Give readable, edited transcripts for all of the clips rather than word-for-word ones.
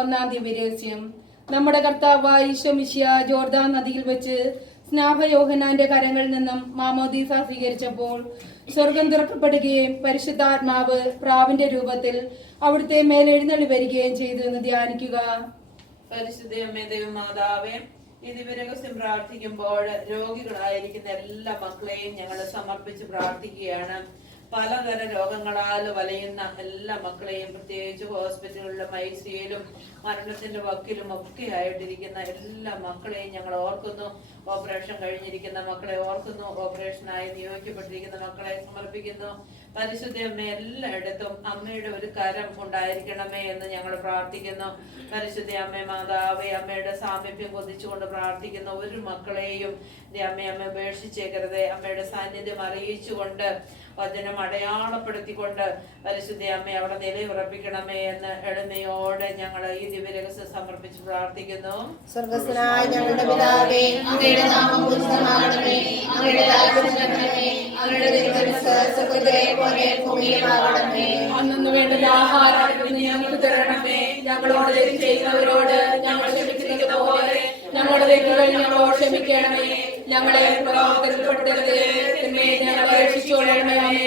ഒന്നാം ദിവ്യരഹസ്യം. നമ്മുടെ കർത്താവായ ഈശോ മിശിഹാ ജോർദാൻ നദിയിൽ വെച്ച് സ്നാപയോഹന്നാന്റെ കരങ്ങളിൽ നിന്നും മാമോദീസ സ്വീകരിച്ചപ്പോൾ സ്വർഗം തുറക്കപ്പെടുകയും പരിശുദ്ധാത്മാവ് പ്രാവിന്റെ രൂപത്തിൽ അവിടുത്തെ മേലെഴുന്നള്ളി വരികയും ചെയ്തു എന്ന് ധ്യാനിക്കുക. പരിശുദ്ധയമ്മേ ദൈവമാതാവേ, ഈ ദിവ്യരഹസ്യം പ്രാർത്ഥിക്കുമ്പോൾ രോഗികളായിരിക്കുന്ന എല്ലാ മക്കളെയും ഞങ്ങൾ സമർപ്പിച്ച് പ്രാർത്ഥിക്കുകയാണ്. പലതര രോഗങ്ങളാൽ വലയുന്ന എല്ലാ മക്കളെയും, പ്രത്യേകിച്ച് ഹോസ്പിറ്റലുകളിലും ഐസിയിലും മരണത്തിന്റെ വക്കിലും ഒക്കെ ആയിട്ടിരിക്കുന്ന എല്ലാ മക്കളെയും ഞങ്ങൾ ഓർക്കുന്നു. ഓപ്പറേഷൻ കഴിഞ്ഞിരിക്കുന്ന മക്കളെ ഓർക്കുന്നു. ഓപ്പറേഷനായി നിയോഗിക്കപ്പെട്ടിരിക്കുന്ന മക്കളെ സമർപ്പിക്കുന്നു. പരിശുദ്ധയമ്മ എല്ലായിടത്തും അമ്മയുടെ ഒരു കരം ഉണ്ടായിരിക്കണമേ എന്ന് ഞങ്ങൾ പ്രാർത്ഥിക്കുന്നു. പരിശുദ്ധ അമ്മ മാതാവേ, അമ്മയുടെ സാമീപ്യം കൊതിച്ചുകൊണ്ട് പ്രാർത്ഥിക്കുന്നു. ഒരു മക്കളെയും അമ്മ ഉപേക്ഷിച്ചേക്കരുതേ. അമ്മയുടെ സാന്നിധ്യം അറിയിച്ചുകൊണ്ട് വചനം അടയാളപ്പെടുത്തിക്കൊണ്ട് പരിശുദ്ധ അമ്മ അവിടെ നിലയുറപ്പിക്കണമേ എന്ന് എളിമയോടെ ഞങ്ങൾ ഈ ദിവ്യരഹസ്യം സമർപ്പിച്ച് പ്രാർത്ഥിക്കുന്നു. സ്വർഗ്ഗസ്ഥനായ ഞങ്ങളുടെ പിതാവേ, അങ്ങയുടെ നാമം പൂജിതമാകണമേ, അങ്ങയുടെ രാജ്യം വരണമേ, അങ്ങയുടെ തിരുമനസ്സ് സ്വർഗ്ഗത്തിലെ പോലെ ഭൂമിയിലുമാകണമേ. അന്നു വേണ്ട ആഹാരം ഇന്ന് ഞങ്ങൾക്ക് തരണമേ. ഞങ്ങളോട് തെറ്റ് ചെയ്യുന്നവരോട് ഞങ്ങൾ ക്ഷമിക്കുന്നത് പോലെ ഞങ്ങളുടെ തെറ്റുകൾ ഞങ്ങളോട് ക്ഷമിക്കണമേ. ഞങ്ങളെ പ്രലോഭനപ്പെടുത്തരുതേ, ഞങ്ങളെ രക്ഷിച്ചുകൊള്ളണമേ.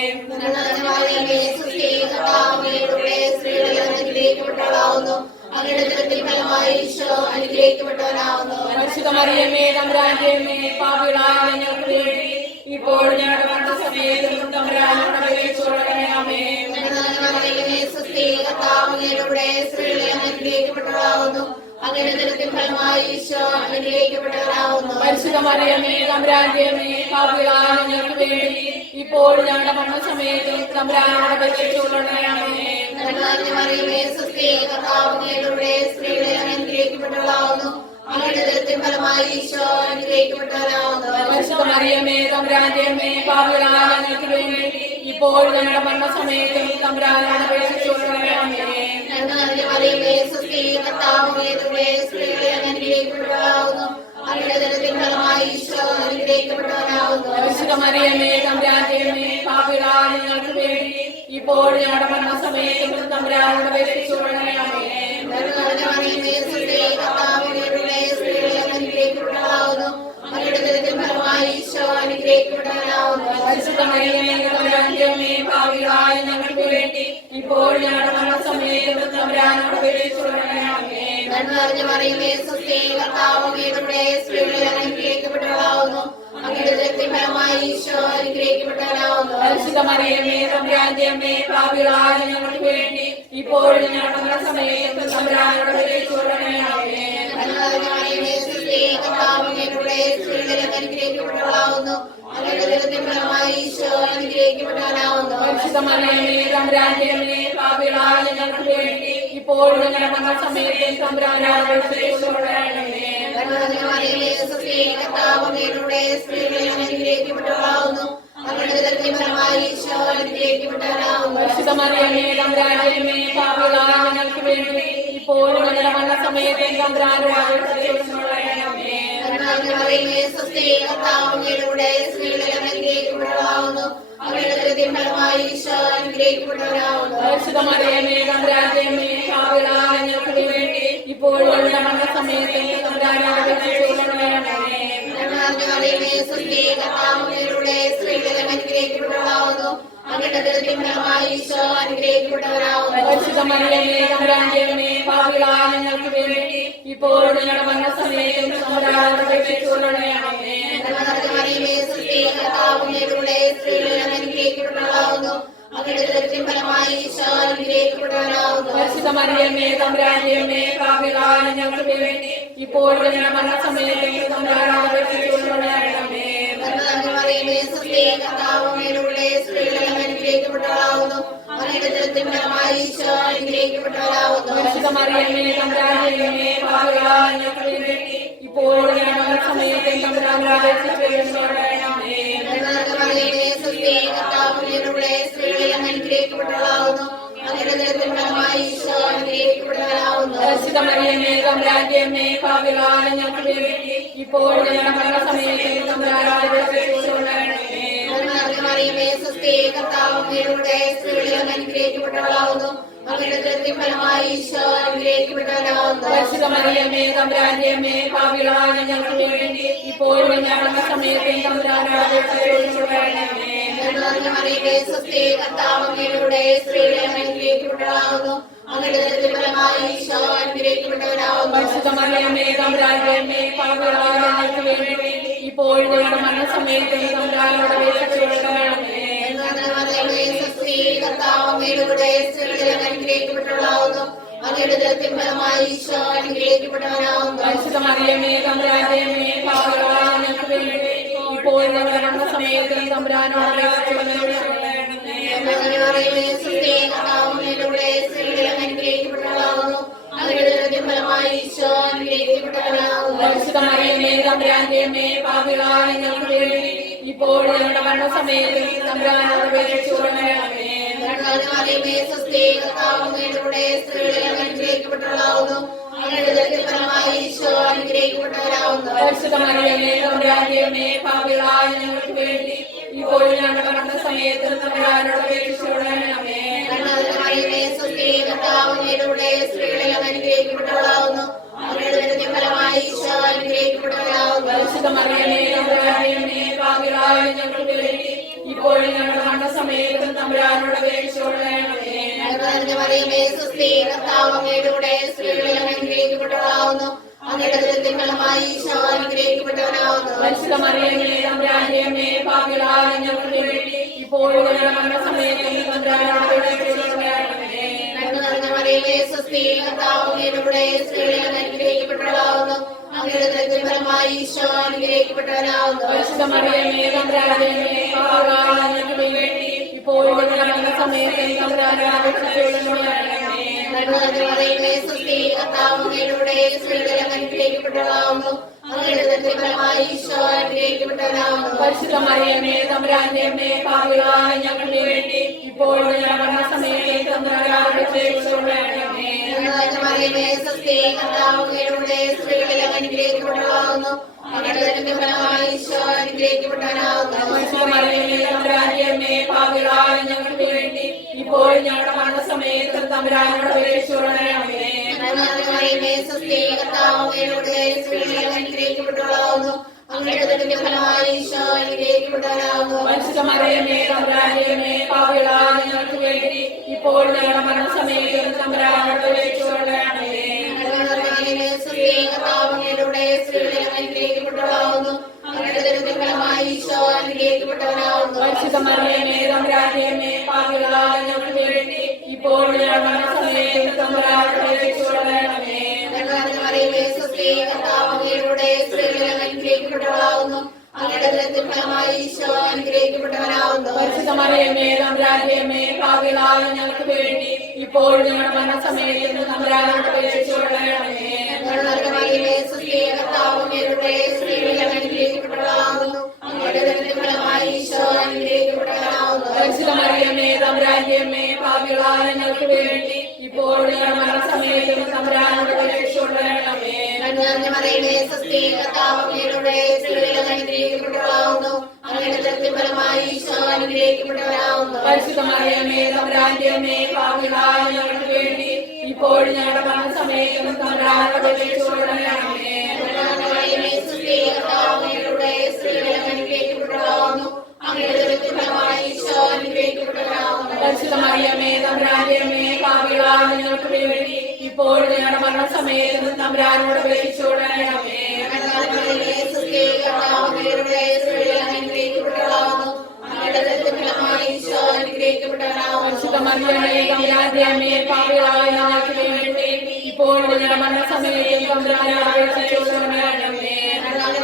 പരിശുദ്ധ മറിയമേ, തമ്പുരാന്റെ അമ്മേ, പാപികളായ ഞങ്ങൾക്ക് വേണ്ടി ഇപ്പോൾ ഞങ്ങളുടെ മരണസമയത്തും തമ്പുരാനോട് അപേക്ഷിച്ചുകൊള്ളണമേ. ആമേൻ. പരിശുദ്ധ മറിയമേ, തമ്പുരാന്റെ അമ്മേ, പാപികളായ ഞങ്ങൾക്ക് വേണ്ടി ഇപ്പോൾ ഞങ്ങളുടെ മരണസമയത്തും തമ്പുരാനോട് അപേക്ഷിച്ചുകൊള്ളണമേ. ആമേൻ. പരിശുദ്ധ മറിയമേ, തമ്പുരാന്റെ അമ്മേ, പാപികളായ ഞങ്ങൾക്ക് വേണ്ടി ഇപ്പോൾ ഞങ്ങളുടെ മരണസമയത്തും തമ്പുരാനോട് അപേക്ഷിച്ചുകൊള്ളണമേ. ആമേൻ. പരിശുദ്ധ മറിയമേ, തമ്പുരാന്റെ അമ്മേ, പാപികളായ ഞങ്ങൾക്ക് വേണ്ടി ഇപ്പോൾ ഞങ്ങളുടെ മരണസമയത്തും തമ്പുരാനോട് അപേക്ഷിച്ചുകൊള്ളണമേ. ആമേൻ. പരിശുദ്ധ മറിയമേ, തമ്പുരാന്റെ അമ്മേ, പാപികളായ ഞങ്ങൾക്ക് വേണ്ടി ഇപ്പോൾ ഞങ്ങളുടെ മരണസമയത്തും തമ്പുരാനോട് അപേക്ഷിച്ചുകൊള്ളണമേ. ആമേൻ. പരിശുദ്ധ മറിയമേ, തമ്പുരാന്റെ അമ്മേ, പാപികളായ ഞങ്ങൾക്ക് വേണ്ടി ഇപ്പോൾ ഞങ്ങളുടെ മരണസമയത്തും തമ്പുരാനോട് അപേക്ഷിച്ചുകൊള്ളണമേ. ആമേൻ. പരിശുദ്ധ മറിയമേ, തമ്പുരാന്റെ അമ്മേ, പാപികളായ ഞങ്ങൾക്ക് വേണ്ടി ഇപ്പോൾ ഞങ്ങളുടെ മരണസമയത്തും തമ്പുരാനോട് അപേക്ഷിച്ചുകൊള്ളണമേ. പരിശുദ്ധ മറിയമേ, തമ്പുരാന്റെ അമ്മേ, പാപികളായ ഞങ്ങൾക്ക് വേണ്ടി ഇപ്പോൾ ഞങ്ങളുടെ മരണസമയത്തും തമ്പുരാനോട് അപേക്ഷിച്ചുകൊള്ളണമേ. പരിശുദ്ധ മറിയമേ, തമ്പുരാന്റെ അമ്മേ, പാപികളായ ഞങ്ങൾക്ക് വേണ്ടി ഇപ്പോൾ ഞങ്ങളുടെ മരണസമയത്തും തമ്പുരാനോട് അപേക്ഷിച്ചുകൊള്ളണമേ. പരിശുദ്ധ മറിയമേ, തമ്പുരാന്റെ അമ്മേ, പാപികളായ ഞങ്ങൾക്ക് വേണ്ടി ഇപ്പോൾ ഞങ്ങളുടെ മരണസമയത്തും തമ്പുരാനോട് അപേക്ഷിച്ചുകൊള്ളണമേ. ആമേൻ. പരിശുദ്ധ മറിയമേ, തമ്പുരാന്റെ അമ്മേ, പാപികളായ ഞങ്ങൾക്ക് വേണ്ടി ഇപ്പോൾ ഞങ്ങളുടെ മരണസമയത്തും തമ്പുരാനോട് അപേക്ഷിച്ചുകൊള്ളണമേ. ആമേൻ. പരിശുദ്ധ മറിയമേ, തമ്പുരാന്റെ അമ്മേ, പാപികളായ ഞങ്ങൾക്ക് വേണ്ടി ഇപ്പോൾ ഞങ്ങളുടെ മരണസമയത്തും തമ്പുരാനോട് അപേക്ഷിച്ചുകൊള്ളണമേ. ആമേൻ. പരിശുദ്ധ മറിയമേ, തമ്പുരാന്റെ അമ്മേ, പാപികളായ ഞങ്ങൾക്ക് വേണ്ടി ഇപ്പോൾ ഞങ്ങളുടെ മരണസമയത്തും തമ്പുരാനോട് അപേക്ഷിച്ചുകൊള്ളണമേ. മറിയമേ സ്വസ്തി, കർത്താവ് അങ്ങയുടെ സ്ത്രീകളിൽ അങ്ങ് അനുഗ്രഹിക്കപ്പെട്ടവളാകുന്നു. അങ്ങയുടെ ഉദരത്തിൻ ഫലമായി ഈശോ അനുഗ്രഹിക്കപ്പെട്ടവനാകുന്നു. പരിശുദ്ധ മറിയമേ തമ്പുരാന്റെ അമ്മേ, പാപികളായ ഞങ്ങൾക്ക് വേണ്ടി ഇപ്പോഴും ഞങ്ങളുടെ സമയത്ത് തമ്പുരാനോട് അപേക്ഷിച്ചുകൊള്ളണമേ. മറിയമേ സ്വസ്തി, കർത്താവ് അങ്ങയുടെ സ്ത്രീകളിൽ അങ്ങ് അനുഗ്രഹിക്കപ്പെട്ടവളാകുന്നു. അങ്ങയുടെ ഉദരത്തിൻ ഫലമായി ഈശോ അനുഗ്രഹിക്കപ്പെട്ടവനാകുന്നു. പരിശുദ്ധ മറിയമേ തമ്പുരാന്റെ അമ്മേ, പാപികളായ ഞങ്ങൾക്ക് വേണ്ടി ഇപ്പോഴും ഞങ്ങളുടെ മരണസമയത്ത് തമ്പുരാനോട് അപേക്ഷിച്ചുകൊള്ളണമേ. മറിയമേ സ്വസ്തി, കർത്താവ് അങ്ങയുടെ സ്ത്രീകളിൽ അങ്ങ് അനുഗ്രഹിക്കപ്പെട്ടവളാകുന്നു. അങ്ങയുടെ ഉദരത്തിൻ ഫലമായി ഈശോ അനുഗ്രഹിക്കപ്പെട്ടവനാകുന്നു. പരിശുദ്ധ മറിയമേ തമ്പുരാന്റെ അമ്മേ, പാപികളായ ഞങ്ങൾക്ക് വേണ്ടി ഇപ്പോഴും ഞങ്ങളുടെ മരണസമയത്ത് തമ്പുരാനോട് അപേക്ഷിച്ചുകൊള്ളണമേ. മറിയമേ സ്വസ്തി, കർത്താവ് അങ്ങയുടെ സ്ത്രീകളിൽ അങ്ങ് അനുഗ്രഹിക്കപ്പെട്ടവളാകുന്നു. അങ്ങയുടെ ഉദരത്തിൻ ഫലമായി ഈശോ അനുഗ്രഹിക്കപ്പെട്ടവനാകുന്നു. പരിശുദ്ധ മറിയമേ തമ്പുരാന്റെ അമ്മേ, പാപികളായ ഞങ്ങൾക്ക് വേണ്ടി ഇപ്പോഴും ഞങ്ങളുടെ മരണസമയത്ത് തമ്പുരാനോട് അപേക്ഷിച്ചുകൊള്ളണമേ. മറിയമേ സ്വസ്തി, കർത്താവ് അങ്ങയുടെ സ്ത്രീകളിൽ അങ്ങ് അനുഗ്രഹിക്കപ്പെട്ടവളാകുന്നു. അങ്ങയുടെ ഉദരത്തിൻ ഫലമായി ഈശോ അനുഗ്രഹിക്കപ്പെട്ടവനാകുന്നു. പരിശുദ്ധ മറിയമേ തമ്പുരാന്റെ അമ്മേ, പാപികളായ ഞങ്ങൾക്ക് വേണ്ടി ഇപ്പോഴും ഞങ്ങളുടെ മരണസമയത്ത് തമ്പുരാനോട് അപേക്ഷിച്ചുകൊള്ളണമേ. മറിയമേ സ്വസ്തി, കർത്താവ് അങ്ങയുടെ സ്ത്രീകളിൽ അങ്ങ് അനുഗ്രഹിക്കപ്പെട്ടവളാകുന്നു. അങ്ങയുടെ ഉദരത്തിൻ ഫലമായി ഈശോ അനുഗ്രഹിക്കപ്പെട്ടവനാകുന്നു. പരിശുദ്ധ മറിയമേ തമ്പുരാന്റെ അമ്മേ, പാപികളായ ഞങ്ങൾക്ക് വേണ്ടി ഇപ്പോഴും ഞങ്ങളുടെ മരണസമയത്ത് തമ്പുരാനോട് അപേക്ഷിച്ചുകൊള്ളണമേ. മറിയമേ സ്വസ്തി, കർത്താവ് അങ്ങയുടെ സ്ത്രീകളിൽ അങ്ങ് അനുഗ്രഹിക്കപ്പെട്ടവളാകുന്നു. അങ്ങയുടെ ഉദരത്തിൻ ഫലമായി ഈശോ അനുഗ്രഹിക്കപ്പെട്ടവനാകുന്നു. പരിശുദ്ധ മറിയമേ തമ്പുരാന്റെ അമ്മേ, പാപികളായ ഞങ്ങൾക്ക് വേണ്ടി ഇപ്പോഴും ഞങ്ങളുടെ മരണസമയത്ത് തമ്പുരാനോട് അപേക്ഷിച്ചുകൊള്ളണമേ. മറിയമേ സ്വസ്തി, കർത്താവ് അങ്ങയുടെ സ്ത്രീകളിൽ അങ്ങ് അനുഗ്രഹിക്കപ്പെട്ടവളാകുന്നു. അങ്ങയുടെ ഉദരത്തിൻ ഫലമായി ഈശോ അനുഗ്രഹിക്കപ്പെട്ടവനാകുന്നു. പരിശുദ്ധ മറിയമേ തമ്പുരാന്റെ അമ്മേ, പാപികളായ ഞങ്ങൾക്ക് വേണ്ടി ഇപ്പോഴും ഞങ്ങളുടെ മരണസമയത്ത് തമ്പുരാനോട് അപേക്ഷിച്ചുകൊള്ളണമേ. മറിയമേ സ്വസ്തി, കർത്താവ് അങ്ങയുടെ സ്ത്രീകളിൽ അങ്ങ് അനുഗ്രഹിക്കപ്പെട്ടവളാകുന്നു. അങ്ങയുടെ ഉദരത്തിൻ ഫലമായി ഈശോ അനുഗ്രഹിക്കപ്പെട്ടവനാകുന്നു. പരിശുദ്ധ മറിയമേ തമ്പുരാന്റെ അമ്മേ, പാപികളായ ഞങ്ങൾക്ക് വേണ്ടി ഇപ്പോഴും ഞങ്ങളുടെ മരണസമയത്ത് തമ്പുരാനോട് അപേക്ഷിച്ചുകൊള്ളണമേ. മറിയമേ സ്വസ്തി, കർത്താവ് അങ്ങയുടെ സ്ത്രീകളിൽ അങ്ങ് അനുഗ്രഹിക്കപ്പെട്ടവളാകുന്നു. അങ്ങയുടെ ഉദരത്തിൻ ഫലമായി ഈശോ അനുഗ്രഹിക്കപ്പെട്ടവനാകുന്നു. പരിശുദ്ധ മറിയമേ തമ്പുരാന്റെ അമ്മേ, പാപികളായ ഞങ്ങൾക്ക് വേണ്ടി ഇപ്പോഴും ഞങ്ങളുടെ മരണസമയത്ത് തമ്പുരാനോട് അപേക്ഷിച്ചുകൊള്ളണമേ. മറിയമേ സ്വസ്തി, കർത്താവ് അങ്ങയുടെ സ്ത്രീകളിൽ അങ്ങ് അനുഗ്രഹിക്കപ്പെട്ടവളാകുന്നു. അങ്ങയുടെ ഉദരത്തിൻ ഫലമായി ഈശോ അനുഗ്രഹിക്കപ്പെട്ടവനാകുന്നു. പരിശുദ്ധ മറിയമേ തമ്പുരാന്റെ അമ്മേ, പാപികളായ ഞങ്ങൾക്ക് വേണ്ടി ഇപ്പോഴും ഞങ്ങളുടെ മരണസമയത്ത് തമ്പുരാനോട് അപേക്ഷിച്ചുകൊള്ളണമേ. മറിയമേ സ്വസ്തി, കർത്താവ് അങ്ങയുടെ സ്ത്രീകളിൽ അങ്ങ് അനുഗ്രഹിക്കപ്പെട്ടവളാകുന്നു. അങ്ങയുടെ ഉദരത്തിൻ ഫലമായി ഈശോ അനുഗ്രഹിക്കപ്പെട്ടവനാകുന്നു. പരിശുദ്ധ മറിയമേ തമ്പുരാന്റെ അമ്മേ, പാപികളായ ഞങ്ങൾക്ക് വേണ്ടി ഇപ്പോഴും ഞങ്ങളുടെ മരണസമയത്ത് തമ്പുരാനോട് അപേക്ഷിച്ചുകൊള്ളണമേ. മറിയമേ സ്വസ്തി, കർത്താവ് അങ്ങയുടെ സ്ത്രീകളിൽ അങ്ങ് അനുഗ്രഹിക്കപ്പെട്ടവളാകുന്നു. അങ്ങയുടെ ഉദരത്തിൻ ഫലമായി ഈശോ അനുഗ്രഹിക്കപ്പെട്ടവനാകുന്നു. പരിശുദ്ധ മറിയമേ തമ്പുരാന്റെ അമ്മേ, പാപികളായ ഞങ്ങൾക്ക് വേണ്ടി ഇപ്പോഴും ഞങ്ങളുടെ മരണസമയത്ത് തമ്പുരാനോട് അപേക്ഷിച്ചുകൊള്ളണമേ. മറിയമേ സ്വസ്തി, കർത്താവ് അങ്ങയുടെ സ്ത്രീകളിൽ അങ്ങ് അനുഗ്രഹിക്കപ്പെട്ടവളാകുന്നു. അങ്ങയുടെ ഉദരത്തിൻ ഫലമായി ഈശോ അനുഗ്രഹിക്കപ്പെട്ടവനാകുന്നു. പരിശുദ്ധ മറിയമേ തമ്പുരാന്റെ അമ്മേ, പാപികളായ ഞങ്ങൾക്ക് വേണ്ടി ഇപ്പോഴും ഞങ്ങളുടെ മരണസമയത്ത് തമ്പുരാനോട് അപേക്ഷിച്ചുകൊള്ളണമേ. മറിയമേ സ്വസ്തി, കർത്താവ് അങ്ങയുടെ സ്ത്രീകളിൽ അങ്ങ് അനുഗ്രഹിക്കപ്പെട്ടവളാകുന്നു. അങ്ങയുടെ ഉദരത്തിൻ ഫലമായി ഈശോ അനുഗ്രഹിക്കപ്പെട്ടവനാകുന്നു. പരിശുദ്ധ മറിയമേ തമ്പുരാന്റെ അമ്മേ, പാപികളായ ഞങ്ങൾക്ക് വേണ്ടി ഇപ്പോഴും ഞങ്ങളുടെ മരണസമയത്ത് തമ്പുരാനോട് അപേക്ഷിച്ചുകൊള്ളണമേ. മറിയമേ സ്വസ്തി, കർത്താവ് അങ്ങയുടെ സ്ത്രീകളിൽ അങ്ങ് അനുഗ്രഹിക്കപ്പെട്ടവളാകുന്നു. അങ്ങയുടെ ഉദരത്തിൻ ഫലമായി ഈശോ അനുഗ്രഹിക്കപ്പെട്ടവനാകുന്നു. പരിശുദ്ധ മറിയമേ തമ്പുരാന്റെ അമ്മേ, പാപികളായ ഞങ്ങൾക്ക് വേണ്ടി ഇപ്പോഴും ഞങ്ങളുടെ മരണസമയത്ത് തമ്പുരാനോട് അപേക്ഷിച്ചുകൊള്ളണമേ. മറിയമേ സ്വസ്തി, കർത്താവ് അങ്ങയുടെ സ്ത്രീകളിൽ അങ്ങ് അനുഗ്രഹിക്കപ്പെട്ടവളാകുന്നു. അങ്ങയുടെ ഉദരത്തിൻ ഫലമായി ഈശോ അനുഗ്രഹിക്കപ്പെട്ടവനാകുന്നു. പരിശുദ്ധ മറിയമേ തമ്പുരാന്റെ അമ്മേ, പാപികളായ ഞങ്ങൾക്ക് വേണ്ടി ഇപ്പോഴും ഞങ്ങളുടെ മരണസമയത്ത് തമ്പുരാനോട് അപേക്ഷിച്ചുകൊള്ളണമേ.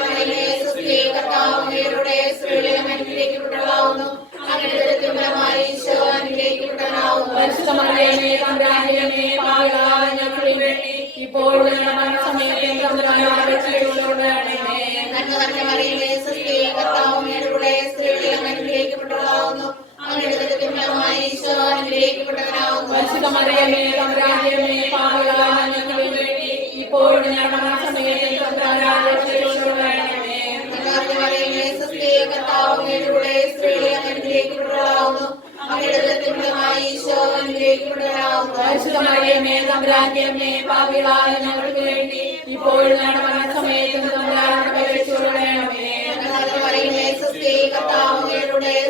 മറിയമേ സ്വസ്തി, കർത്താവ് അങ്ങയുടെ സ്ത്രീകളിൽ അങ്ങ് അനുഗ്രഹിക്കപ്പെട്ടവളാകുന്നു. അങ്ങയുടെ ഉദരത്തിൻ ഫലമായി ഈശോ അനുഗ്രഹിക്കപ്പെട്ടവനാകുന്നു. പരിശുദ്ധ മറിയമേ തമ്പുരാന്റെ അമ്മേ, പാപികളായ ഞങ്ങൾക്ക് വേണ്ടി ഇപ്പോഴും ഞങ്ങളുടെ മരണസമയത്ത് തമ്പുരാനോട് അപേക്ഷിച്ചുകൊള്ളണമേ. മറിയമേ സ്വസ്തി, കർത്താവ് അങ്ങയുടെ സ്ത്രീകളിൽ അങ്ങ് അനുഗ്രഹിക്കപ്പെട്ടവളാകുന്നു. അങ്ങയുടെ ഉദരത്തിൻ ഫലമായി ഈശോ അനുഗ്രഹിക്കപ്പെട്ടവനാകുന്നു. പരിശുദ്ധ മറിയമേ തമ്പുരാന്റെ അമ്മേ, പാപികളായ ഞങ്ങൾക്ക് വേണ്ടി ഇപ്പോഴും ഞങ്ങളുടെ മരണസമയത്ത് തമ്പുരാനോട് അപേക്ഷിച്ചുകൊള്ളണമേ. മറിയമേ സ്വസ്തി, കർത്താവ് അങ്ങയുടെ സ്ത്രീകളിൽ അങ്ങ് അനുഗ്രഹിക്കപ്പെട്ടവളാകുന്നു. പരിശുദ്ധ മറിയമേ തമ്പുരാന്റെ അമ്മേ പാപികളായ ഞങ്ങൾക്ക് വേണ്ടി ഇപ്പോഴും ഞങ്ങളുടെ മരണസമയത്തും തമ്പുരാനോട് അപേക്ഷിച്ചുകൊള്ളണമേ. കർത്താവേ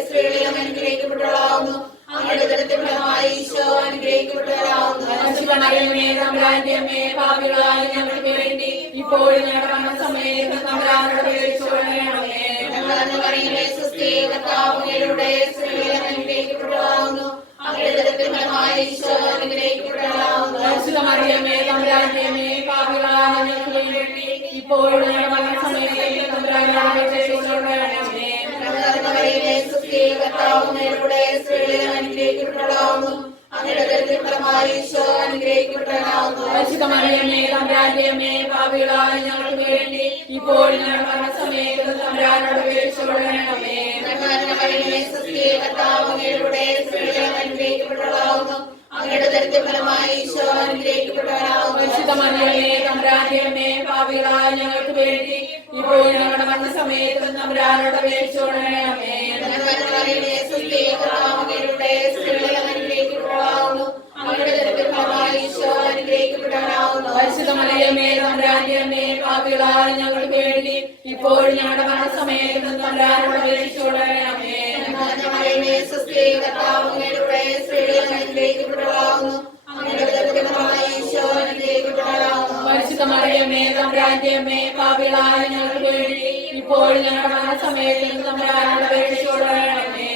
സ്ത്രീകളിലും അനുഗ്രഹിക്കപ്പെട്ടവളാവുന്നു, അങ്ങയുടെ ഉദരത്തിൻ ഫലമായി ഈശോ അനുഗ്രഹിക്കപ്പെട്ടവരാവുന്നു. പരിശുദ്ധ മറിയമേ തമ്പുരാന്റെ അമ്മേ പാപികളായ ഞങ്ങൾക്ക് വേണ്ടി ഇപ്പോഴും ഞങ്ങളുടെ മരണസമയത്തും തമ്പുരാനോട് അപേക്ഷിച്ചുകൊള്ളണമേ. കർത്താവേ സ്ത്രീകളിലും അനുഗ്രഹിക്കപ്പെട്ടവളാവുന്നു, അങ്ങയുടെ ഉദരത്തിൻ ഫലമായി ഈശോ അനുഗ്രഹിക്കപ്പെട്ടവരാവുന്നു. പരിശുദ്ധ മറിയമേ തമ്പുരാന്റെ അമ്മേ പാപികളായ ഞങ്ങൾക്ക് വേണ്ടി ഇപ്പോഴും ഞങ്ങളുടെ മരണസമയത്തും തമ്പുരാനോട് അപേക്ഷിച്ചുകൊള്ളണമേ. കർത്താവേ സ്ത്രീകളിലും അനുഗ്രഹിക്കപ്പെട്ടവളാവുന്നു, അങ്ങയുടെ ഉദരത്തിൻ ഫലമായി ഈശോ അനുഗ്രഹിക്കപ്പെട്ടവരാവുന്നു. പരിശുദ്ധ മറിയമേ തമ്പുരാന്റെ അമ്മേ പാപികളായ ഞങ്ങൾക്ക് വേണ്ടി ഇപ്പോഴും ഞങ്ങളുടെ മരണസമയത്തും തമ്പുരാനോട് അപേക്ഷിച്ചുകൊള്ളണമേ. കർത്താവേ സ്ത്രീകളിലും അനുഗ്രഹിക്കപ്പെട്ടവളാവുന്നു, അങ്ങയുടെ ഉദരത്തിൻ ഫലമായി ഈശോ അനുഗ്രഹിക്കപ്പെട്ടവരാവുന്നു. പരിശുദ്ധ മറിയമേ തമ്പുരാന്റെ അമ്മേ പാപികളായ ഞങ്ങൾക്ക് വേണ്ടി ഇപ്പോഴും ഞങ്ങളുടെ മരണസമയത്തും തമ്പുരാനോട് അപേക്ഷിച്ചുകൊള്ളണമേ. സ്ത്രീകളിലും അനുഗ്രഹിക്കപ്പെട്ടവളാവുന്നു, അങ്ങയുടെ ഉദരത്തിൻ ഫലമായി ഈശോ അനുഗ്രഹിക്കപ്പെട്ടവരാവുന്നു. പരിശുദ്ധ മറിയമേ തമ്പുരാന്റെ അമ്മേ പാപികളായ ഞങ്ങൾക്ക് വേണ്ടി ഇപ്പോഴും ഞങ്ങളുടെ മരണസമയത്തും തമ്പുരാനോട് അപേക്ഷിച്ചുകൊള്ളണമേ. സ്ത്രീകളിലും അനുഗ്രഹിക്കപ്പെട്ടവളാവുന്നു, അങ്ങയുടെ ഉദരത്തിൻ ഫലമായി ഈശോ അനുഗ്രഹിക്കപ്പെട്ടവരാവുന്നു. പരിശുദ്ധ മറിയമേ തമ്പുരാന്റെ അമ്മേ പാപികളായ ഞങ്ങൾക്ക് വേണ്ടി ഇപ്പോഴും ഞങ്ങളുടെ മരണസമയത്തും തമ്പുരാനോട് അപേക്ഷിച്ചുകൊള്ളണമേ.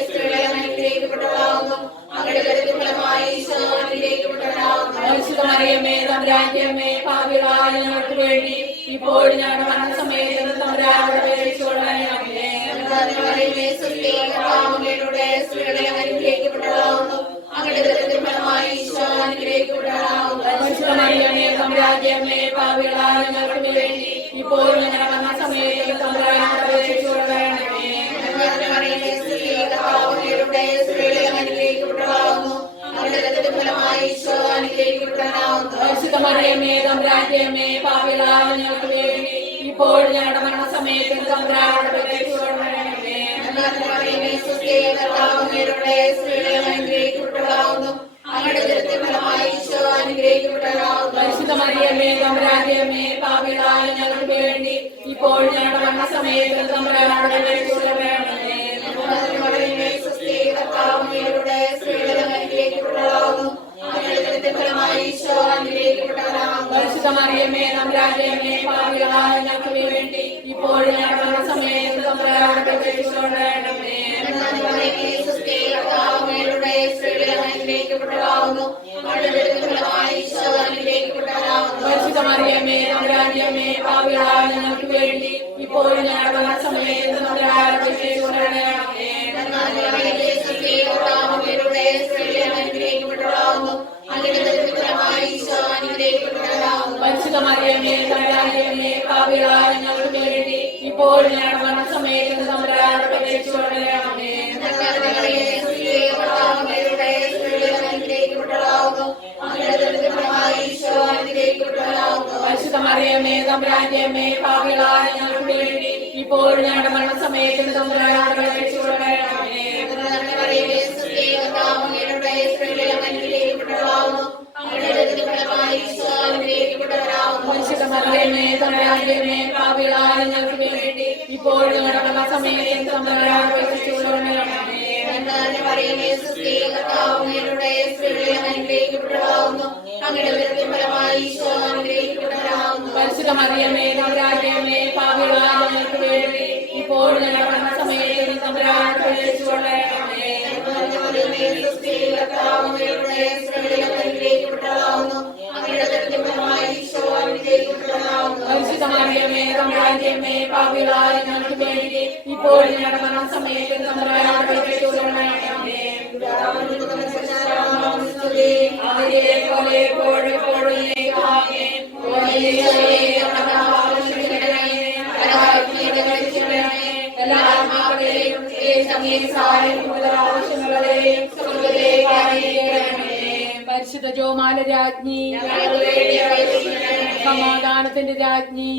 സ്ത്രീകളിലും അനുഗ്രഹിക്കപ്പെട്ടവളാവുന്നു, അങ്ങയുടെ ഉദരത്തിൻ ഫലമായി ഈശോ അനുഗ്രഹിക്കപ്പെട്ടവരാവുന്നു. പരിശുദ്ധ മറിയമേ തമ്പുരാന്റെ അമ്മേ പാപികളായ ഞങ്ങൾക്ക് വേണ്ടി ഇപ്പോഴും ഞങ്ങളുടെ മരണസമയത്തും തമ്പുരാനോട് അപേക്ഷിച്ചുകൊള്ളണമേ. സ്ത്രീകളിലും അനുഗ്രഹിക്കപ്പെട്ടവളാവുന്നു, അങ്ങയുടെ ഉദരത്തിൻ ഫലമായി ഈശോ അനുഗ്രഹിക്കപ്പെട്ടവരാവുന്നു. പരിശുദ്ധ മറിയമേ തമ്പുരാന്റെ അമ്മേ പാപികളായ ഞങ്ങൾക്ക് വേണ്ടി ഇപ്പോഴും ഞങ്ങളുടെ മരണസമയത്തും തമ്പുരാനോട് അപേക്ഷിച്ചുകൊള്ളണമേ. സ്ത്രീകളിലും അനുഗ്രഹിക്കപ്പെട്ടവളാവുന്നു, അങ്ങയുടെ ഉദരത്തിൻ ഫലമായി ഈശോ അനുഗ്രഹിക്കപ്പെട്ടവരാവുന്നു. പരിശുദ്ധ മറിയമേ തമ്പുരാന്റെ അമ്മേ പാപികളായ ഞങ്ങൾക്ക് വേണ്ടി ഇപ്പോഴും ഞങ്ങളുടെ മരണസമയത്തും തമ്പുരാനോട് അപേക്ഷിച്ചുകൊള്ളണമേ. സ്ത്രീകളിലും അനുഗ്രഹിക്കപ്പെട്ടവളാവുന്നു, അങ്ങയുടെ ഉദരത്തിൻ ഫലമായി ഈശോ അനുഗ്രഹിക്കപ്പെട്ടവരാവുന്നു. പരിശുദ്ധ മറിയമേ തമ്പുരാന്റെ അമ്മേ പാപികളായ ഞങ്ങൾക്ക് വേണ്ടി ഇപ്പോഴും ഞങ്ങളുടെ മരണസമയത്തും തമ്പുരാനോട് അപേക്ഷിച്ചുകൊള്ളണമേ. സ്ത്രീകളിലും അനുഗ്രഹിക്കപ്പെട്ടവളാവുന്നു, അങ്ങയുടെ ഉദരത്തിൻ ഫലമായി ഈശോ അനുഗ്രഹിക്കപ്പെട്ടവരാവുന്നു. പരിശുദ്ധ മറിയമേ തമ്പുരാന്റെ അമ്മേ പാപികളായ ഞങ്ങൾക്ക് വേണ്ടി ഇപ്പോഴും ഞങ്ങളുടെ മരണസമയത്തും തമ്പുരാനോട് അപേക്ഷിച്ചുകൊള്ളണമേ. സ്ത്രീകളിലും അനുഗ്രഹിക്കപ്പെട്ടവളാവുന്നു, അങ്ങയുടെ ഉദരത്തിൻ ഫലമായി ഈശോ അനുഗ്രഹിക്കപ്പെട്ടവരാവുന്നു. പരിശുദ്ധ മറിയമേ തമ്പുരാന്റെ അമ്മേ പാപികളായ ഞങ്ങൾക്ക് വേണ്ടി ഇപ്പോഴും ഞങ്ങളുടെ മരണസമയത്തും തമ്പുരാനോട് അപേക്ഷിച്ചുകൊള്ളണമേ. സ്ത്രീകളിലും അനുഗ്രഹിക്കപ്പെട്ടവളാവുന്നു, അങ്ങയുടെ ഉദരത്തിൻ ഫലമായി ഈശോ അനുഗ്രഹിക്കപ്പെട്ടവരാവുന്നു. പരിശുദ്ധ മറിയമേ തമ്പുരാന്റെ അമ്മേ പാപികളായ ഞങ്ങൾക്ക് വേണ്ടി ഇപ്പോഴും ഞങ്ങളുടെ മരണസമയത്തും തമ്പുരാനോട് അപേക്ഷിച്ചുകൊള്ളണമേ. സ്ത്രീകളിലും അനുഗ്രഹിക്കപ്പെട്ടവളാവുന്നു, അങ്ങയുടെ ഉദരത്തിൻ ഫലമായി ഈശോ അനുഗ്രഹിക്കപ്പെട്ടവരാവുന്നു. പരിശുദ്ധ മറിയമേ തമ്പുരാന്റെ അമ്മേ പാപികളായ ഞങ്ങൾക്ക് വേണ്ടി ഇപ്പോഴും ഞങ്ങളുടെ മരണസമയത്തും തമ്പുരാനോട് അപേക്ഷിച്ചുകൊള്ളണമേ. സ്ത്രീകളിലും അനുഗ്രഹിക്കപ്പെട്ടവളാവുന്നു, അങ്ങയുടെ ഉദരത്തിൻ ഫലമായി ഈശോ അനുഗ്രഹിക്കപ്പെട്ടവരാവുന്നു. പരിശുദ്ധ മറിയമേ തമ്പുരാന്റെ അമ്മേ പാപികളായ ഞങ്ങൾക്ക് വേണ്ടി ഇപ്പോഴും ഞങ്ങളുടെ മരണസമയത്തും തമ്പുരാനോട് അപേക്ഷിച്ചുകൊള്ളണമേ. സ്ത്രീകളിലും അനുഗ്രഹിക്കപ്പെട്ടവളാവുന്നു, അങ്ങയുടെ ഉദരത്തിൻ ഫലമായി ഈശോ അനുഗ്രഹിക്കപ്പെട്ടവരാവുന്നു. പരിശുദ്ധ മറിയമേ തമ്പുരാന്റെ അമ്മേ പാപികളായ ഞങ്ങൾക്ക് വേണ്ടി ഇപ്പോഴും ഞങ്ങളുടെ മരണസമയത്തും തമ്പുരാനോട് അപേക്ഷിച്ചുകൊള്ളണമേ. സ്ത്രീകളിലും അനുഗ്രഹിക്കപ്പെട്ടവളാവുന്നു, അങ്ങയുടെ ഉദരത്തിൻ ഫലമായി ഈശോ അനുഗ്രഹിക്കപ്പെട്ടവരാവുന്നു. പരിശുദ്ധ മറിയമേ തമ്പുരാന്റെ അമ്മേ പാപികളായ ഞങ്ങൾക്ക് വേണ്ടി ഇപ്പോഴും ഞങ്ങളുടെ മരണസമയത്തും തമ്പുരാനോട് അപേക്ഷിച്ചുകൊള്ളണമേ. എല്ലാ ആത്മാക്കളെയും പരിശുദ്ധ ജോമാല രാജ്ഞി, സമാധാനത്തിന്റെ രാജ്ഞി,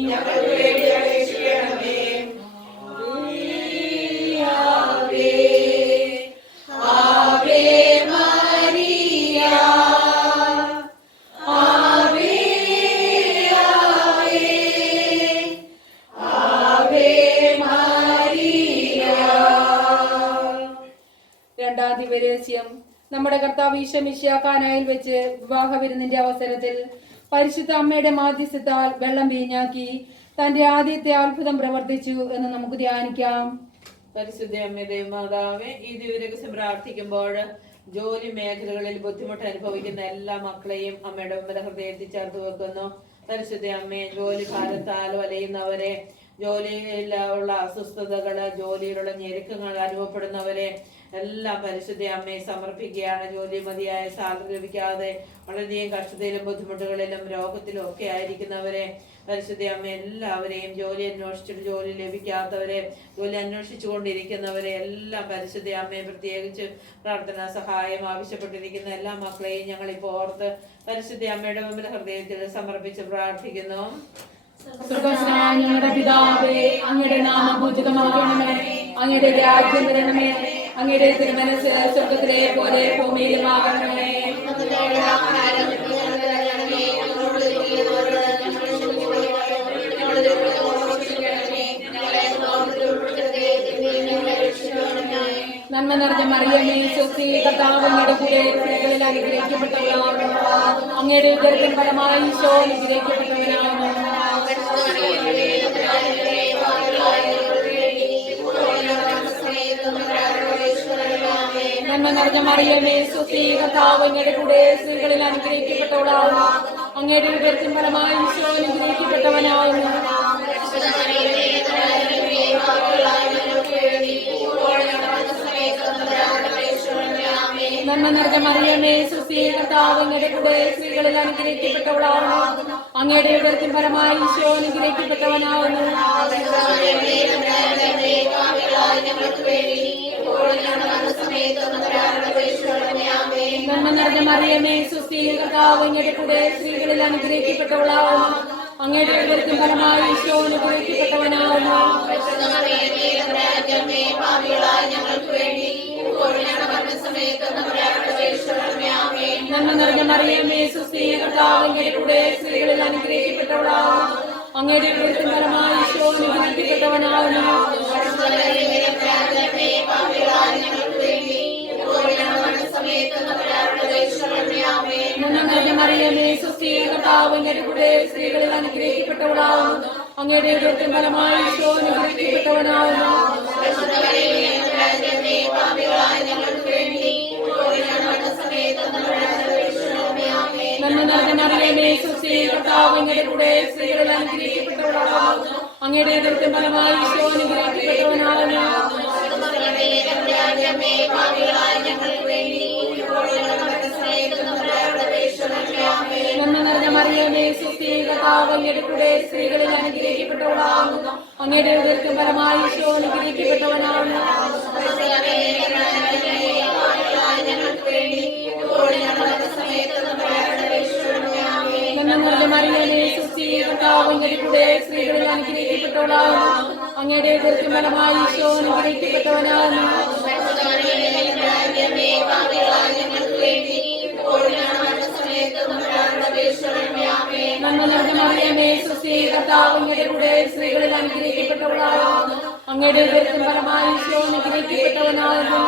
ആവേ പരസ്യം. നമ്മുടെ കർത്താവ് ഈശോ കാനായിൽ വെച്ച് വിവാഹ വിരുന്നിന്റെ അവസരത്തിൽ പരിശുദ്ധ അമ്മയുടെ മാധ്യസ്ഥത്താൽ വെള്ളം വീഞ്ഞാക്കി തന്റെ ആദ്യത്തെ അത്ഭുതം പ്രവർത്തിച്ചു എന്ന് നമുക്ക് ധ്യാനിക്കാം. പരിശുദ്ധ അമ്മയുടെ മാതാവേ, ഈ ദിവസം പ്രാർത്ഥിക്കുമ്പോൾ ജോലി മേഖലകളിൽ ബുദ്ധിമുട്ട് അനുഭവിക്കുന്ന എല്ലാ മക്കളെയും അമ്മയുടെ മുമ്പിൽ ഹൃദയത്തിൽ ചേർത്ത് വെക്കുന്നു. പരിശുദ്ധ അമ്മയെ, ജോലി ഭാരത്താൽ വലയുന്നവരെ, ജോലിയിലുള്ള അസ്വസ്ഥതകള്, ജോലിയിലുള്ള ഞെരുക്കങ്ങൾ അനുഭവപ്പെടുന്നവരെ എല്ലാം പരിശുദ്ധ അമ്മയെ സമർപ്പിക്കുകയാണ്. ജോലി മതിയായ സാലറി ലഭിക്കാതെ വളരെയധികം കഷ്ടതയിലും ബുദ്ധിമുട്ടുകളിലും രോഗത്തിലും ഒക്കെ ആയിരിക്കുന്നവരെ പരിശുദ്ധ അമ്മ എല്ലാവരെയും, ജോലി അന്വേഷിച്ചിട്ട് ജോലി ലഭിക്കാത്തവരെ, ജോലി അന്വേഷിച്ചു കൊണ്ടിരിക്കുന്നവരെ എല്ലാം പരിശുദ്ധ അമ്മയെ, പ്രത്യേകിച്ച് പ്രാർത്ഥനാ സഹായം ആവശ്യപ്പെട്ടിരിക്കുന്ന എല്ലാ മക്കളെയും ഞങ്ങളിപ്പോൾ ഓർത്ത് പരിശുദ്ധ അമ്മയുടെ മുമ്പിൽ ഹൃദയത്തിൽ സമർപ്പിച്ച് പ്രാർത്ഥിക്കുന്നു. സ്വർഗ്ഗസ്ഥനായ ഞങ്ങളുടെ പിതാവേ, അങ്ങയുടെ നാമം പൂജിതമാകണമേ, അങ്ങയുടെ രാജ്യം വരണമേ, അങ്ങയുടെ തിരുമനസ്സ് സ്വർഗ്ഗത്തിലെ പോലെ ഭൂമിയിലുമാകണമേ. നന്മ നിറഞ്ഞ മറിയമേ, സ്വസ്തി, കർത്താവ് അങ്ങയുടെ കൂടെ, സ്ത്രീകളിൽ അനുഗ്രഹിക്കപ്പെട്ടവളാകുന്നു. അങ്ങയുടെ ഉദരത്തിൻ ഫലമായി ഈശോ അനുഗ്രഹിക്കപ്പെട്ടവനാകുന്നു. നന്മ നിറഞ്ഞ മറിയമേ, സ്വസ്തി, കർത്താവ് അങ്ങയുടെ കൂടെ, സ്ത്രീകളിൽ അനുഗ്രഹിക്കപ്പെട്ടവളാകുന്നു. അങ്ങയുടെ ഉദരത്തിൻ ഫലമായി ഈശോ അനുഗ്രഹിക്കപ്പെട്ടവനാകുന്നു. നന്മ നിറഞ്ഞ മറിയമേ, സ്വസ്തി, കർത്താവ് അങ്ങയുടെ കൂടെ, സ്ത്രീകളിൽ അനുഗ്രഹിക്കപ്പെട്ടവളാകുന്നു. അങ്ങയുടെ ഉദരത്തിൻ ഫലമായി ഈശോ അനുഗ്രഹിക്കപ്പെട്ടവനാകുന്നു. നന്മ നിറഞ്ഞ മറിയമേ, സ്വസ്തി, കർത്താവ് അങ്ങയുടെ കൂടെ, സ്ത്രീകളിൽ അനുഗ്രഹിക്കപ്പെട്ടവളാകുന്നു. അങ്ങയുടെ ഉദരത്തിൻ ഫലമായി ഈശോ അനുഗ്രഹിക്കപ്പെട്ടവനാകുന്നു. നന്മ നിറഞ്ഞ മറിയമേ, സ്വസ്തി, കർത്താവ് അങ്ങയുടെ കൂടെ, സ്ത്രീകളിൽ അനുഗ്രഹിക്കപ്പെട്ടവളാകുന്നു. അങ്ങയുടെ ഉദരത്തിൻ ഫലമായി ഈശോ അനുഗ്രഹിക്കപ്പെട്ടവനാകുന്നു. നന്മ നിറഞ്ഞ മറിയമേ, സ്വസ്തി, കർത്താവ് അങ്ങയുടെ കൂടെ, സ്ത്രീകളിൽ അനുഗ്രഹിക്കപ്പെട്ടവളാകുന്നു. അങ്ങയുടെ ഉദരത്തിൻ ഫലമായി ഈശോ അനുഗ്രഹിക്കപ്പെട്ടവനാകുന്നു. നന്മ നിറഞ്ഞ മറിയമേ, സ്വസ്തി, കർത്താവ് അങ്ങയുടെ കൂടെ, സ്ത്രീകളിൽ അനുഗ്രഹിക്കപ്പെട്ടവളാകുന്നു. അങ്ങയുടെ ഉദരത്തിൻ ഫലമായി ഈശോ അനുഗ്രഹിക്കപ്പെട്ടവനാകുന്നു. നന്മ നിറഞ്ഞ മറിയമേ, സ്വസ്തി, കർത്താവ് അങ്ങയുടെ കൂടെ, സ്ത്രീകളിൽ അനുഗ്രഹിക്കപ്പെട്ടവളാകുന്നു. അങ്ങയുടെ ഉദരത്തിൻ ഫലമായി ഈശോ അനുഗ്രഹിക്കപ്പെട്ടവനാകുന്നു. നന്മ നിറഞ്ഞ മറിയമേ, സ്വസ്തി, കർത്താവ് അങ്ങയുടെ കൂടെ, സ്ത്രീകളിൽ അനുഗ്രഹിക്കപ്പെട്ടവളാകുന്നു. അങ്ങയുടെ ഉദരത്തിൻ ഫലമായി ഈശോ അനുഗ്രഹിക്കപ്പെട്ടവനാകുന്നു. നന്മ നിറഞ്ഞ മറിയമേ, സ്വസ്തി, കർത്താവ് അങ്ങയുടെ കൂടെ, സ്ത്രീകളിൽ അനുഗ്രഹിക്കപ്പെട്ടവളാകുന്നു. അങ്ങയുടെ ഉദരത്തിൻ ഫലമായി ഈശോ അനുഗ്രഹിക്കപ്പെട്ടവനാകുന്നു.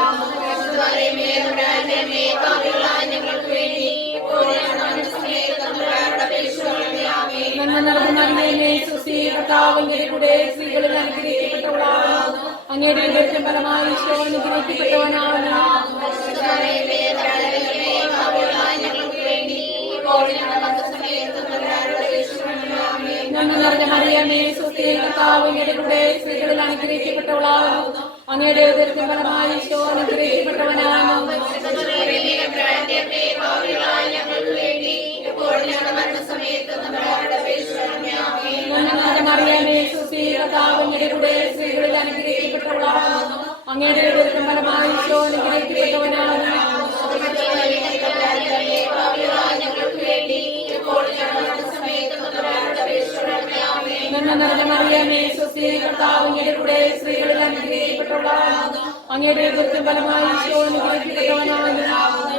നന്മ നിറഞ്ഞ മറിയമേ, സ്വസ്തി, കർത്താവ് അങ്ങയുടെ കൂടെ, സ്ത്രീകളിൽ അനുഗ്രഹിക്കപ്പെട്ടവളാകുന്നു. അങ്ങയുടെ ഉദരത്തിൻ ഫലമായി ഈശോ അനുഗ്രഹിക്കപ്പെട്ടവനാകുന്നു. നന്മ നിറഞ്ഞ മറിയമേ, സ്വസ്തി, കർത്താവ് അങ്ങയുടെ കൂടെ, സ്ത്രീകളിൽ അനുഗ്രഹിക്കപ്പെട്ടവളാകുന്നു. അങ്ങയുടെ ഉദരത്തിൻ ഫലമായി ഈശോ അനുഗ്രഹിക്കപ്പെട്ടവനാകുന്നു. നന്മ നിറഞ്ഞ മറിയമേ, സ്വസ്തി, കർത്താവ് അങ്ങയുടെ കൂടെ, സ്ത്രീകളിൽ അനുഗ്രഹിക്കപ്പെട്ടവളാകുന്നു. അങ്ങയുടെ ഉദരത്തിൻ ഫലമായി ഈശോ അനുഗ്രഹിക്കപ്പെട്ടവനാകുന്നു. നന്മ നിറഞ്ഞ മറിയമേ, സ്വസ്തി, കർത്താവ് അങ്ങയുടെ കൂടെ, സ്ത്രീകളിൽ അനുഗ്രഹിക്കപ്പെട്ടവളാകുന്നു. അങ്ങയുടെ ഉദരത്തിൻ ഫലമായി ഈശോ അനുഗ്രഹിക്കപ്പെട്ടവനാകുന്നു.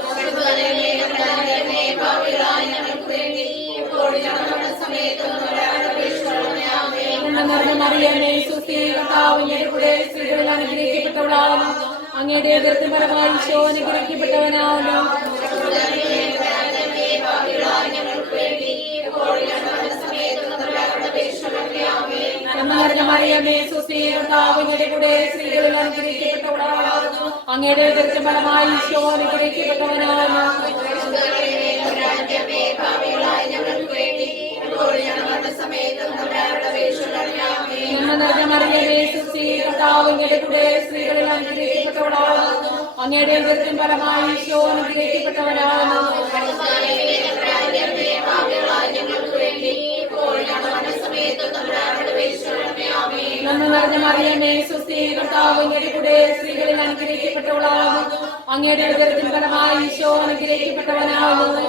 നന്മ നിറഞ്ഞ മറിയമേ, സ്വസ്തി, കർത്താവ് അങ്ങയുടെ കൂടെ, സ്ത്രീകളിൽ അനുഗ്രഹിക്കപ്പെട്ടവളാകുന്നു. അങ്ങയുടെ ഉദരത്തിൻ ഫലമായി ഈശോ അനുഗ്രഹിക്കപ്പെട്ടവനാകുന്നു. നന്മ നിറഞ്ഞ മറിയമേ സ്വസ്തി, കർത്താവ് അങ്ങയുടെ കൂടെ സ്ത്രീകളിൽ അനുഗ്രഹിക്കപ്പെട്ടവളാകുന്നു. അങ്ങയുടെ ഉദരത്തിൻ ഫലമായി ഈശോ അനുഗ്രഹിക്കപ്പെട്ടവനാകുന്നു. നന്മ നിറഞ്ഞ മറിയമേ സ്വസ്തി, കർത്താവ് അങ്ങയുടെ കൂടെ സ്ത്രീകളിൽ അനുഗ്രഹിക്കപ്പെട്ടവളാകുന്നു. അങ്ങയുടെ ഉദരത്തിൻ ഫലമായി ഈശോ അനുഗ്രഹിക്കപ്പെട്ടവനാകുന്നു. നന്മ നിറഞ്ഞ മറിയമേ സ്വസ്തി, കർത്താവ് അങ്ങയുടെ കൂടെ സ്ത്രീകളിൽ അനുഗ്രഹിക്കപ്പെട്ടവളാകുന്നു. അങ്ങയുടെ ഉദരത്തിൻ ഫലമായി ഈശോ അനുഗ്രഹിക്കപ്പെട്ടവനാകുന്നു.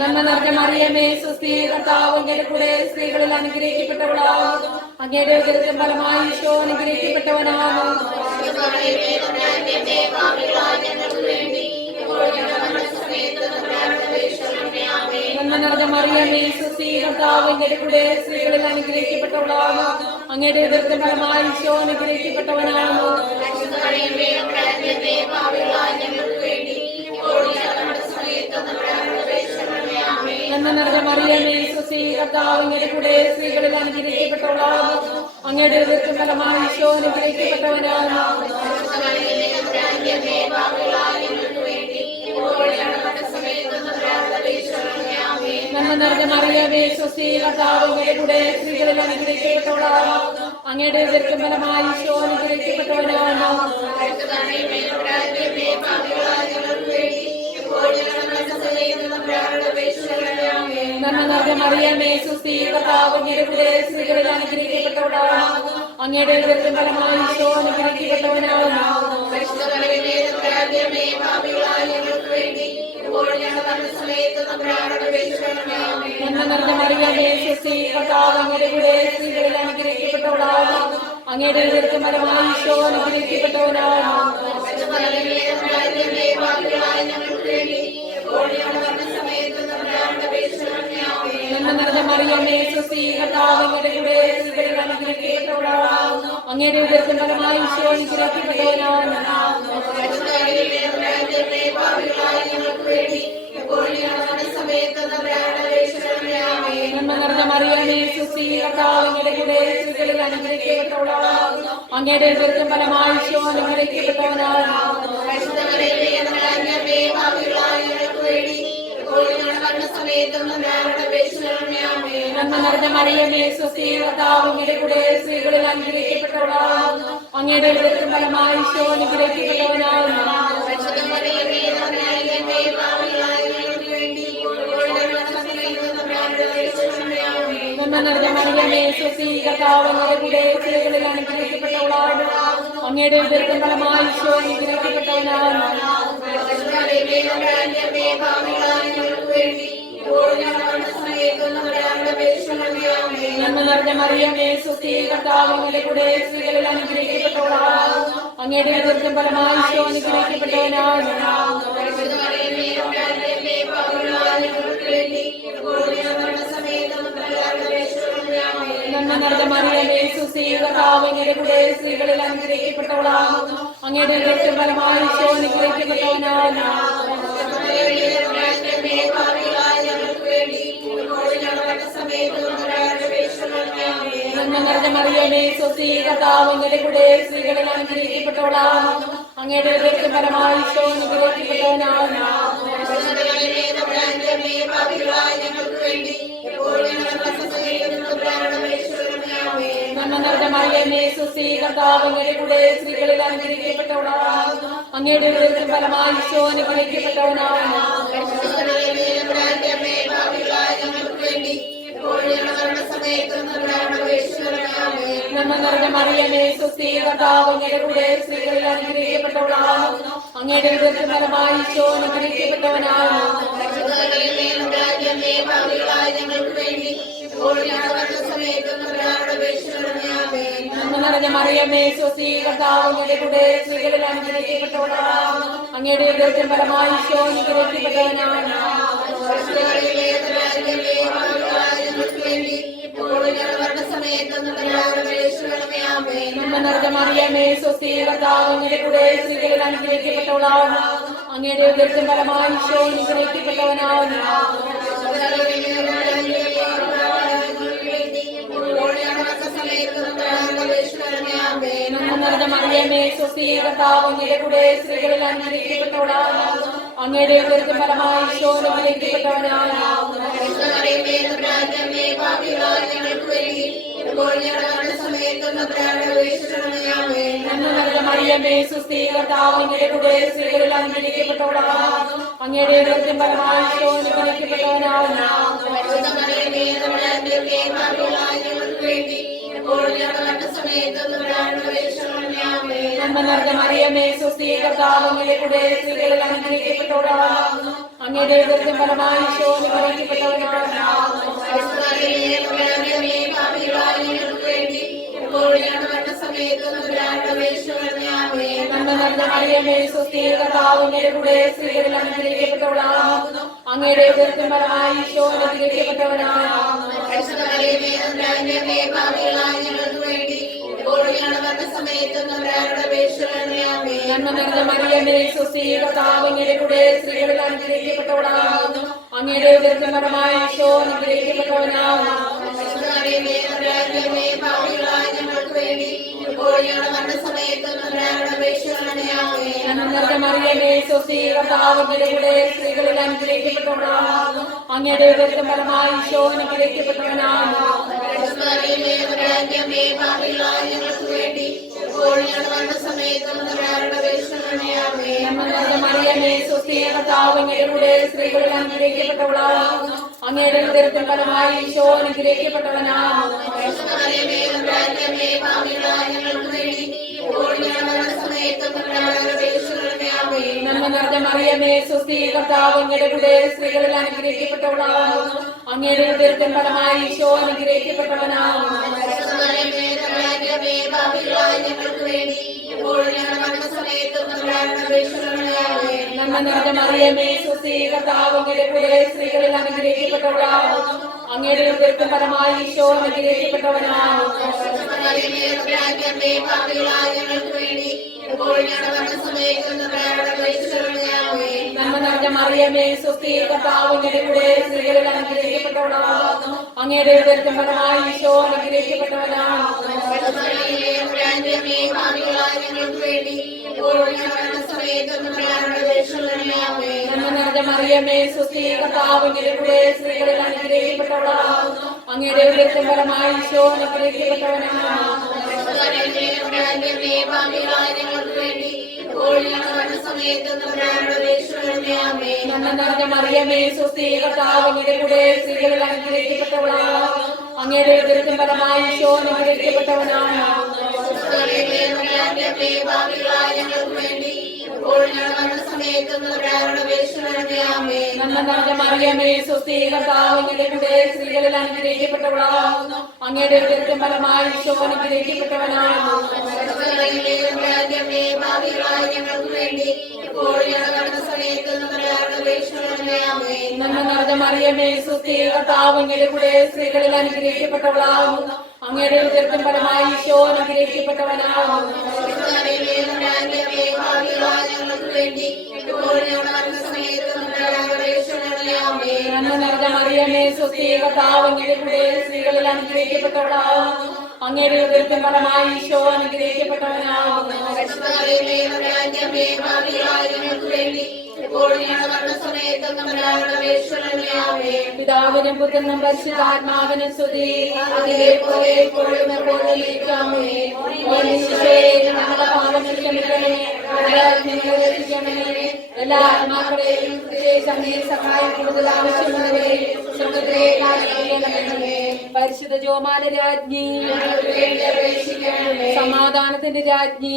നന്മ നിറഞ്ഞ മറിയമേ സ്വസ്തി, കർത്താവ് അങ്ങയുടെ കൂടെ സ്ത്രീകളിൽ അനുഗ്രഹിക്കപ്പെട്ടവളാകുന്നു. അങ്ങയുടെ ഉദരത്തിൻ ഫലമായി ഈശോ അനുഗ്രഹിക്കപ്പെട്ടവനാകുന്നു. നന്മ നിറഞ്ഞ മറിയമേ സ്വസ്തി, കർത്താവ് അങ്ങയുടെ കൂടെ സ്ത്രീകളിൽ അനുഗ്രഹിക്കപ്പെട്ടവളാകുന്നു. അങ്ങയുടെ ഉദരത്തിൻ ഫലമായി ഈശോ അനുഗ്രഹിക്കപ്പെട്ടവനാകുന്നു. നന്മ നിറഞ്ഞ മറിയമേ സ്വസ്തി, കർത്താവ് അങ്ങയുടെ കൂടെ സ്ത്രീകളിൽ അനുഗ്രഹിക്കപ്പെട്ടവളാകുന്നു. അങ്ങയുടെ ഉദരത്തിൻ ഫലമായി ഈശോ അനുഗ്രഹിക്കപ്പെട്ടവനാകുന്നു. നന്മ നിറഞ്ഞ മറിയമേ സ്വസ്തി, കർത്താവ് അങ്ങയുടെ കൂടെ സ്ത്രീകളിൽ അനുഗ്രഹിക്കപ്പെട്ടവളാകുന്നു. അങ്ങയുടെ ഉദരത്തിൻ ഫലമായി ഈശോ അനുഗ്രഹിക്കപ്പെട്ടവനാകുന്നു. നന്മ നിറഞ്ഞ മറിയമേ സ്വസ്തി, കർത്താവ് അങ്ങയുടെ കൂടെ സ്ത്രീകളിൽ അനുഗ്രഹിക്കപ്പെട്ടവളാകുന്നു. അങ്ങയുടെ ഉദരത്തിൻ ഫലമായി ഈശോ അനുഗ്രഹിക്കപ്പെട്ടവനാകുന്നു. നന്മ നിറഞ്ഞ മറിയമേ സ്വസ്തി, കർത്താവ് അങ്ങയുടെ കൂടെ സ്ത്രീകളിൽ അനുഗ്രഹിക്കപ്പെട്ടവളാകുന്നു. അങ്ങയുടെ ഉദരത്തിൻ ഫലമായി ഈശോ അനുഗ്രഹിക്കപ്പെട്ടവനാകുന്നു. നന്മ നിറഞ്ഞ മറിയമേ സ്വസ്തി, കർത്താവ് അങ്ങയുടെ കൂടെ സ്ത്രീകളിൽ അനുഗ്രഹിക്കപ്പെട്ടവളാകുന്നു. അങ്ങയുടെ ഉദരത്തിൻ ഫലമായി ഈശോ അനുഗ്രഹിക്കപ്പെട്ടവനാകുന്നു. നന്മ നിറഞ്ഞ മറിയമേ സ്വസ്തി, കർത്താവ് അങ്ങയുടെ കൂടെ സ്ത്രീകളിൽ അനുഗ്രഹിക്കപ്പെട്ടവളാകുന്നു. അങ്ങയുടെ ഉദരത്തിൻ ഫലമായി ഈശോ അനുഗ്രഹിക്കപ്പെട്ടവനാകുന്നു. നന്മ നിറഞ്ഞ മറിയമേ സ്വസ്തി, കർത്താവ് അങ്ങയുടെ കൂടെ സ്ത്രീകളിൽ അനുഗ്രഹിക്കപ്പെട്ടവളാകുന്നു. അങ്ങയുടെ ഉദരത്തിൻ ഫലമായി ഈശോ അനുഗ്രഹിക്കപ്പെട്ടവനാകുന്നു. നന്മ നിറഞ്ഞ മറിയമേ സ്വസ്തി, കർത്താവ് അങ്ങയുടെ കൂടെ സ്ത്രീകളിൽ അനുഗ്രഹിക്കപ്പെട്ടവളാകുന്നു. അങ്ങയുടെ ഉദരത്തിൻ ഫലമായി ഈശോ അനുഗ്രഹിക്കപ്പെട്ടവനാകുന്നു. നന്മ നിറഞ്ഞ മറിയമേ സ്വസ്തി, കർത്താവ് അങ്ങയുടെ കൂടെ സ്ത്രീകളിൽ അനുഗ്രഹിക്കപ്പെട്ടവളാകുന്നു. അങ്ങയുടെ ഉദരത്തിൻ ഫലമായി ഈശോ അനുഗ്രഹിക്കപ്പെട്ടവനാകുന്നു. നന്മ നിറഞ്ഞ മറിയമേ സ്വസ്തി, കർത്താവ് അങ്ങയുടെ കൂടെ സ്ത്രീകളിൽ അനുഗ്രഹിക്കപ്പെട്ടവളാകുന്നു. അങ്ങയുടെ ഉദരത്തിൻ ഫലമായി ഈശോ അനുഗ്രഹിക്കപ്പെട്ടവനാകുന്നു. നന്മ നിറഞ്ഞ മറിയമേ സ്വസ്തി, കർത്താവ് അങ്ങയുടെ കൂടെ സ്ത്രീകളിൽ അനുഗ്രഹിക്കപ്പെട്ടവളാകുന്നു. അങ്ങയുടെ ഉദരത്തിൻ ഫലമായി ഈശോ അനുഗ്രഹിക്കപ്പെട്ടവനാകുന്നു. നന്മ നിറഞ്ഞ മറിയമേ സ്വസ്തി, കർത്താവ് അങ്ങയുടെ കൂടെ സ്ത്രീകളിൽ അനുഗ്രഹിക്കപ്പെട്ടവളാകുന്നു. അങ്ങയുടെ ഉദരത്തിൻ ഫലമായി ഈശോ അനുഗ്രഹിക്കപ്പെട്ടവനാകുന്നു. നന്മ നിറഞ്ഞ മറിയമേ സ്വസ്തി, കർത്താവ് അങ്ങയുടെ കൂടെ സ്ത്രീകളിൽ അനുഗ്രഹിക്കപ്പെട്ടവളാകുന്നു. അങ്ങയുടെ ഉദരത്തിൻ ഫലമായി ഈശോ അനുഗ്രഹിക്കപ്പെട്ടവനാകുന്നു. നന്മ നിറഞ്ഞ മറിയമേ സ്വസ്തി, കർത്താവ് അങ്ങയുടെ കൂടെ സ്ത്രീകളിൽ അനുഗ്രഹിക്കപ്പെട്ടവളാകുന്നു. അങ്ങയുടെ ഉദരത്തിൻ ഫലമായി ഈശോ അനുഗ്രഹിക്കപ്പെട്ടവനാകുന്നു. നന്മ നിറഞ്ഞ മറിയമേ സ്വസ്തി, കർത്താവ് അങ്ങയുടെ കൂടെ സ്ത്രീകളിൽ അനുഗ്രഹിക്കപ്പെട്ടവളാകുന്നു. അങ്ങയുടെ ഉദരത്തിൻ ഫലമായി ഈശോ അനുഗ്രഹിക്കപ്പെട്ടവനാകുന്നു. ഞങ്ങളുടെ സമയത്തും തമ്പുരാനോട് അപേക്ഷിക്കണമേ. ആമേൻ. നന്മ നിറഞ്ഞ മറിയമേ, സ്വസ്തി, കർത്താവ് അങ്ങയുടെ കൂടെ സ്ത്രീകളിൽ അനുഗ്രഹിക്കപ്പെട്ടവളാകുന്നു. അങ്ങയുടെ ഉദരത്തിൻ ഫലമായി ഈശോ അനുഗ്രഹിക്കപ്പെട്ടവനാകുന്നു. നന്മ നിറഞ്ഞ മറിയമേ, സ്വസ്തി, കർത്താവ് അങ്ങയുടെ കൂടെ സ്ത്രീകളിൽ അനുഗ്രഹിക്കപ്പെട്ടവളാകുന്നു. അങ്ങയുടെ ഉദരത്തിൻ ഫലമായി ഈശോ അനുഗ്രഹിക്കപ്പെട്ടവനാകുന്നു. നന്മ നിറഞ്ഞ മറിയമേ, സ്വസ്തി, കർത്താവ് അങ്ങയുടെ കൂടെ സ്ത്രീകളിൽ അനുഗ്രഹിക്കപ്പെട്ടവളാകുന്നു. അങ്ങയുടെ ഉദരത്തിൻ ഫലമായി ഈശോ അനുഗ്രഹിക്കപ്പെട്ടവനാകുന്നു. നന്മ നിറഞ്ഞ മറിയമേ, സ്വസ്തി, കർത്താവ് അങ്ങയുടെ കൂടെ സ്ത്രീകളിൽ അനുഗ്രഹിക്കപ്പെട്ടവളാകുന്നു. അങ്ങയുടെ ഉദരത്തിൻ ഫലമായി ഈശോ അനുഗ്രഹിക്കപ്പെട്ടവനാകുന്നു. നന്മ നിറഞ്ഞ മറിയമേ, സ്വസ്തി, കർത്താവ് അങ്ങയുടെ കൂടെ സ്ത്രീകളിൽ അനുഗ്രഹിക്കപ്പെട്ടവളാകുന്നു. അങ്ങയുടെ ഉദരത്തിൻ ഫലമായി ഈശോ അനുഗ്രഹിക്കപ്പെട്ടവനാകുന്നു. നന്മ നിറഞ്ഞ മറിയമേ, സ്വസ്തി, കർത്താവ് അങ്ങയുടെ കൂടെ സ്ത്രീകളിൽ അനുഗ്രഹിക്കപ്പെട്ടവളാകുന്നു. അങ്ങയുടെ ഉദരത്തിൻ ഫലമായി ഈശോ അനുഗ്രഹിക്കപ്പെട്ടവനാകുന്നു. നന്മ നിറഞ്ഞ മറിയമേ, സ്വസ്തി, കർത്താവ് അങ്ങയുടെ കൂടെ സ്ത്രീകളിൽ അനുഗ്രഹിക്കപ്പെട്ടവളാകുന്നു. അങ്ങയുടെ ഉദരത്തിൻ ഫലമായി ഈശോ അനുഗ്രഹിക്കപ്പെട്ടവനാകുന്നു. നന്മ നിറഞ്ഞ മറിയമേ, സ്വസ്തി, കർത്താവ് അങ്ങയുടെ കൂടെ സ്ത്രീകളിൽ അനുഗ്രഹിക്കപ്പെട്ടവളാകുന്നു. അങ്ങയുടെ ഉദരത്തിൻ ഫലമായി ഈശോ അനുഗ്രഹിക്കപ്പെട്ടവനാകുന്നു. നന്മ നിറഞ്ഞ മറിയമേ, സ്വസ്തി, കർത്താവ് അങ്ങയുടെ കൂടെ സ്ത്രീകളിൽ അനുഗ്രഹിക്കപ്പെട്ടവളാകുന്നു. അങ്ങയുടെ ഉദരത്തിൻ ഫലമായി ഈശോ അനുഗ്രഹിക്കപ്പെട്ടവനാകുന്നു. നന്മ നിറഞ്ഞ മറിയമേ, സ്വസ്തി, കർത്താവ് അങ്ങയുടെ കൂടെ സ്ത്രീകളിൽ അനുഗ്രഹിക്കപ്പെട്ടവളാകുന്നു. അങ്ങയുടെ ഉദരത്തിൻ ഫലമായി ഈശോ അനുഗ്രഹിക്കപ്പെട്ടവനാകുന്നു. നന്മ നിറഞ്ഞ മറിയമേ, സ്വസ്തി, കർത്താവ് അങ്ങയുടെ കൂടെ സ്ത്രീകളിൽ അനുഗ്രഹിക്കപ്പെട്ടവളാകുന്നു. അങ്ങയുടെ ഉദരത്തിൻ ഫലമായി ഈശോ അനുഗ്രഹിക്കപ്പെട്ടവനാകുന്നു. നന്മ നിറഞ്ഞ മറിയമേ, സ്വസ്തി, കർത്താവ് അങ്ങയുടെ കൂടെ സ്ത്രീകളിൽ അനുഗ്രഹിക്കപ്പെട്ടവളാകുന്നു. അങ്ങയുടെ ഉദരത്തിൻ ഫലമായി ഈശോ അനുഗ്രഹിക്കപ്പെട്ടവനാകുന്നു. നന്മ നിറഞ്ഞ മറിയമേ, സ്വസ്തി, കർത്താവ് അങ്ങയുടെ കൂടെ സ്ത്രീകളിൽ അനുഗ്രഹിക്കപ്പെട്ടവളാകുന്നു. അങ്ങയുടെ ഉദരത്തിൻ ഫലമായി ഈശോ അനുഗ്രഹിക്കപ്പെട്ടവനാകുന്നു. നന്മ നിറഞ്ഞ മറിയമേ, സ്വസ്തി, കർത്താവ് അങ്ങയുടെ കൂടെ സ്ത്രീകളിൽ അനുഗ്രഹിക്കപ്പെട്ടവളാകുന്നു. അങ്ങയുടെ ഉദരത്തിൻ ഫലമായി ഈശോ അനുഗ്രഹിക്കപ്പെട്ടവനാകുന്നു. നന്മ നിറഞ്ഞ മറിയമേ, സ്വസ്തി, കർത്താവ് അങ്ങയുടെ കൂടെ സ്ത്രീകളിൽ അനുഗ്രഹിക്കപ്പെട്ടവളാകുന്നു. അങ്ങയുടെ ഉദരത്തിൻ ഫലമായി ഈശോ അനുഗ്രഹിക്കപ്പെട്ടവനാകുന്നു. നന്മ നിറഞ്ഞ മറിയമേ, സ്വസ്തി, കർത്താവ് അങ്ങയുടെ കൂടെ സ്ത്രീകളിൽ അനുഗ്രഹിക്കപ്പെട്ടവളാകുന്നു. അങ്ങയുടെ ഉദരത്തിൻ ഫലമായി ഈശോ അനുഗ്രഹിക്കപ്പെട്ടവനാകുന്നു. പിതാവിനും പുത്രനും പരിശുദ്ധാത്മാവിനും സ്തുതി. അതിലെ പോലെ എപ്പോഴും എപ്പോഴും ഞങ്ങളുടെ പാപങ്ങൾ ക്ഷമിക്കണമേ, രക്ഷിക്കണമേ. എല്ലാ ആത്മാക്കളെയും പ്രത്യേകിച്ച് അങ്ങേ സഹായം കൂടുതൽ ആവശ്യമുള്ളവരെയും സ്വർഗ്ഗത്തിലേക്ക് ആനയിക്കണമേ. പരിശുദ്ധ ജോമാല രാജ്ഞി, സമാധാനത്തിന്റെ രാജ്ഞി,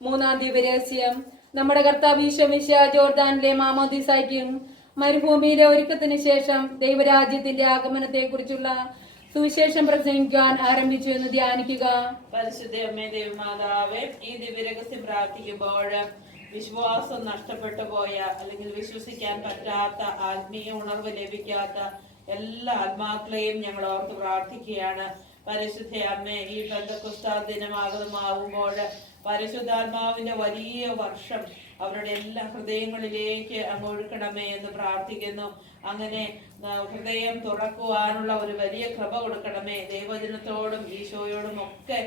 മൂന്നാം ദിവ്യരഹസ്യം നമ്മുടെ കർത്താവ് ഈശോ മിശിഹാ ജോർദാനിലെ മാമോദീസായ്ക്കും മരുഭൂമിയിലെ ഒരുക്കത്തിന് ശേഷം ദൈവരാജ്യത്തിന്റെ ആഗമനത്തെ കുറിച്ചുള്ള സുവിശേഷം പ്രസംഗിക്കാൻ ആരംഭിച്ചു എന്ന് ധ്യാനിക്കുക. പരിശുദ്ധ അമ്മേ ദൈവമാതാവേ, ഈ ദിവ്യരഹസ്യം പ്രാർത്ഥിക്കുമ്പോൾ വിശ്വാസം നഷ്ടപ്പെട്ടു പോയ അല്ലെങ്കിൽ വിശ്വസിക്കാൻ പറ്റാത്ത ആത്മീയ ഉണർവ് ലഭിക്കാത്ത എല്ലാ ആത്മാക്കളെയും ഞങ്ങൾ ഓർത്ത് പ്രാർത്ഥിക്കുകയാണ്. പരിശുദ്ധ അമ്മേ, ഈ പെന്തക്കോസ്താ ദിനമാകുമ്പോൾ പരിശുദ്ധാത്മാവിന്റെ വലിയ വർഷം അവരുടെ എല്ലാ ഹൃദയങ്ങളിലേക്ക് അങ്ങ് ഒഴുക്കണമേ എന്ന് പ്രാർത്ഥിക്കുന്നു. അങ്ങനെ ഹൃദയം തുറക്കുവാനുള്ള ഒരു വലിയ കൃപ കൊടുക്കണമേ. ദൈവജനത്തോടും ഈശോയോടും ഒക്കെ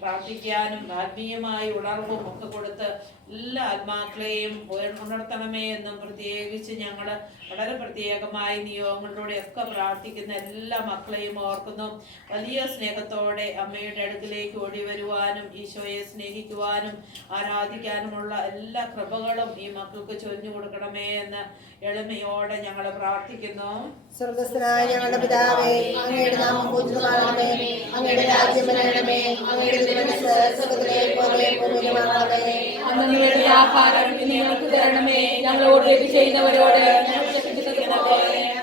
പ്രാർത്ഥിക്കാനും ആത്മീയമായ ഉണർവും ഒക്കെ കൊടുത്ത് എല്ലാ ആത്മാക്കളെയും ഉണർത്തണമേ എന്നും പ്രത്യേകിച്ച് ഞങ്ങൾ വളരെ പ്രത്യേകമായി നിയോഗങ്ങളിലൂടെ ഒക്കെ പ്രാർത്ഥിക്കുന്ന എല്ലാ മക്കളെയും ഓർക്കുന്നു. വലിയ സ്നേഹത്തോടെ അമ്മയുടെ അടുക്കിലേക്ക് ഓടി വരുവാനും ഈശോയെ സ്നേഹിക്കുവാനും ആരാധിക്കാനുമുള്ള എല്ലാ കൃപകളും ഈ മക്കൾക്ക് ചൊരിഞ്ഞു കൊടുക്കണമേ എന്ന് എളിമയോടെ ഞങ്ങൾ പ്രാർത്ഥിക്കുന്നു. സ്വർഗ്ഗസ്ഥനായ ഞങ്ങളുടെ പിതാവേ, അങ്ങയുടെ നാമം പൂജിതമാകണമേ, അങ്ങയുടെ രാജ്യം വരണമേ, അങ്ങയുടെ തിരുമനസ്സ് സ്വർഗ്ഗത്തിലെ പോലെ ഭൂമിയിലുമാകണമേ. അന്നു വേണ്ട ആഹാരം ഇന്ന് ഞങ്ങൾക്ക് തരണമേ. ഞങ്ങളോട് തെറ്റ് ചെയ്യുന്നവരോട്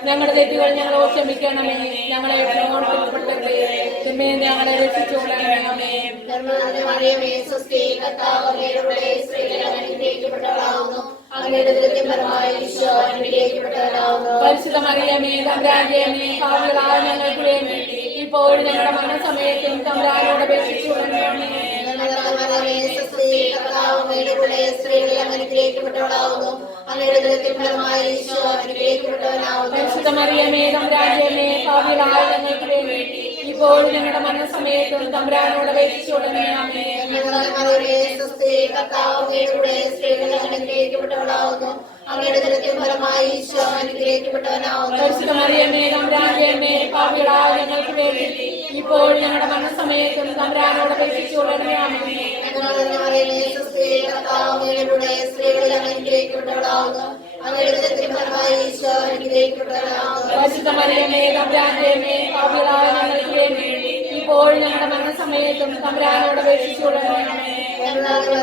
ഞങ്ങളുടെ തെറ്റുകൾ ഞങ്ങളോട് ക്ഷമിക്കണമേ. ഞങ്ങളെ ഉൾപ്പെടുത്തരുതേ, ഞങ്ങളെ രക്ഷിച്ചുകൊള്ളണമേ. മറിയമേ സ്വസ്തി, കർത്താവ് അങ്ങയുടെ കൂടെ സ്ത്രീകൾ അനുഗ്രഹിക്കപ്പെട്ടവളാകുന്നു, അങ്ങയുടെ ദുരിതപരമായ ഈശോ അനുഗ്രഹിക്കപ്പെട്ടവനാകുന്നു. പരിശുദ്ധ മറിയമേ തമ്പുരാന്റെ അമ്മേ, പാപികളായ ഞങ്ങൾക്ക് വേണ്ടി ഇപ്പോൾ ഞങ്ങളുടെ മരണസമയത്തും തമ്പുരാനോട് അപേക്ഷിച്ചുകൊള്ളണമേ. മറിയമേ സ്വസ്തി, കർത്താവ് അങ്ങയുടെ കൂടെ സ്ത്രീകൾ അനുഗ്രഹിക്കപ്പെട്ടവളാകുന്നു, അങ്ങയുടെ ദുരിതപരമായ ഈശോ അനുഗ്രഹിക്കപ്പെട്ടവനാകുന്നു. പരിശുദ്ധ മറിയമേ തമ്പുരാന്റെ അമ്മേ, പാപികളായ ഞങ്ങൾക്ക് വേണ്ടി ഇപ്പോൾ ഞങ്ങളുടെ മരണസമയത്തും തമ്പുരാനോട് അപേക്ഷിച്ചുകൊള്ളണമേ. മറിയമേ സ്വസ്തി, കർത്താവ് അങ്ങയുടെ കൂടെ സ്ത്രീകൾ അനുഗ്രഹിക്കപ്പെട്ടവളാകുന്നു, അങ്ങയുടെ ദുരിതപരമായ ഈശോ അനുഗ്രഹിക്കപ്പെട്ടവനാകുന്നു. പരിശുദ്ധ മറിയമേ തമ്പുരാന്റെ അമ്മേ, പാപികളായ ഞങ്ങൾക്ക് വേണ്ടി ഇപ്പോൾ ഞങ്ങളുടെ മരണസമയത്തും തമ്പുരാനോട് അപേക്ഷിച്ചുകൊള്ളണമേ. മറിയമേ സ്വസ്തി, കർത്താവ് അങ്ങയുടെ കൂടെ സ്ത്രീകൾ അനുഗ്രഹിക്കപ്പെട്ടവളാകുന്നു, അങ്ങയുടെ ദുരിതപരമായ ഈശോ അനുഗ്രഹിക്കപ്പെട്ടവനാകുന്നു. പരിശുദ്ധ മറിയമേ തമ്പുരാന്റെ അമ്മേ, പാപികളായ ഞങ്ങൾക്ക് വേണ്ടി ഇപ്പോൾ ഞങ്ങളുടെ മരണസമയത്തും തമ്പുരാനോട് അപേക്ഷിച്ചുകൊള്ളണമേ.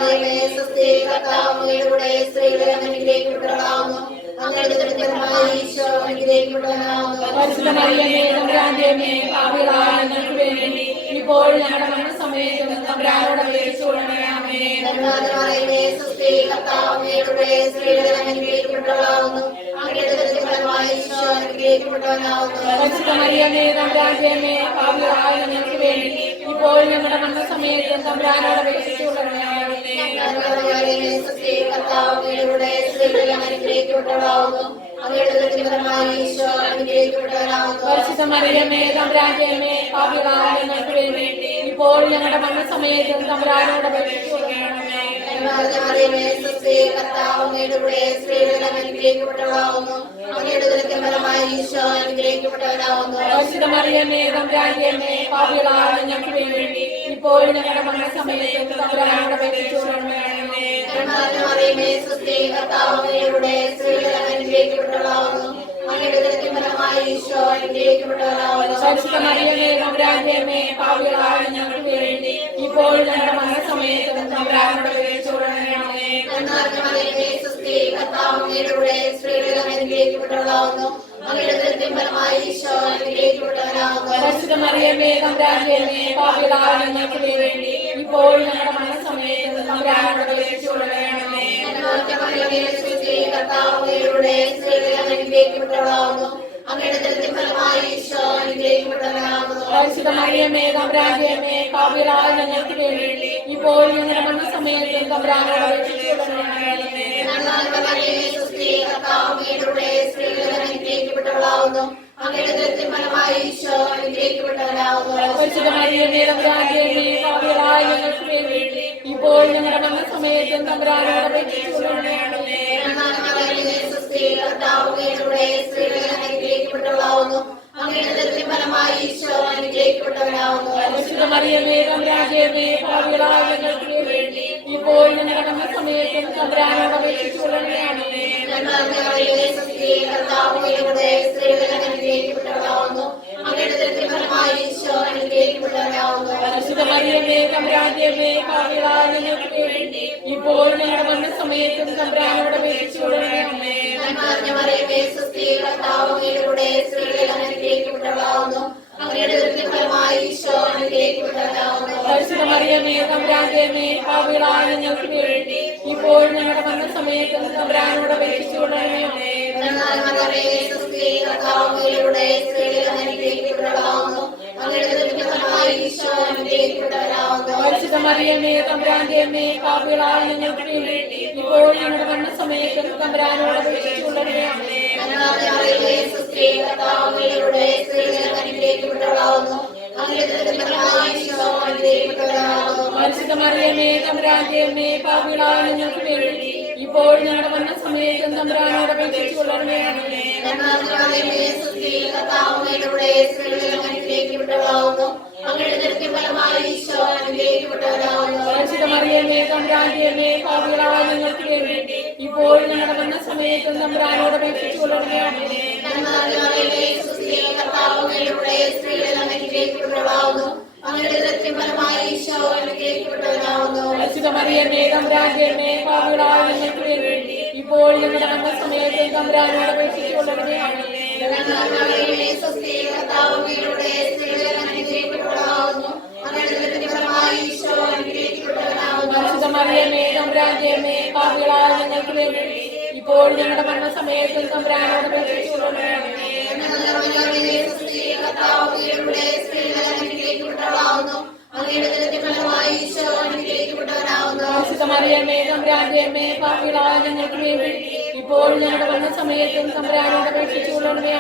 മറിയമേ സ്വസ്തി, കർത്താവ് അങ്ങയുടെ കൂടെ സ്ത്രീകൾ അനുഗ്രഹിക്കപ്പെട്ടവളാകുന്നു, അങ്ങയുടെ ദുരിതപരമായ ഈശോ അനുഗ്രഹിക്കപ്പെട്ടവനാകുന്നു. പരിശുദ്ധ മറിയമേ തമ്പുരാന്റെ അമ്മേ, പാപികളായ ഞങ്ങൾക്ക് വേണ്ടി ഇപ്പോൾ ഞങ്ങളുടെ മരണസമയത്തും തമ്പുരാനോട് അപേക്ഷിച്ചുകൊള്ളണമേ. മറിയമേ സ്വസ്തി, കർത്താവ് അങ്ങയുടെ കൂടെ സ്ത്രീകൾ അനുഗ്രഹിക്കപ്പെട്ടവളാകുന്നു, അങ്ങയുടെ ദുരിതപരമായ ഈശോ അനുഗ്രഹിക്കപ്പെട്ടവനാകുന്നു. പരിശുദ്ധ മറിയമേ തമ്പുരാന്റെ അമ്മേ, പാപികളായ ഞങ്ങൾക്ക് വേണ്ടി ഇപ്പോൾ ഞങ്ങളുടെ മരണസമയത്തും തമ്പുരാനോട് അപേക്ഷിച്ചുകൊള്ളണമേ. മറിയമേ സ്വസ്തി, കർത്താവ് അങ്ങയുടെ കൂടെ സ്ത്രീകൾ അനുഗ്രഹിക്കപ്പെട്ടവളാകുന്നു, അങ്ങയുടെ ദുരിതപരമായ ഈശോ അനുഗ്രഹിക്കപ്പെട്ടവനാകുന്നു. പരിശുദ്ധ മറിയമേ തമ്പുരാന്റെ അമ്മേ, പാപികളായ ഞങ്ങൾക്ക് വേണ്ടി ഇപ്പോൾ ഞങ്ങളുടെ മരണസമയത്തും തമ്പുരാനോട് അപേക്ഷിച്ചുകൊള്ളണമേ. മറിയമേ സ്വസ്തി, കർത്താവ് അങ്ങയുടെ കൂടെ സ്ത്രീകൾ അനുഗ്രഹിക്കപ്പെട്ടവളാകുന്നു, അങ്ങയുടെ ദുരിതപരമായ ഈശോ അനുഗ്രഹിക്കപ്പെട്ടവനാകുന്നു. പരിശുദ്ധ മറിയമേ തമ്പുരാന്റെ അമ്മേ, പാപികളായ ഞങ്ങൾക്ക് വേണ്ടി ഇപ്പോൾ ഞങ്ങളുടെ മരണസമയത്തും തമ്പുരാനോട് അപേക്ഷിച്ചുകൊള്ളണമേ. മറിയമേ സ്വസ്തി, കർത്താവ് അങ്ങയുടെ കൂടെ സ്ത്രീകൾ അനുഗ്രഹിക്കപ്പെട്ടവളാകുന്നു, അങ്ങയുടെ ദുരിതപരമായ ഈശോ അനുഗ്രഹിക്കപ്പെട്ടവനാകുന്നു. പരിശുദ്ധ മറിയമേ തമ്പുരാന്റെ അമ്മേ, പാപികളായ ഞങ്ങൾക്ക് വേണ്ടി ഇപ്പോൾ ഞങ്ങളുടെ മരണസമയത്തും തമ്പുരാനോട് അപേക്ഷിച്ചുകൊള്ളണമേ. മറിയമേ സ്വസ്തി, കർത്താവ് അങ്ങയുടെ കൂടെ സ്ത്രീകൾ അനുഗ്രഹിക്കപ്പെട്ടവളാകുന്നു, അങ്ങയുടെ ദുരിതപരമായ ഈശോ അനുഗ്രഹിക്കപ്പെട്ടവനാകുന്നു. പരിശുദ്ധ മറിയമേ തമ്പുരാന്റെ അമ്മേ, പാപികളായ ഞങ്ങൾക്ക് വേണ്ടി ഇപ്പോൾ ഞങ്ങളുടെ മരണസമയത്തും തമ്പുരാനോട് അപേക്ഷിച്ചുകൊള്ളണമേ. മറിയമേ സ്വസ്തി, കർത്താവ് അങ്ങയുടെ കൂടെ സ്ത്രീകൾ അനുഗ്രഹിക്കപ്പെട്ടവളാകുന്നു, അങ്ങയുടെ ദുരിതപരമായ ഈശോ അനുഗ്രഹിക്കപ്പെട്ടവനാകുന്നു. പരിശുദ്ധ മറിയമേ തമ്പുരാന്റെ അമ്മേ, പാപികളായ ഞങ്ങൾക്ക് വേണ്ടി ഇപ്പോൾ ഞങ്ങളുടെ മരണസമയത്തും തമ്പുരാനോട് അപേക്ഷിച്ചുകൊള്ളണമേ. മറിയമേ സ്വസ്തി, കർത്താവ് അങ്ങയുടെ കൂടെ സ്ത്രീകൾ അനുഗ്രഹിക്കപ്പെട്ടവളാകുന്നു, അങ്ങയുടെ ദുരിതപരമായ ഈശോ അനുഗ്രഹിക്കപ്പെട്ടവനാകുന്നു. പരിശുദ്ധ മറിയമേ തമ്പുരാന്റെ അമ്മേ, പാപികളായ ഞങ്ങൾക്ക് വേണ്ടി ഇപ്പോൾ ഞങ്ങളുടെ മരണസമയത്തും തമ്പുരാനോട് അപേക്ഷിച്ചുകൊള്ളണമേ. മറിയമേ സ്വസ്തി, കർത്താവ് അങ്ങയുടെ കൂടെ സ്ത്രീകൾ അനുഗ്രഹിക്കപ്പെട്ടവളാകുന്നു, അങ്ങയുടെ ദുരിതപരമായ ഈശോ അനുഗ്രഹിക്കപ്പെട്ടവനാകുന്നു. പരിശുദ്ധ മറിയമേ തമ്പുരാന്റെ അമ്മേ, പാപികളായ ഞങ്ങൾക്ക് വേണ്ടി ഇപ്പോൾ ഞങ്ങളുടെ മരണസമയത്തും തമ്പുരാനോട് അപേക്ഷിച്ചുകൊള്ളണമേ. മറിയമേ സ്വസ്തി, കർത്താവ് അങ്ങയുടെ കൂടെ സ്ത്രീകൾ അനുഗ്രഹിക്കപ്പെട്ടവളാകുന്നു, അങ്ങയുടെ ദുരിതപരമായ ഈശോ അനുഗ്രഹിക്കപ്പെട്ടവനാകുന്നു. അനുഗ്രഹിക്കപ്പെട്ടവനാവുന്നു. പരിശുദ്ധ മറിയമേ തമ്പുരാന്റെ അമ്മേ, പാപികളായ ഞങ്ങൾക്ക് വേണ്ടി ഇപ്പോൾ ഞങ്ങളുടെ മരണസമയത്തും തമ്പുരാനോട് അപേക്ഷിച്ചുകൊള്ളണമേ. നന്മ നിറഞ്ഞ മറിയമേ, സ്വസ്തി, കർത്താവ് അങ്ങയുടെ സ്ത്രീകളിൽ അനുഗ്രഹിക്കപ്പെട്ടവളാവുന്നു. അങ്ങയുടെ ഉദരത്തിൻ ഫലമായി ഈശോ അനുഗ്രഹിക്കപ്പെട്ടവനാവുന്നു. പരിശുദ്ധ മറിയമേ തമ്പുരാന്റെ അമ്മേ, പാപികളായ ഞങ്ങൾക്ക് വേണ്ടി ഇപ്പോൾ ഞങ്ങളുടെ മരണസമയത്തും തമ്പുരാനോട് അപേക്ഷിച്ചുകൊള്ളണമേ. നന്മ നിറഞ്ഞ മറിയമേ, സ്വസ്തി, കർത്താവ് അങ്ങയുടെ സ്ത്രീകളിൽ അനുഗ്രഹിക്കപ്പെട്ടവളാവുന്നു. അങ്ങയുടെ ഉദരത്തിൻ ഫലമായി ഈശോ അനുഗ്രഹിക്കപ്പെട്ടവനാവുന്നു. പരിശുദ്ധ മറിയമേ തമ്പുരാന്റെ അമ്മേ, പാപികളായ ഞങ്ങൾക്ക് വേണ്ടി ഇപ്പോൾ ഞങ്ങളുടെ മരണസമയത്തും തമ്പുരാനോട് അപേക്ഷിച്ചുകൊള്ളണമേ. നന്മ നിറഞ്ഞ മറിയമേ, സ്വസ്തി, കർത്താവ് അങ്ങയുടെ സ്ത്രീകളിൽ അനുഗ്രഹിക്കപ്പെട്ടവളാവുന്നു. അങ്ങയുടെ ഉദരത്തിൻ ഫലമായി ഈശോ അനുഗ്രഹിക്കപ്പെട്ടവനാവുന്നു. പരിശുദ്ധ മറിയമേ തമ്പുരാന്റെ അമ്മേ, പാപികളായ ഞങ്ങൾക്ക് വേണ്ടി ഇപ്പോൾ ഞങ്ങളുടെ മരണസമയത്തും തമ്പുരാനോട് അപേക്ഷിച്ചുകൊള്ളണമേ. നന്മ നിറഞ്ഞ മറിയമേ, സ്വസ്തി, കർത്താവ് അങ്ങയുടെ സ്ത്രീകളിൽ അനുഗ്രഹിക്കപ്പെട്ടവളാവുന്നു. അങ്ങയുടെ ഉദരത്തിൻ ഫലമായി ഈശോ അനുഗ്രഹിക്കപ്പെട്ടവനാവുന്നു. പരിശുദ്ധ മറിയമേ തമ്പുരാന്റെ അമ്മേ, പാപികളായ ഞങ്ങൾക്ക് വേണ്ടി ഇപ്പോൾ ഞങ്ങളുടെ മരണസമയത്തും തമ്പുരാനോട് അപേക്ഷിച്ചുകൊള്ളണമേ. നന്മ നിറഞ്ഞ മറിയമേ, സ്വസ്തി, കർത്താവ് അങ്ങയുടെ സ്ത്രീകളിൽ അനുഗ്രഹിക്കപ്പെട്ടവളാവുന്നു. അങ്ങയുടെ ഉദരത്തിൻ ഫലമായി ഈശോ അനുഗ്രഹിക്കപ്പെട്ടവനാവുന്നു. പരിശുദ്ധ മറിയമേ തമ്പുരാന്റെ അമ്മേ, പാപികളായ ഞങ്ങൾക്ക് വേണ്ടി ഇപ്പോൾ ഞങ്ങളുടെ മരണസമയത്തും തമ്പുരാനോട് അപേക്ഷിച്ചുകൊള്ളണമേ. നന്മ നിറഞ്ഞ മറിയമേ, സ്വസ്തി, കർത്താവ് അങ്ങയുടെ സ്ത്രീകളിൽ അനുഗ്രഹിക്കപ്പെട്ടവളാവുന്നു. അങ്ങയുടെ ഉദരത്തിൻ ഫലമായി ഈശോ അനുഗ്രഹിക്കപ്പെട്ടവനാവുന്നു. പരിശുദ്ധ മറിയമേ തമ്പുരാന്റെ അമ്മേ, പാപികളായ ഞങ്ങൾക്ക് വേണ്ടി ഇപ്പോൾ ഞങ്ങളുടെ മരണസമയത്തും തമ്പുരാനോട് അപേക്ഷിച്ചുകൊള്ളണമേ. നന്മ നിറഞ്ഞ മറിയമേ, സ്വസ്തി, കർത്താവ് അങ്ങയുടെ സ്ത്രീകളിൽ അനുഗ്രഹിക്കപ്പെട്ടവളാവുന്നു. അങ്ങയുടെ ഉദരത്തിൻ ഫലമായി ഈശോ അനുഗ്രഹിക്കപ്പെട്ടവനാവുന്നു. പരിശുദ്ധ മറിയമേ തമ്പുരാന്റെ അമ്മേ, പാപികളായ ഞങ്ങൾക്ക് വേണ്ടി ഇപ്പോൾ ഞങ്ങളുടെ മരണസമയത്തും തമ്പുരാനോട് അപേക്ഷിച്ചുകൊള്ളണമേ.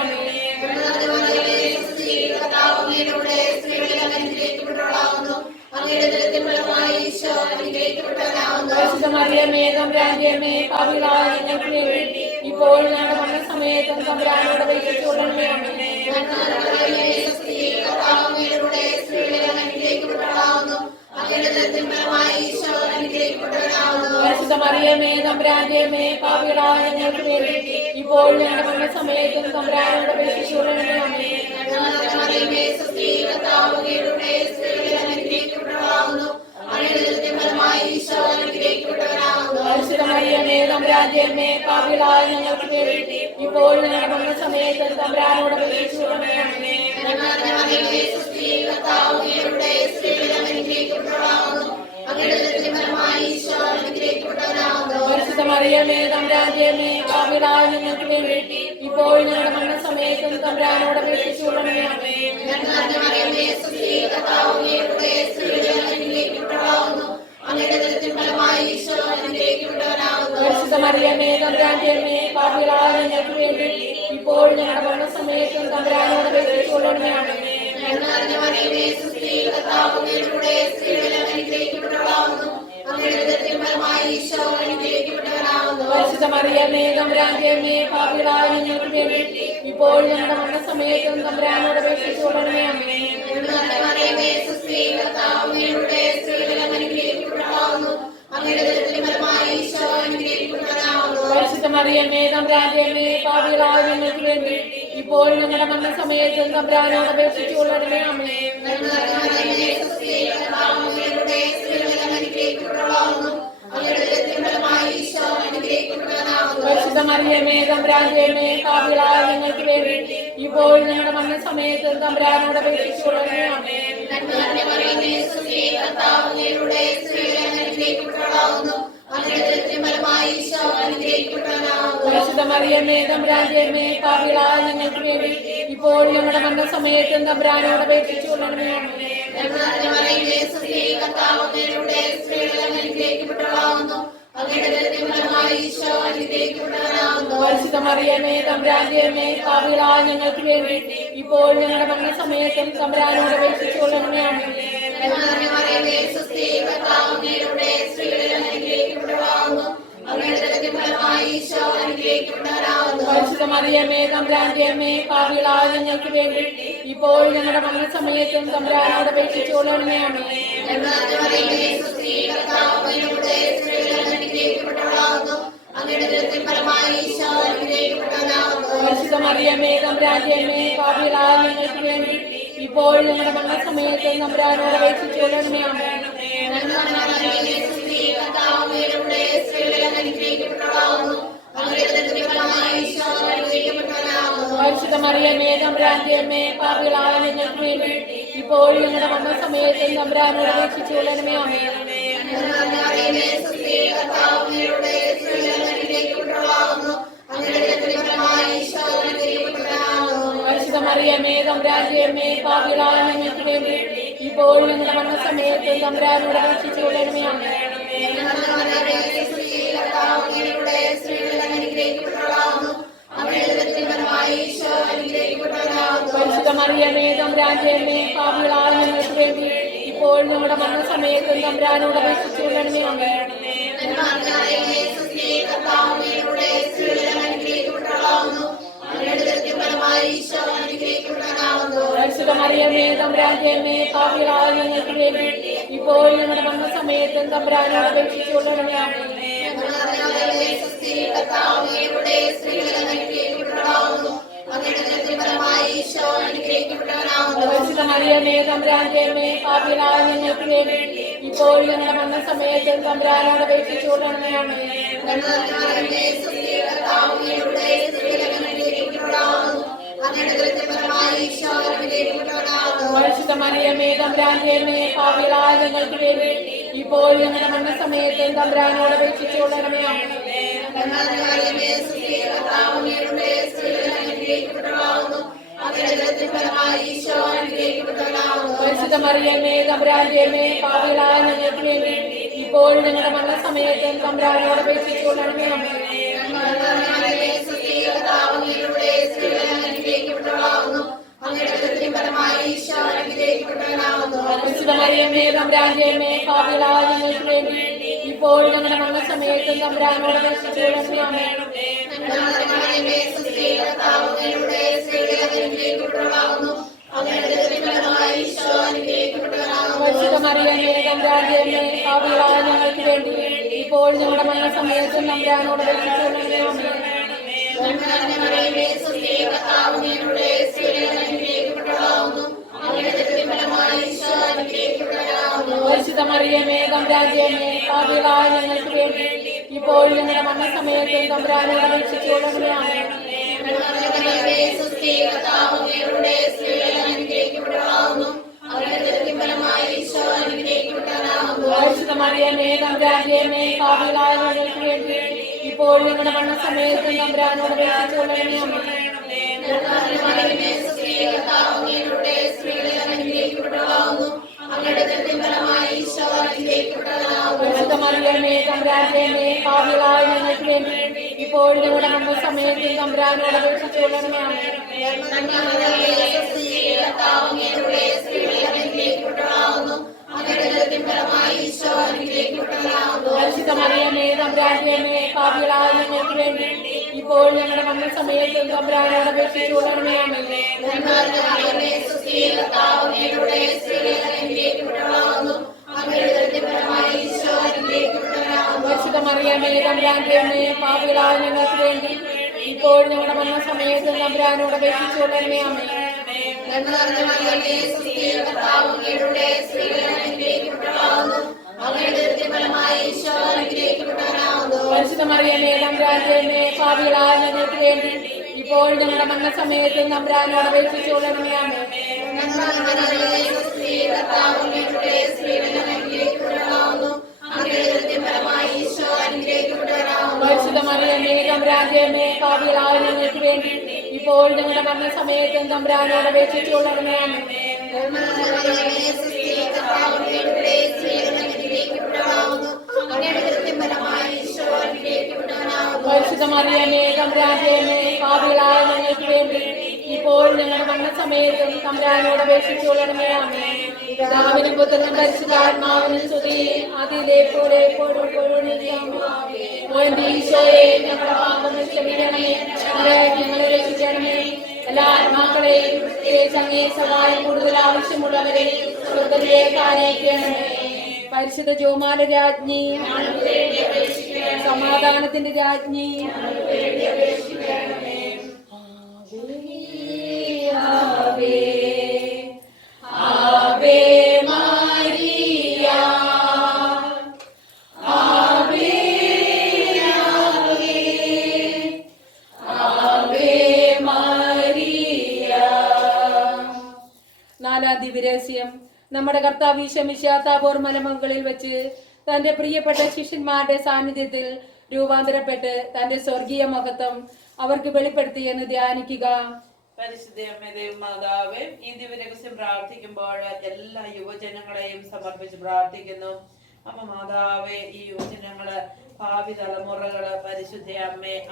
നന്മ നിറഞ്ഞ മറിയമേ, സ്വസ്തി, കർത്താവ് അങ്ങയുടെ സ്ത്രീകളിൽ അനുഗ്രഹിക്കപ്പെട്ടവളാവുന്നു. അങ്ങയുടെ ഉദരത്തിൻ ഫലമായി ഈശോ അനുഗ്രഹിക്കപ്പെട്ടവനാവുന്നു. പരിശുദ്ധ മറിയമേ തമ്പുരാന്റെ അമ്മേ, പാപികളായ ഞങ്ങൾക്ക് വേണ്ടി ഇപ്പോൾ ഞങ്ങളുടെ മരണസമയത്തും തമ്പുരാനോട് അപേക്ഷിച്ചുകൊള്ളണമേ. നന്മ നിറഞ്ഞ മറിയമേ, സ്വസ്തി, കർത്താവ് അങ്ങയുടെ സ്ത്രീകളിൽ അനുഗ്രഹിക്കപ്പെട്ടവളാവുന്നു. അങ്ങയുടെ ഉദരത്തിൻ ഫലമായി ഈശോ അനുഗ്രഹിക്കപ്പെട്ടവനാവുന്നു. പരിശുദ്ധ മറിയമേ തമ്പുരാന്റെ അമ്മേ, പാപികളായ ഞങ്ങൾക്ക് വേണ്ടി ഇപ്പോൾ ഞങ്ങളുടെ മരണസമയത്തും തമ്പുരാനോട് അപേക്ഷിച്ചുകൊള്ളണമേ. നന്മ നിറഞ്ഞ മറിയമേ, സ്വസ്തി, കർത്താവ് അങ്ങയുടെ സ്ത്രീകളിൽ അനുഗ്രഹിക്കപ്പെട്ടവളാവുന്നു. അങ്ങയുടെ ഉദരത്തിൻ ഫലമായി ഈശോ അനുഗ്രഹിക്കപ്പെട്ടവനാവുന്നു. പരിശുദ്ധ മറിയമേ തമ്പുരാന്റെ അമ്മേ, പാപികളായ ഞങ്ങൾക്ക് വേണ്ടി ഇപ്പോൾ ഞങ്ങളുടെ മരണസമയത്തും തമ്പുരാനോട് അപേക്ഷിച്ചുകൊള്ളണമേ. നന്മ നിറഞ്ഞ മറിയമേ, സ്വസ്തി, കർത്താവ് അങ്ങയുടെ സ്ത്രീകളിൽ അനുഗ്രഹിക്കപ്പെട്ടവളാവുന്നു. അങ്ങയുടെ ഉദരത്തിൻ ഫലമായി ഈശോ അനുഗ്രഹിക്കപ്പെട്ടവനാവുന്നു. പരിശുദ്ധ മറിയമേ തമ്പുരാന്റെ അമ്മേ, പാപികളായ ഞങ്ങൾക്ക് വേണ്ടി ഇപ്പോൾ ഞങ്ങളുടെ മരണസമയത്തും തമ്പുരാനോട് അപേക്ഷിച്ചുകൊള്ളണമേ. നന്മ നിറഞ്ഞ മറിയമേ, സ്വസ്തി, കർത്താവ് അങ്ങയുടെ സ്ത്രീകളിൽ അനുഗ്രഹിക്കപ്പെട്ടവളാവുന്നു. അങ്ങയുടെ ഉദരത്തിൻ ഫലമായി ഈശോ അനുഗ്രഹിക്കപ്പെട്ടവനാവുന്നു. പരിശുദ്ധ മറിയമേ തമ്പുരാന്റെ അമ്മേ, പാപികളായ ഞങ്ങൾക്ക് വേണ്ടി ഇപ്പോൾ ഞങ്ങളുടെ മരണസമയത്തും തമ്പുരാനോട് അപേക്ഷിച്ചുകൊള്ളണമേ. നന്മ നിറഞ്ഞ മറിയമേ, സ്വസ്തി, കർത്താവ് അങ്ങയുടെ സ്ത്രീകളിൽ അനുഗ്രഹിക്കപ്പെട്ടവളാവുന്നു. അങ്ങയുടെ ഉദരത്തിൻ ഫലമായി ഈശോ അനുഗ്രഹിക്കപ്പെട്ടവനാവുന്നു. പരിശുദ്ധ മറിയമേ തമ്പുരാന്റെ അമ്മേ, പാപികളായ ഞങ്ങൾക്ക് വേണ്ടി ഇപ്പോൾ ഞങ്ങളുടെ മരണസമയത്തും തമ്പുരാനോട് അപേക്ഷിച്ചുകൊള്ളണമേ. നന്മ നിറഞ്ഞ മറിയമേ, സ്വസ്തി, കർത്താവ് അങ്ങയുടെ സ്ത്രീകളിൽ അനുഗ്രഹിക്കപ്പെട്ടവളാവുന്നു. അങ്ങയുടെ ഉദരത്തിൻ ഫലമായി ഈശോ അനുഗ്രഹിക്കപ്പെട്ടവനാവുന്നു. പരിശുദ്ധ മറിയമേ തമ്പുരാന്റെ അമ്മേ, പാപികളായ ഞങ്ങൾക്ക് വേണ്ടി ഇപ്പോൾ ഞങ്ങളുടെ മരണസമയത്തും തമ്പുരാനോട് അപേക്ഷിച്ചുകൊള്ളണമേ. നന്മ നിറഞ്ഞ മറിയമേ, സ്വസ്തി, കർത്താവ് അങ്ങയുടെ സ്ത്രീകളിൽ അനുഗ്രഹിക്കപ്പെട്ടവളാവുന്നു. അങ്ങയുടെ ഉദരത്തിൻ ഫലമായി ഈശോ അനുഗ്രഹിക്കപ്പെട്ടവനാവുന്നു. പരിശുദ്ധ മറിയമേ തമ്പുരാന്റെ അമ്മേ, പാപികളായ ഞങ്ങൾക്ക് വേണ്ടി ഇപ്പോൾ ഞങ്ങളുടെ മരണസമയത്തും തമ്പുരാനോട് അപേക്ഷിച്ചുകൊള്ളണമേ. നന്മ നിറഞ്ഞ മറിയമേ, സ്വസ്തി, കർത്താവ് അങ്ങയുടെ സ്ത്രീകളിൽ അനുഗ്രഹിക്കപ്പെട്ടവളാവുന്നു. അങ്ങയുടെ ഉദരത്തിൻ ഫലമായി ഈശോ അനുഗ്രഹിക്കപ്പെട്ടവനാവുന്നു. പരിശുദ്ധ മറിയമേ തമ്പുരാന്റെ അമ്മേ, പാപികളായ ഞങ്ങൾക്ക് വേണ്ടി ഇപ്പോൾ ഞങ്ങളുടെ മരണസമയത്തും തമ്പുരാനോട് അപേക്ഷിച്ചുകൊള്ളണമേ. നന്മ നിറഞ്ഞ മറിയമേ, സ്വസ്തി, കർത്താവ് അങ്ങയുടെ സ്ത്രീകളിൽ അനുഗ്രഹിക്കപ്പെട്ടവളാവുന്നു. അങ്ങയുടെ ഉദരത്തിൻ ഫലമായി ഈശോ അനുഗ്രഹിക്കപ്പെട്ടവനാവുന്നു. പരിശുദ്ധ മറിയമേ തമ്പുരാന്റെ അമ്മേ, പാപികളായ ഞങ്ങൾക്ക് വേണ്ടി ഇപ്പോൾ ഞങ്ങളുടെ മരണസമയത്തും തമ്പുരാനോട് അപേക്ഷിച്ചുകൊള്ളണമേ. നന്മ നിറഞ്ഞ മറിയമേ, സ്വസ്തി, കർത്താവ് അങ്ങയുടെ സ്ത്രീകളിൽ അനുഗ്രഹിക്കപ്പെട്ടവളാവുന്നു. അങ്ങയുടെ ഉദരത്തിൻ ഫലമായി ഈശോ അനുഗ്രഹിക്കപ്പെട്ടവനാവുന്നു. പരിശുദ്ധ മറിയമേ തമ്പുരാന്റെ അമ്മേ, പാപികളായ ഞങ്ങൾക്ക് വേണ്ടി ഇപ്പോൾ ഞങ്ങളുടെ മരണസമയത്തും തമ്പുരാനോട് അപേക്ഷിച്ചുകൊള്ളണമേ. നന്മ നിറഞ്ഞ മറിയമേ, സ്വസ്തി, കർത്താവ് അങ്ങയുടെ സ്ത്രീകളിൽ അനുഗ്രഹിക്കപ്പെട്ടവളാവുന്നു. അങ്ങയുടെ ഉദരത്തിൻ ഫലമായി ഈശോ അനുഗ്രഹിക്കപ്പെട്ടവനാവുന്നു. പരിശുദ്ധ മറിയമേ തമ്പുരാന്റെ അമ്മേ, പാപികളായ ഞങ്ങൾക്ക് വേണ്ടി ഇപ്പോൾ ഇപ്പോൾ ഞങ്ങളുടെ മരണസമയത്ത് തമ്പുരാനോട് അപേക്ഷിച്ചുകൊള്ളണമേ. ആമേൻ. പരിശുദ്ധ മറിയമേ തമ്പുരാന്റെ അമ്മേ, പാപികളായ ഞങ്ങൾക്ക് വേണ്ടി ഇപ്പോൾ ഞങ്ങളുടെ മരണസമയത്ത് തമ്പുരാനോട് അപേക്ഷിച്ചുകൊള്ളണമേ. ആമേൻ. പരിശുദ്ധ മറിയമേ തമ്പുരാന്റെ അമ്മേ, പാപികളായ ഞങ്ങൾക്ക് വേണ്ടി ഇപ്പോൾ ഞങ്ങളുടെ മരണസമയത്ത് തമ്പുരാനോട് അപേക്ഷിച്ചുകൊള്ളണമേ. ആമേൻ. പരിശുദ്ധ മറിയമേ തമ്പുരാന്റെ അമ്മേ, പാപികളായ ഞങ്ങൾക്ക് വേണ്ടി ഇപ്പോൾ ഞങ്ങളുടെ മരണസമയത്ത് തമ്പുരാനോട് അപേക്ഷിച്ചുകൊള്ളണമേ. ആമേൻ. പരിശുദ്ധ മറിയമേ തമ്പുരാന്റെ അമ്മേ, പാപികളായ ഞങ്ങൾക്ക് വേണ്ടി ഇപ്പോൾ ഞങ്ങളുടെ മരണസമയത്ത് തമ്പുരാനോട് അപേക്ഷിച്ചുകൊള്ളണമേ. ആമേൻ. പരിശുദ്ധ മറിയമേ തമ്പുരാന്റെ അമ്മേ, പാപികളായ ഞങ്ങൾക്ക് വേണ്ടി ഇപ്പോൾ ഞങ്ങളുടെ മരണസമയത്ത് തമ്പുരാനോട് അപേക്ഷിച്ചുകൊള്ളണമേ. ആമേൻ. പരിശുദ്ധ മറിയമേ തമ്പുരാന്റെ അമ്മേ, പാപികളായ ഞങ്ങൾക്ക് വേണ്ടി ഇപ്പോൾ ഞങ്ങളുടെ മരണസമയത്ത് തമ്പുരാനോട് അപേക്ഷിച്ചുകൊള്ളണമേ. ആമേൻ. പരിശുദ്ധ മറിയമേ തമ്പുരാന്റെ അമ്മേ, പാപികളായ ഞങ്ങൾക്ക് വേണ്ടി ഇപ്പോൾ ഞങ്ങളുടെ മരണസമയത്ത് തമ്പുരാനോട് അപേക്ഷിച്ചുകൊള്ളണമേ. ആമേൻ. പരിശുദ്ധ മറിയമേ തമ്പുരാന്റെ അമ്മേ, പാപികളായ ഞങ്ങൾക്ക് വേണ്ടി ഇപ്പോൾ ഞങ്ങളുടെ മരണസമയത്ത് തമ്പുരാനോട് അപേക്ഷിച്ചുകൊള്ളണമേ. ആമേൻ. പരിശുദ്ധ മറിയമേ തമ്പുരാന്റെ അമ്മേ, പാപികളായ ഞങ്ങൾക്ക് വേണ്ടി ഇപ്പോൾ ഞങ്ങളുടെ മരണസമയത്ത് തമ്പുരാനോട് അപേക്ഷിച്ചുകൊള്ളണമേ. ആമേൻ. പരിശുദ്ധ മറിയമേ തമ്പുരാന്റെ അമ്മേ, പാപികളായ ഞങ്ങൾക്ക് വേണ്ടി ഇപ്പോൾ ഞങ്ങളുടെ മരണസമയത്ത് തമ്പുരാനോട് അപേക്ഷിച്ചുകൊള്ളണമേ. ആമേൻ. പരിശുദ്ധ മറിയമേ തമ്പുരാന്റെ അമ്മേ, പാപികളായ ഞങ്ങൾക്ക് വേണ്ടി ഇപ്പോൾ ഞങ്ങളുടെ മരണസമയത്ത് തമ്പുരാനോട് അപേക്ഷിച്ചുകൊള്ളണമേ. ആമേൻ. പരിശുദ്ധ മറിയമേ തമ്പുരാന്റെ അമ്മേ, പാപികളായ ഞങ്ങൾക്ക് വേണ്ടി ഇപ്പോൾ ഞങ്ങളുടെ മരണസമയത്ത് തമ്പുരാനോട് അപേക്ഷിച്ചുകൊള്ളണമേ. ആമേൻ. പരിശുദ്ധ മറിയമേ തമ്പുരാന്റെ അമ്മേ, പാപികളായ ഞങ്ങൾക്ക് വേണ്ടി ഇപ്പോൾ ഞങ്ങളുടെ മരണസമയത്ത് തമ്പുരാനോട് അപേക്ഷിച്ചുകൊള്ളണമേ. ആമേൻ. പരിശുദ്ധ മറിയമേ തമ്പുരാന്റെ അമ്മേ, പാപികളായ ഞങ്ങൾക്ക് വേണ്ടി ഇപ്പോൾ ഞങ്ങളുടെ മരണസമയത്ത് തമ്പുരാനോട് അപേക്ഷിച്ചുകൊള്ളണമേ. ആമേൻ. പരിശുദ്ധ മറിയമേ തമ്പുരാന്റെ അമ്മേ, പാപികളായ ഞങ്ങൾക്ക് വേണ്ടി ഇപ്പോൾ ഞങ്ങളുടെ മരണസമയത്ത് തമ്പുരാനോട് അപേക്ഷിച്ചുകൊള്ളണമേ. ആമേൻ. പരിശുദ്ധ മറിയമേ തമ്പുരാന്റെ അമ്മേ, പാപികളായ ഞങ്ങൾക്ക് വേണ്ടി ഇപ്പോൾ ഞങ്ങളുടെ മരണസമയത്ത് തമ്പുരാനോട് അപേക്ഷിച്ചുകൊള്ളണമേ. ആമേൻ. പരിശുദ്ധ മറിയമേ തമ്പുരാന്റെ അമ്മേ, പാപികളായ ഞങ്ങൾക്ക് വേണ്ടി ഇപ്പോൾ ഞങ്ങളുടെ മരണസമയത്ത് തമ്പുരാനോട് അപേക്ഷിച്ചുകൊള്ളണമേ. ആമേൻ. പിതാവിനും പുത്രനും പരിശുദ്ധാത്മാവിനും സ്തുതി, അതിലെ പോലെ എപ്പോഴും ഈശോയെ ഞങ്ങളുടെ പാപങ്ങൾ ക്ഷമിക്കണമേ, ഞങ്ങളെ രക്ഷിക്കണമേ. എല്ലാ ആത്മാക്കളെയും അങ്ങേ സഹായം കൂടുതൽ ആവശ്യമുള്ളവരെ സ്വർഗ്ഗത്തിലേക്ക് ആനയിക്കണമേ. പരിശുദ്ധ ജോമാല രാജ്ഞി, സമാധാനത്തിന്റെ രാജ്ഞി, ആവേ നമ്മുടെ കർത്താവ് ഈശോ താബോർ മലമുകളിൽ വെച്ച് തന്റെ പ്രിയപ്പെട്ട ശിഷ്യന്മാരുടെ സാന്നിധ്യത്തിൽ രൂപാന്തരപ്പെട്ട് തന്റെ സ്വർഗീയ മഹത്വം അവർക്ക് വെളിപ്പെടുത്തിയെന്ന് ധ്യാനിക്കുക. പരിശുദ്ധ അമ്മേ ദൈവമാതാവേ, ഈ ദിവരഹസ്യം പ്രാർത്ഥിക്കുമ്പോൾ എല്ലാ യുവജനങ്ങളെയും സമർപ്പിച്ച് പ്രാർത്ഥിക്കുന്നു. അമ്മ മാതാവേ, ഈ യുവജനങ്ങള് ഭാവി തലമുറകള് പരിശുദ്ധ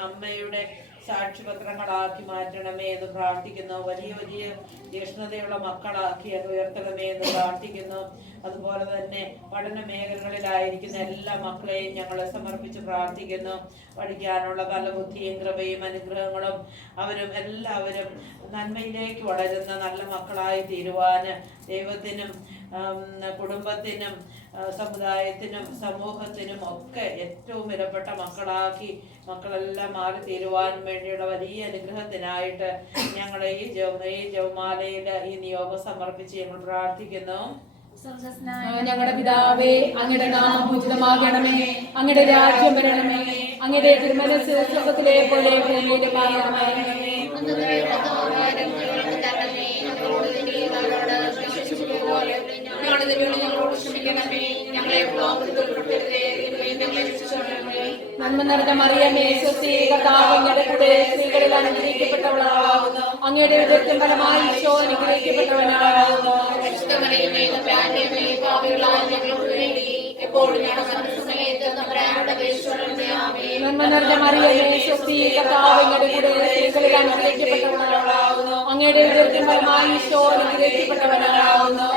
അമ്മയുടെ സാക്ഷ്യപത്രങ്ങളാക്കി മാറ്റണമേ എന്ന് പ്രാർത്ഥിക്കുന്നു. വലിയ വലിയ തീക്ഷ്ണതയുള്ള മക്കളാക്കി അത് ഉയർത്തണമേ എന്ന് പ്രാർത്ഥിക്കുന്നു. അതുപോലെ തന്നെ പഠന മേഖലകളിലായിരിക്കുന്ന എല്ലാ മക്കളെയും ഞങ്ങളെ സമർപ്പിച്ച് പ്രാർത്ഥിക്കുന്നു. പഠിക്കാനുള്ള നല്ല ബുദ്ധിയും കൃപയും അനുഗ്രഹങ്ങളും അവരും എല്ലാവരും നന്മയിലേക്ക് വളരുന്ന നല്ല മക്കളായി തീരുവാന് ദൈവത്തിനും കുടുംബത്തിനും സമുദായത്തിനും സമൂഹത്തിനും ഒക്കെ ഏറ്റവും വിലപ്പെട്ട മക്കളെല്ലാം മാറി തീരുവാനും വേണ്ടിയുള്ള വലിയ അനുഗ്രഹത്തിനായിട്ട് ഞങ്ങളെ ഈ ജപമാലയിൽ ഈ നിയോഗം സമർപ്പിച്ച് ഞങ്ങൾ പ്രാർത്ഥിക്കുന്നു. ഞങ്ങളുടെ പിതാവേ, അങ്ങയുടെ നാമം പൂജിതമാകണമേ, അങ്ങയുടെ രാജ്യം വരണമേ, അങ്ങയുടെ തിരുമനസ്സ് സ്വർഗ്ഗത്തിലെ പോലെ ഭൂമിയിലുമാകണമേ. നന്മ നിറഞ്ഞ മറിയമേ, സ്വസ്തി, കർത്താവ് അങ്ങയുടെ കൂടെ സ്ത്രീകളിൽ അനുഗ്രഹിക്കപ്പെട്ടവളാകുന്നു. അങ്ങയുടെ ഉദരത്തിൻ ഫലമായി ഈശോ അനുഗ്രഹിക്കപ്പെട്ടവനാകുന്നു. നന്മ നിറഞ്ഞ മറിയമേ, സ്വസ്തി, കർത്താവ് അങ്ങയുടെ കൂടെ സ്ത്രീകളിൽ അനുഗ്രഹിക്കപ്പെട്ടവളാകുന്നു. അങ്ങയുടെ ഉദരത്തിൻ ഫലമായി ഈശോ അനുഗ്രഹിക്കപ്പെട്ടവനാകുന്നു.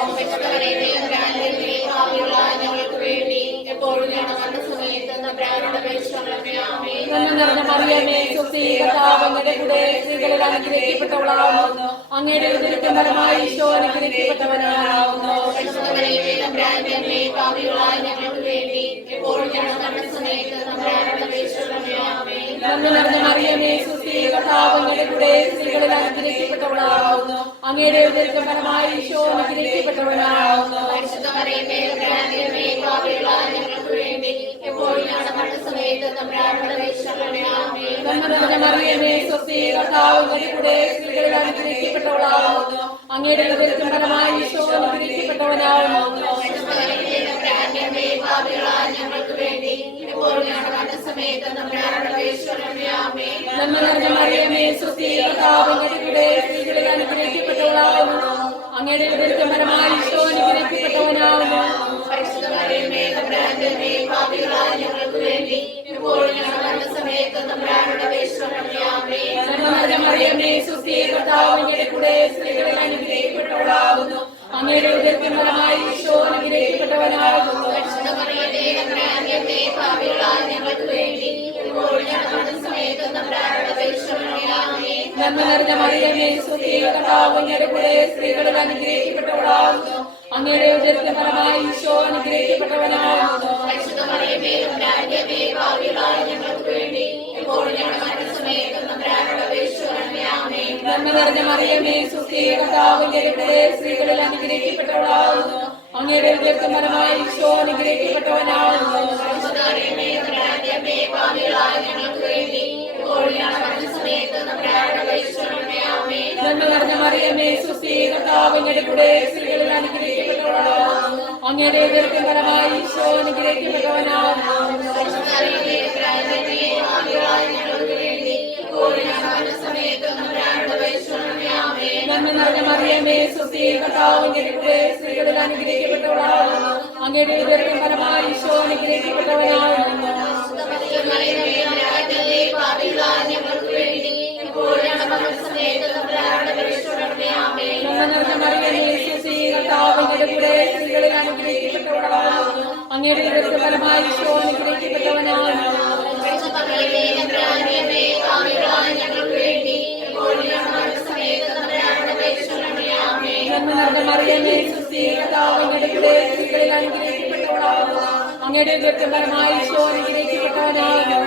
നന്മ നിറഞ്ഞ മറിയമേ, സ്വസ്തി, കർത്താവ് അങ്ങയുടെ കൂടെ സ്ത്രീകളിൽ അനുഗ്രഹിക്കപ്പെട്ടവളാകുന്നു. അങ്ങയുടെ ഉദരത്തിൻ ഫലമായി ഈശോ അനുഗ്രഹിക്കപ്പെട്ടവനാകുന്നു. നന്മ നിറഞ്ഞ മറിയമേ, സ്വസ്തി, കർത്താവ് അങ്ങയുടെ കൂടെ സ്ത്രീകളിൽ അനുഗ്രഹിക്കപ്പെട്ടവളാകുന്നു. അങ്ങയുടെ ഉദരത്തിൻ ഫലമായി ഈശോ അനുഗ്രഹിക്കപ്പെട്ടവനാകുന്നു. നന്മ നിറഞ്ഞ മറിയമേ, സ്വസ്തി, കർത്താവ് അങ്ങയുടെ കൂടെ സ്ത്രീകളിൽ അനുഗ്രഹിക്കപ്പെട്ടവളാകുന്നു. അങ്ങയുടെ ഉദരത്തിൻ ഫലമായി ഈശോ അനുഗ്രഹിക്കപ്പെട്ടവനാകുന്നു. നന്മ നിറഞ്ഞ മറിയമേ, സ്വസ്തി, കർത്താവ് അങ്ങയുടെ കൂടെ സ്ത്രീകളിൽ അനുഗ്രഹിക്കപ്പെട്ടവളാകുന്നു. അങ്ങയുടെ ഉദരത്തിൻ ഫലമായി ഈശോ അനുഗ്രഹിക്കപ്പെട്ടവനാകുന്നു. നന്മ നിറഞ്ഞ മറിയമേ, സ്വസ്തി, കർത്താവ് അങ്ങയുടെ കൂടെ സ്ത്രീകളിൽ അനുഗ്രഹിക്കപ്പെട്ടവളാകുന്നു. അങ്ങയുടെ ഉദരത്തിൻ ഫലമായി ഈശോ അനുഗ്രഹിക്കപ്പെട്ടവനാകുന്നു. നന്മ നിറഞ്ഞ മറിയമേ, സ്വസ്തി, കർത്താവ് അങ്ങയുടെ കൂടെ സ്ത്രീകളിൽ അനുഗ്രഹിക്കപ്പെട്ടവളാകുന്നു. അങ്ങയുടെ ഉദരത്തിൻ ഫലമായി ഈശോ അനുഗ്രഹിക്കപ്പെട്ടവനാകുന്നു. നന്മ നിറഞ്ഞ മറിയമേ, സ്വസ്തി, കർത്താവ് അങ്ങയുടെ കൂടെ സ്ത്രീകളിൽ അനുഗ്രഹിക്കപ്പെട്ടവളാകുന്നു. അങ്ങയുടെ ഉദരത്തിൻ ഫലമായി ഈശോ അനുഗ്രഹിക്കപ്പെട്ടവനാകുന്നു. നന്മ നിറഞ്ഞ മറിയമേ, സ്വസ്തി, കർത്താവ് അങ്ങയുടെ കൂടെ സ്ത്രീകളിൽ അനുഗ്രഹിക്കപ്പെട്ടവളാകുന്നു. അങ്ങയുടെ ഉദരത്തിൻ ഫലമായി ഈശോ അനുഗ്രഹിക്കപ്പെട്ടവനാകുന്നു. നന്മ നിറഞ്ഞ മറിയമേ, സ്വസ്തി, കർത്താവ് അങ്ങയുടെ കൂടെ സ്ത്രീകളിൽ അനുഗ്രഹിക്കപ്പെട്ടവളാകുന്നു. അങ്ങയുടെ ഉദരത്തിൻ ഫലമായി ഈശോ അനുഗ്രഹിക്കപ്പെട്ടവനാകുന്നു. നന്മ നിറഞ്ഞ മറിയമേ, സ്വസ്തി, കർത്താവ് അങ്ങയുടെ കൂടെ സ്ത്രീകളിൽ അനുഗ്രഹിക്കപ്പെട്ടവളാകുന്നു. അങ്ങയുടെ ഉദരത്തിൻ ഫലമായി ഈശോ അനുഗ്രഹിക്കപ്പെട്ടവനാകുന്നു. നന്മ നിറഞ്ഞ മറിയമേ, സ്വസ്തി, കർത്താവ് അങ്ങയുടെ കൂടെ സ്ത്രീകളിൽ അനുഗ്രഹിക്കപ്പെട്ടവളാകുന്നു. അങ്ങയുടെ ഉദരത്തിൻ ഫലമായി ഈശോ അനുഗ്രഹിക്കപ്പെട്ടവനാകുന്നു.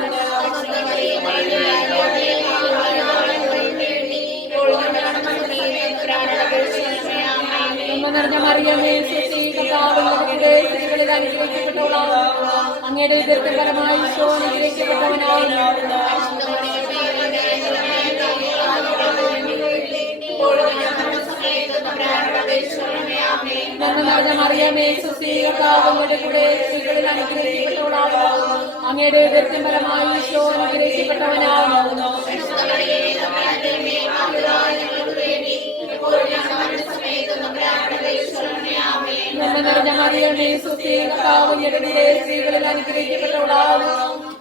നന്മ നിറഞ്ഞ മറിയമേ, സ്വസ്തി, കർത്താവ് അങ്ങയുടെ കൂടെ സ്ത്രീകളിൽ അനുഗ്രഹിക്കപ്പെട്ടവളാകുന്നു. അങ്ങയുടെ ഉദരത്തിൻ ഫലമായി ഈശോ അനുഗ്രഹിക്കപ്പെട്ടവനാകുന്നു. നന്മ അപേക്ഷിക്കണമേ. ആമേൻ. നന്മ നിറഞ്ഞ മറിയമേ സുസ്ഥി കർത്താവ് അങ്ങയുടെ കൂടെ സ്ത്രീകളിൽ അനുഗ്രഹിക്കപ്പെട്ടവളാകുന്നു. അങ്ങയുടെ ഉദരത്തിൻ ഫലമായി ഈശോ അനുഗ്രഹിക്കപ്പെട്ടവനാകുന്നു. പരിശുദ്ധ മറിയമേ, തമ്പുരാന്റെ അമ്മേ, പാപികളായ ഞങ്ങൾക്ക് വേണ്ടി ഇപ്പോഴും ഞങ്ങളുടെ മരണസമയത്തും തമ്പുരാനോട് അപേക്ഷിക്കണമേ. ആമേൻ. നന്മ നിറഞ്ഞ മറിയമേ സുസ്ഥി കർത്താവ് അങ്ങയുടെ കൂടെ സ്ത്രീകളിൽ അനുഗ്രഹിക്കപ്പെട്ടവളാകുന്നു.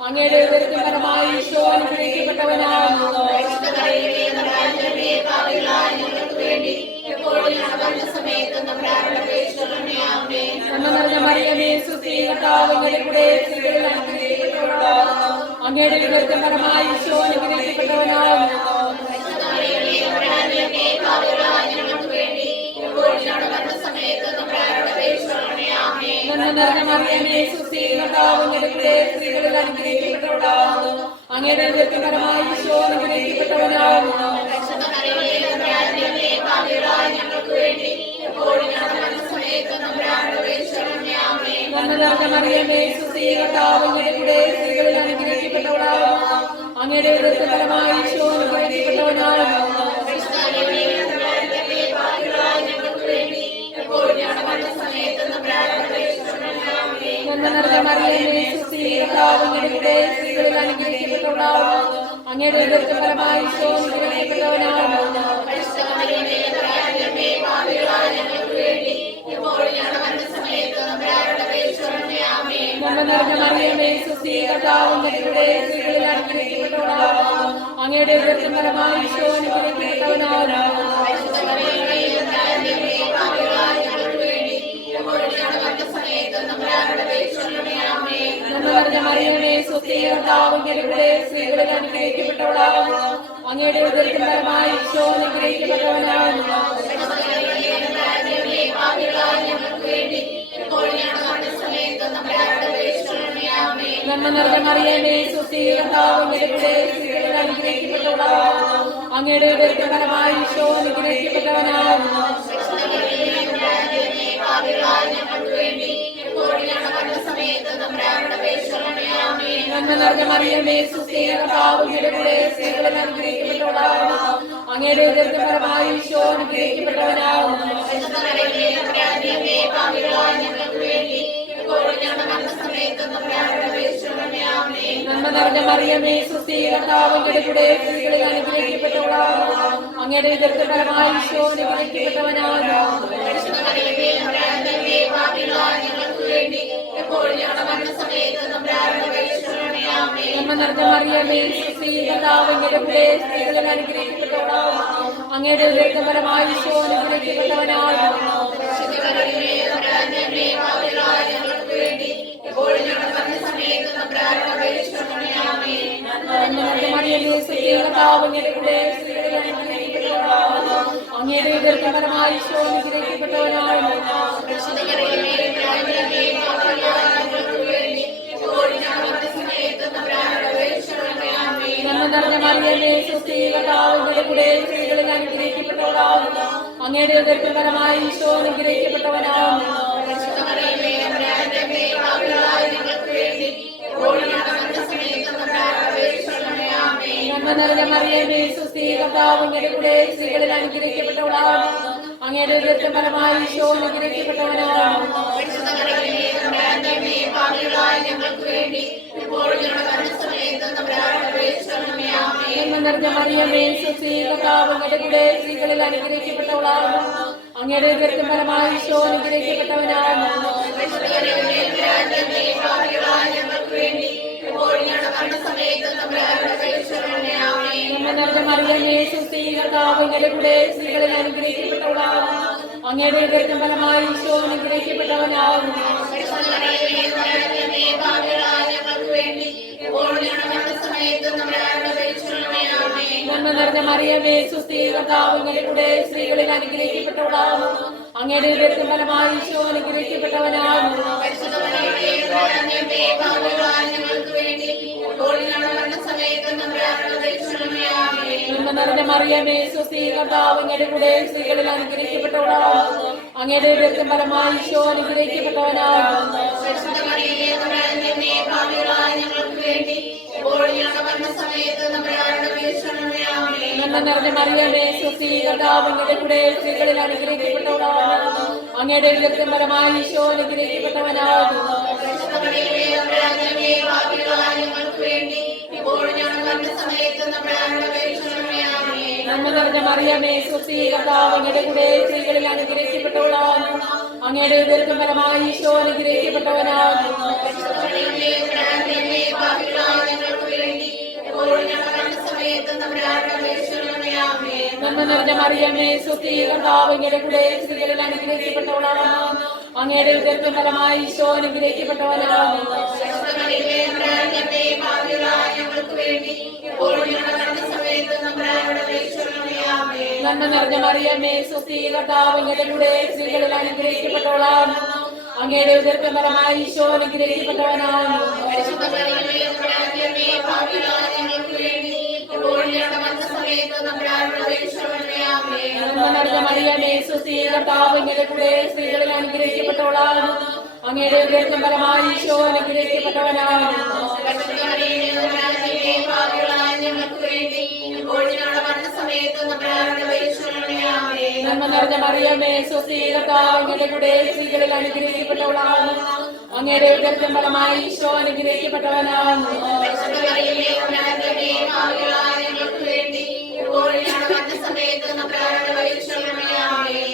അങ്ങയുടെ ഉദരത്തിൻ ഫലമായി ഈശോ അനുഗ്രഹിക്കപ്പെട്ടവനാകുന്നു. പരിശുദ്ധ മറിയമേ, തമ്പുരാന്റെ അമ്മേ, പാപികളായ ഞങ്ങൾക്ക് വേണ്ടി ഇപ്പോഴും ഞങ്ങളുടെ മരണസമയത്തും തമ്പുരാനോട് അപേക്ഷിക്കണമേ. ആമേൻ. നന്മ നിറഞ്ഞ മറിയമേ സുസ്ഥി കർത്താവ് അങ്ങയുടെ കൂടെ സ്ത്രീകളിൽ അനുഗ്രഹിക്കപ്പെട്ടവളാകുന്നു. അങ്ങയുടെ ഉദരത്തിൻ ഫലമായി ഈശോ അനുഗ്രഹിക്കപ്പെട്ടവനാകുന്നു. പരിശുദ്ധ മറിയമേ, തമ്പുരാന്റെ അമ്മേ, പാപികളായ ഞങ്ങൾക്ക് വേണ്ടി ഇപ്പോഴും ഞങ്ങളുടെ മരണസമയത്തും തമ്പുരാനോട് അപേക്ഷിക്കണമേ. ആമേൻ. നന്മ നിറഞ്ഞ മറിയമേ സുസ്ഥി കർത്താവ് അങ്ങയുടെ കൂടെ സ്ത്രീകളിൽ അനുഗ്രഹിക്കപ്പെട്ടവളാകുന്നു. അങ്ങയുടെ ഉദരത്തിൻ ഫലമായി ഈശോ അനുഗ്രഹിക്കപ്പെട്ടവനാകുന്നു. പരിശുദ്ധ മറിയമേ, തമ്പുരാന്റെ അമ്മേ, പാപികളായ ഞങ്ങൾക്ക് വേണ്ടി ഇപ്പോഴും ഞങ്ങളുടെ മരണസമയത്തും തമ്പുരാനോട് അപേക്ഷിക്കണമേ. ആമേൻ. നന്മ നിറഞ്ഞ മറിയമേ സുസ്ഥി കർത്താവ് അങ്ങയുടെ കൂടെ സ്ത്രീകളിൽ അനുഗ്രഹിക്കപ്പെട്ടവളാകുന്നു. അങ്ങയുടെ ഉദരത്തിൻ ഫലമായി ഈശോ അനുഗ്രഹിക്കപ്പെട്ടവനാകുന്നു. പരിശുദ്ധ മറിയമേ, തമ്പുരാന്റെ അമ്മേ, പാപികളായ ഞങ്ങൾക്ക് വേണ്ടി ഇപ്പോഴും ഞങ്ങളുടെ മരണസമയത്തും തമ്പുരാനോട് അപേക്ഷിക്കണമേ. ആമേൻ. നന്മ നിറഞ്ഞ മറിയമേ സുസ്ഥി കർത്താവ് അങ്ങയുടെ കൂടെ സ്ത്രീകളിൽ അനുഗ്രഹിക്കപ്പെട്ടവളാകുന്നു. അങ്ങയുടെ ഉദരത്തിൻ ഫലമായി ഈശോ അനുഗ്രഹിക്കപ്പെട്ടവനാകുന്നു. പരിശുദ്ധ മറിയമേ, തമ്പുരാന്റെ അമ്മേ, പാപികളായ ഞങ്ങൾക്ക് വേണ്ടി ഇപ്പോഴും ഞങ്ങളുടെ മരണസമയത്തും തമ്പുരാനോട് അപേക്ഷിക്കണമേ. ആമേൻ. നന്മ നിറഞ്ഞ മറിയമേ സുസ്ഥി കർത്താവ് അങ്ങയുടെ കൂടെ സ്ത്രീകളിൽ അനുഗ്രഹിക്കപ്പെട്ടവളാകുന്നു. അങ്ങയുടെ ഉദരത്തിൻ ഫലമായി ഈശോ അനുഗ്രഹിക്കപ്പെട്ടവനാകുന്നു. പരിശുദ്ധ മറിയമേ, തമ്പുരാന്റെ അമ്മേ, പാപികളായ ഞങ്ങൾക്ക് വേണ്ടി ഇപ്പോഴും ഞങ്ങളുടെ മരണസമയത്തും തമ്പുരാനോട് അപേക്ഷിക്കണമേ. ആമേൻ. നന്മ നിറഞ്ഞ മറിയമേ സുസ്ഥി കർത്താവ് അങ്ങയുടെ കൂടെ സ്ത്രീകളിൽ അനുഗ്രഹിക്കപ്പെട്ടവളാകുന്നു. അങ്ങയുടെ ഉദരത്തിൻ ഫലമായി ഈശോ അനുഗ്രഹിക്കപ്പെട്ടവനാകുന്നു. പരിശുദ്ധ മറിയമേ, തമ്പുരാന്റെ അമ്മേ, പാപികളായ ഞങ്ങൾക്ക് വേണ്ടി ഇപ്പോഴും ഞങ്ങളുടെ മരണസമയത്തും തമ്പുരാനോട് അപേക്ഷിക്കണമേ. ആമേൻ. നന്മ നിറഞ്ഞ മറിയമേ സുസ്ഥി കർത്താവ് അങ്ങയുടെ കൂടെ സ്ത്രീകളിൽ അനുഗ്രഹിക്കപ്പെട്ടവളാകുന്നു. അങ്ങയുടെ ഉദരത്തിൻ ഫലമായി ഈശോ അനുഗ്രഹിക്കപ്പെട്ടവനാകുന്നു. പരിശുദ്ധ മറിയമേ, തമ്പുരാന്റെ അമ്മേ, പാപികളായ ഞങ്ങൾക്ക് വേണ്ടി ഇപ്പോഴും ഞങ്ങളുടെ മരണസമയത്തും തമ്പുരാനോട് അപേക്ഷിക്കണമേ. ആമേൻ. നന്മ നിറഞ്ഞ മറിയമേ സുസ്ഥി കർത്താവ് അങ്ങയുടെ കൂടെ സ്ത്രീകളിൽ അനുഗ്രഹിക്കപ്പെട്ടവളാകുന്നു. അങ്ങയുടെ ഉദരത്തിൻ ഫലമായി ഈശോ അനുഗ്രഹിക്കപ്പെട്ടവനാകുന്നു. പരിശുദ്ധ മറിയമേ, തമ്പുരാന്റെ അമ്മേ, പാപികളായ ഞങ്ങൾക്ക് വേണ്ടി ഇപ്പോഴും ഞങ്ങളുടെ മരണസമയത്തും തമ്പുരാനോട് അപേക്ഷിക്കണമേ. ആമേൻ. നന്മ നിറഞ്ഞ മറിയമേ സുസ്ഥി കർത്താവ് അങ്ങയുടെ കൂടെ സ്ത്രീകളിൽ അനുഗ്രഹിക്കപ്പെട്ടവളാകുന്നു. അങ്ങയുടെ ഉദരത്തിൻ ഫലമായി ഈശോ അനുഗ്രഹിക്കപ്പെട്ടവനാകുന്നു. പരിശുദ്ധ മറിയമേ, തമ്പുരാന്റെ അമ്മേ, പാപികളായ ഞങ്ങൾക്ക് വേണ്ടി ഇപ്പോഴും ഞങ്ങളുടെ മരണസമയത്തും തമ്പുരാനോട് അപേക്ഷിക്കണമേ. ആമേൻ. നന്മ നിറഞ്ഞ മറിയമേ സുസ്ഥി കർത്താവ് അങ്ങയുടെ കൂടെ സ്ത്രീകളിൽ അനുഗ്രഹിക്കപ്പെട്ടവളാകുന്നു. അങ്ങയുടെ ഉദരത്തിൻ ഫലമായി ഈശോ അനുഗ്രഹിക്കപ്പെട്ടവനാകുന്നു. പരിശുദ്ധ മറിയമേ, തമ്പുരാന്റെ അമ്മേ, പാപികളായ ഞങ്ങൾക്ക് വേണ്ടി ഇപ്പോഴും ഞങ്ങളുടെ മരണസമയത്തും തമ്പുരാനോട് അപേക്ഷിക്കണമേ. ആമേൻ. നന്മ നിറഞ്ഞ മറിയമേ സുസ്ഥി കർത്താവ് അങ്ങയുടെ കൂടെ സ്ത്രീകളിൽ അനുഗ്രഹിക്കപ്പെട്ടവളാകുന്നു. അങ്ങയുടെ ഉദരത്തിൻ ഫലമായി ഈശോ അനുഗ്രഹിക്കപ്പെട്ടവനാകുന്നു. പരിശുദ്ധ മറിയമേ, തമ്പുരാന്റെ അമ്മേ, പാപികളായ ഞങ്ങൾക്ക് വേണ്ടി ഇപ്പോഴും ഞങ്ങളുടെ മരണസമയത്തും തമ്പുരാനോട് അപേക്ഷിക്കണമേ. ആമേൻ. നന്മ നിറഞ്ഞ മറിയമേ സുസ്ഥി കർത്താവ് അങ്ങയുടെ കൂടെ സ്ത്രീകളിൽ അനുഗ്രഹിക്കപ്പെട്ടവളാകുന്നു. അങ്ങയുടെ ഉദരത്തിൻ ഫലമായി ഈശോ അനുഗ്രഹിക്കപ്പെട്ടവനാകുന്നു. പരിശുദ്ധ മറിയമേ, തമ്പുരാന്റെ അമ്മേ, പാപികളായ ഞങ്ങൾക്ക് വേണ്ടി ഇപ്പോഴും ഞങ്ങളുടെ മരണസമയത്തും തമ്പുരാനോട് അപേക്ഷിക്കണമേ. ആമേൻ. നന്മ നിറഞ്ഞ മറിയമേ സുസ്ഥി കർത്താവ് അങ്ങയുടെ കൂടെ സ്ത്രീകളിൽ അനുഗ്രഹിക്കപ്പെട്ടവളാകുന്നു. അങ്ങയുടെ ഉദരത്തിൻ ഫലമായി ഈശോ അനുഗ്രഹിക്കപ്പെട്ടവനാകുന്നു. പരിശുദ്ധ മറിയമേ, തമ്പുരാന്റെ അമ്മേ, പാപികളായ ഞങ്ങൾക്ക് വേണ്ടി ഇപ്പോഴും ഞങ്ങളുടെ മരണസമയത്തും തമ്പുരാനോട് അപേക്ഷിക്കണമേ. ആമേൻ. നന്മ നിറഞ്ഞ മറിയമേ സുസ്ഥി കർത്താവ് അങ്ങയുടെ കൂടെ സ്ത്രീകളിൽ അനുഗ്രഹിക്കപ്പെട്ടവളാകുന്നു. അങ്ങയുടെ ഉദരത്തിൻ ഫലമായി ഈശോ അനുഗ്രഹിക്കപ്പെട്ടവനാകുന്നു. പരിശുദ്ധ മറിയമേ, തമ്പുരാന്റെ അമ്മേ, പാപികളായ ഞങ്ങൾക്ക് വേണ്ടി ഇപ്പോഴും ഞങ്ങളുടെ മരണസമയത്തും തമ്പുരാനോട് അപേക്ഷിക്കണമേ. ആമേൻ. നന്മ നിറഞ്ഞ മറിയമേ സുസ്ഥി കർത്താവ് അങ്ങയുടെ കൂടെ സ്ത്രീകളിൽ അനുഗ്രഹിക്കപ്പെട്ടവളാകുന്നു. അങ്ങയുടെ ഉദരത്തിൻ ഫലമായി ഈശോ അനുഗ്രഹിക്കപ്പെട്ടവനാകുന്നു. പരിശുദ്ധ മറിയമേ, തമ്പുരാന്റെ അമ്മേ, പാപികളായ ഞങ്ങൾക്ക് വേണ്ടി ഇപ്പോഴും ഞങ്ങളുടെ മരണസമയത്തും തമ്പുരാനോട് അപേക്ഷിക്കണമേ. ആമേൻ. നന്മ നിറഞ്ഞ മറിയമേ സുസ്ഥി കർത്താവ് അങ്ങയുടെ കൂടെ സ്ത്രീകളിൽ അനുഗ്രഹിക്കപ്പെട്ടവളാകുന്നു. അങ്ങയുടെ ഉദരത്തിൻ ഫലമായി ഈശോ അനുഗ്രഹിക്കപ്പെട്ടവനാകുന്നു. പരിശുദ്ധ മറിയമേ, തമ്പുരാന്റെ അമ്മേ, പാപികളായ ഞങ്ങൾക്ക് വേണ്ടി ഇപ്പോഴും ഞങ്ങളുടെ മരണസമയത്തും തമ്പുരാനോട് അപേക്ഷിക്കണമേ. ആമേൻ. നന്മ നിറഞ്ഞ മറിയമേ സുസ്ഥി കർത്താവ് അങ്ങയുടെ കൂടെ സ്ത്രീകളിൽ അനുഗ്രഹിക്കപ്പെട്ടവളാകുന്നു. അങ്ങയുടെ ഉദരത്തിൻ ഫലമായി ഈശോ അനുഗ്രഹിക്കപ്പെട്ടവനാകുന്നു. പരിശുദ്ധ മറിയമേ, തമ്പുരാന്റെ അമ്മേ, പാപികളായ ഞങ്ങൾക്ക് വേണ്ടി ഇപ്പോഴും ഞങ്ങളുടെ മരണസമയത്തും തമ്പുരാനോട് അപേക്ഷിക്കണമേ. ആമേൻ. നന്മ നന്മ നിറഞ്ഞ മറിയമേ സ്വസ്തി കർത്താവ് അങ്ങയുടെ കൂടെ സ്ത്രീകളിൽ അനുഗ്രഹിക്കപ്പെട്ടവളാകുന്നു അങ്ങയുടെ ഉദരത്തിൻ ഫലമായി ഈശോ അനുഗ്രഹിക്കപ്പെട്ടവനാകുന്നു. നന്മ നിറഞ്ഞ മറിയമേ സ്വസ്തി കർത്താവ് അങ്ങയുടെ കൂടെ സ്ത്രീകളിൽ അനുഗ്രഹിക്കപ്പെട്ടവളാകുന്നു അങ്ങയുടെ ഉദരത്തിൻ ഫലമായി ഈശോ അനുഗ്രഹിക്കപ്പെട്ടവനാകുന്നു. നന്മ നിറഞ്ഞ മറിയമേ സ്വസ്തി കർത്താവ് അങ്ങയുടെ കൂടെ സ്ത്രീകളിൽ അനുഗ്രഹിക്കപ്പെട്ടവളാകുന്നു അങ്ങയുടെ ഉദരത്തിൻ ഫലമായി ഈശോ അനുഗ്രഹിക്കപ്പെട്ടവനാകുന്നു. നന്മ നിറഞ്ഞ മറിയമേ സ്വസ്തി കർത്താവ് അങ്ങയുടെ കൂടെ സ്ത്രീകളിൽ അനുഗ്രഹിക്കപ്പെട്ടവളാകുന്നു അങ്ങയുടെ ഉദരത്തിൻ ഫലമായി ഈശോ അനുഗ്രഹിക്കപ്പെട്ടവനാകുന്നു. നന്മ നിറഞ്ഞ മറിയമേ സ്വസ്തി കർത്താവ് അങ്ങയുടെ കൂടെ സ്ത്രീകളിൽ അനുഗ്രഹിക്കപ്പെട്ടവളാകുന്നു അങ്ങയുടെ ഉദരത്തിൻ ഫലമായി ഈശോ അനുഗ്രഹിക്കപ്പെട്ടവനാകുന്നു. നന്മ നിറഞ്ഞ മറിയമേ സ്വസ്തി കർത്താവ് അങ്ങയുടെ കൂടെ സ്ത്രീകളിൽ അനുഗ്രഹിക്കപ്പെട്ടവളാകുന്നു അങ്ങയുടെ ഉദരത്തിൻ ഫലമായി ഈശോ അനുഗ്രഹിക്കപ്പെട്ടവനാകുന്നു.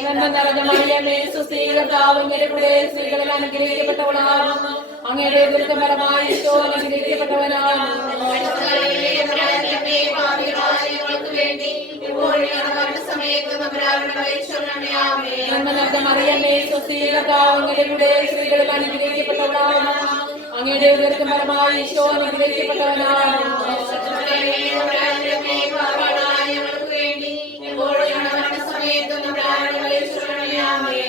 നന്മ നിറഞ്ഞ മറിയമേ സ്വസ്തി കർത്താവ് അങ്ങയുടെ കൂടെ സ്ത്രീകളിൽ അനുഗ്രഹിക്കപ്പെട്ടവളാകുന്നു അങ്ങയുടെ ഉദരത്തിൻ ഫലമായി ഈശോ അനുഗ്രഹിക്കപ്പെട്ടവനാകുന്നു. നന്മ നിറഞ്ഞ മറിയമേ സ്വസ്തി കർത്താവ് അങ്ങയുടെ കൂടെ സ്ത്രീകളിൽ അനുഗ്രഹിക്കപ്പെട്ടവളാകുന്നു അങ്ങയുടെ ഉദരത്തിൻ ഫലമായി ഈശോ അനുഗ്രഹിക്കപ്പെട്ടവനാകുന്നു.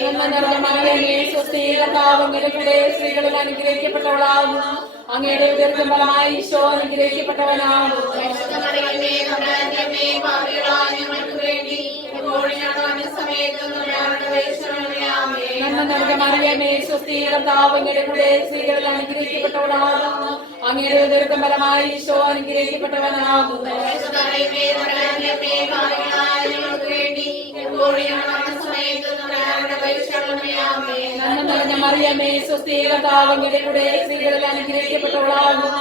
നന്മ നിറഞ്ഞ മറിയമേ സ്വസ്തി കർത്താവ് അങ്ങയുടെ കൂടെ സ്ത്രീകളിൽ അനുഗ്രഹിക്കപ്പെട്ടവളാകുന്നു അങ്ങയുടെ ഉദരത്തിൻ ഫലമായി ഈശോ അനുഗ്രഹിക്കപ്പെട്ടവനാകുന്നു. നന്മ നിറഞ്ഞ മറിയമേ സ്വസ്തി കർത്താവ് അങ്ങയുടെ കൂടെ സ്ത്രീകളിൽ അനുഗ്രഹിക്കപ്പെട്ടവളാകുന്നു അങ്ങയുടെ ഉദരത്തിൻ ഫലമായി ഈശോ അനുഗ്രഹിക്കപ്പെട്ടവനാകുന്നു. നന്മ നിറഞ്ഞ മറിയമേ സ്വസ്തി കർത്താവ് അങ്ങയുടെ കൂടെ സ്ത്രീകളിൽ അനുഗ്രഹിക്കപ്പെട്ടവളാകുന്നു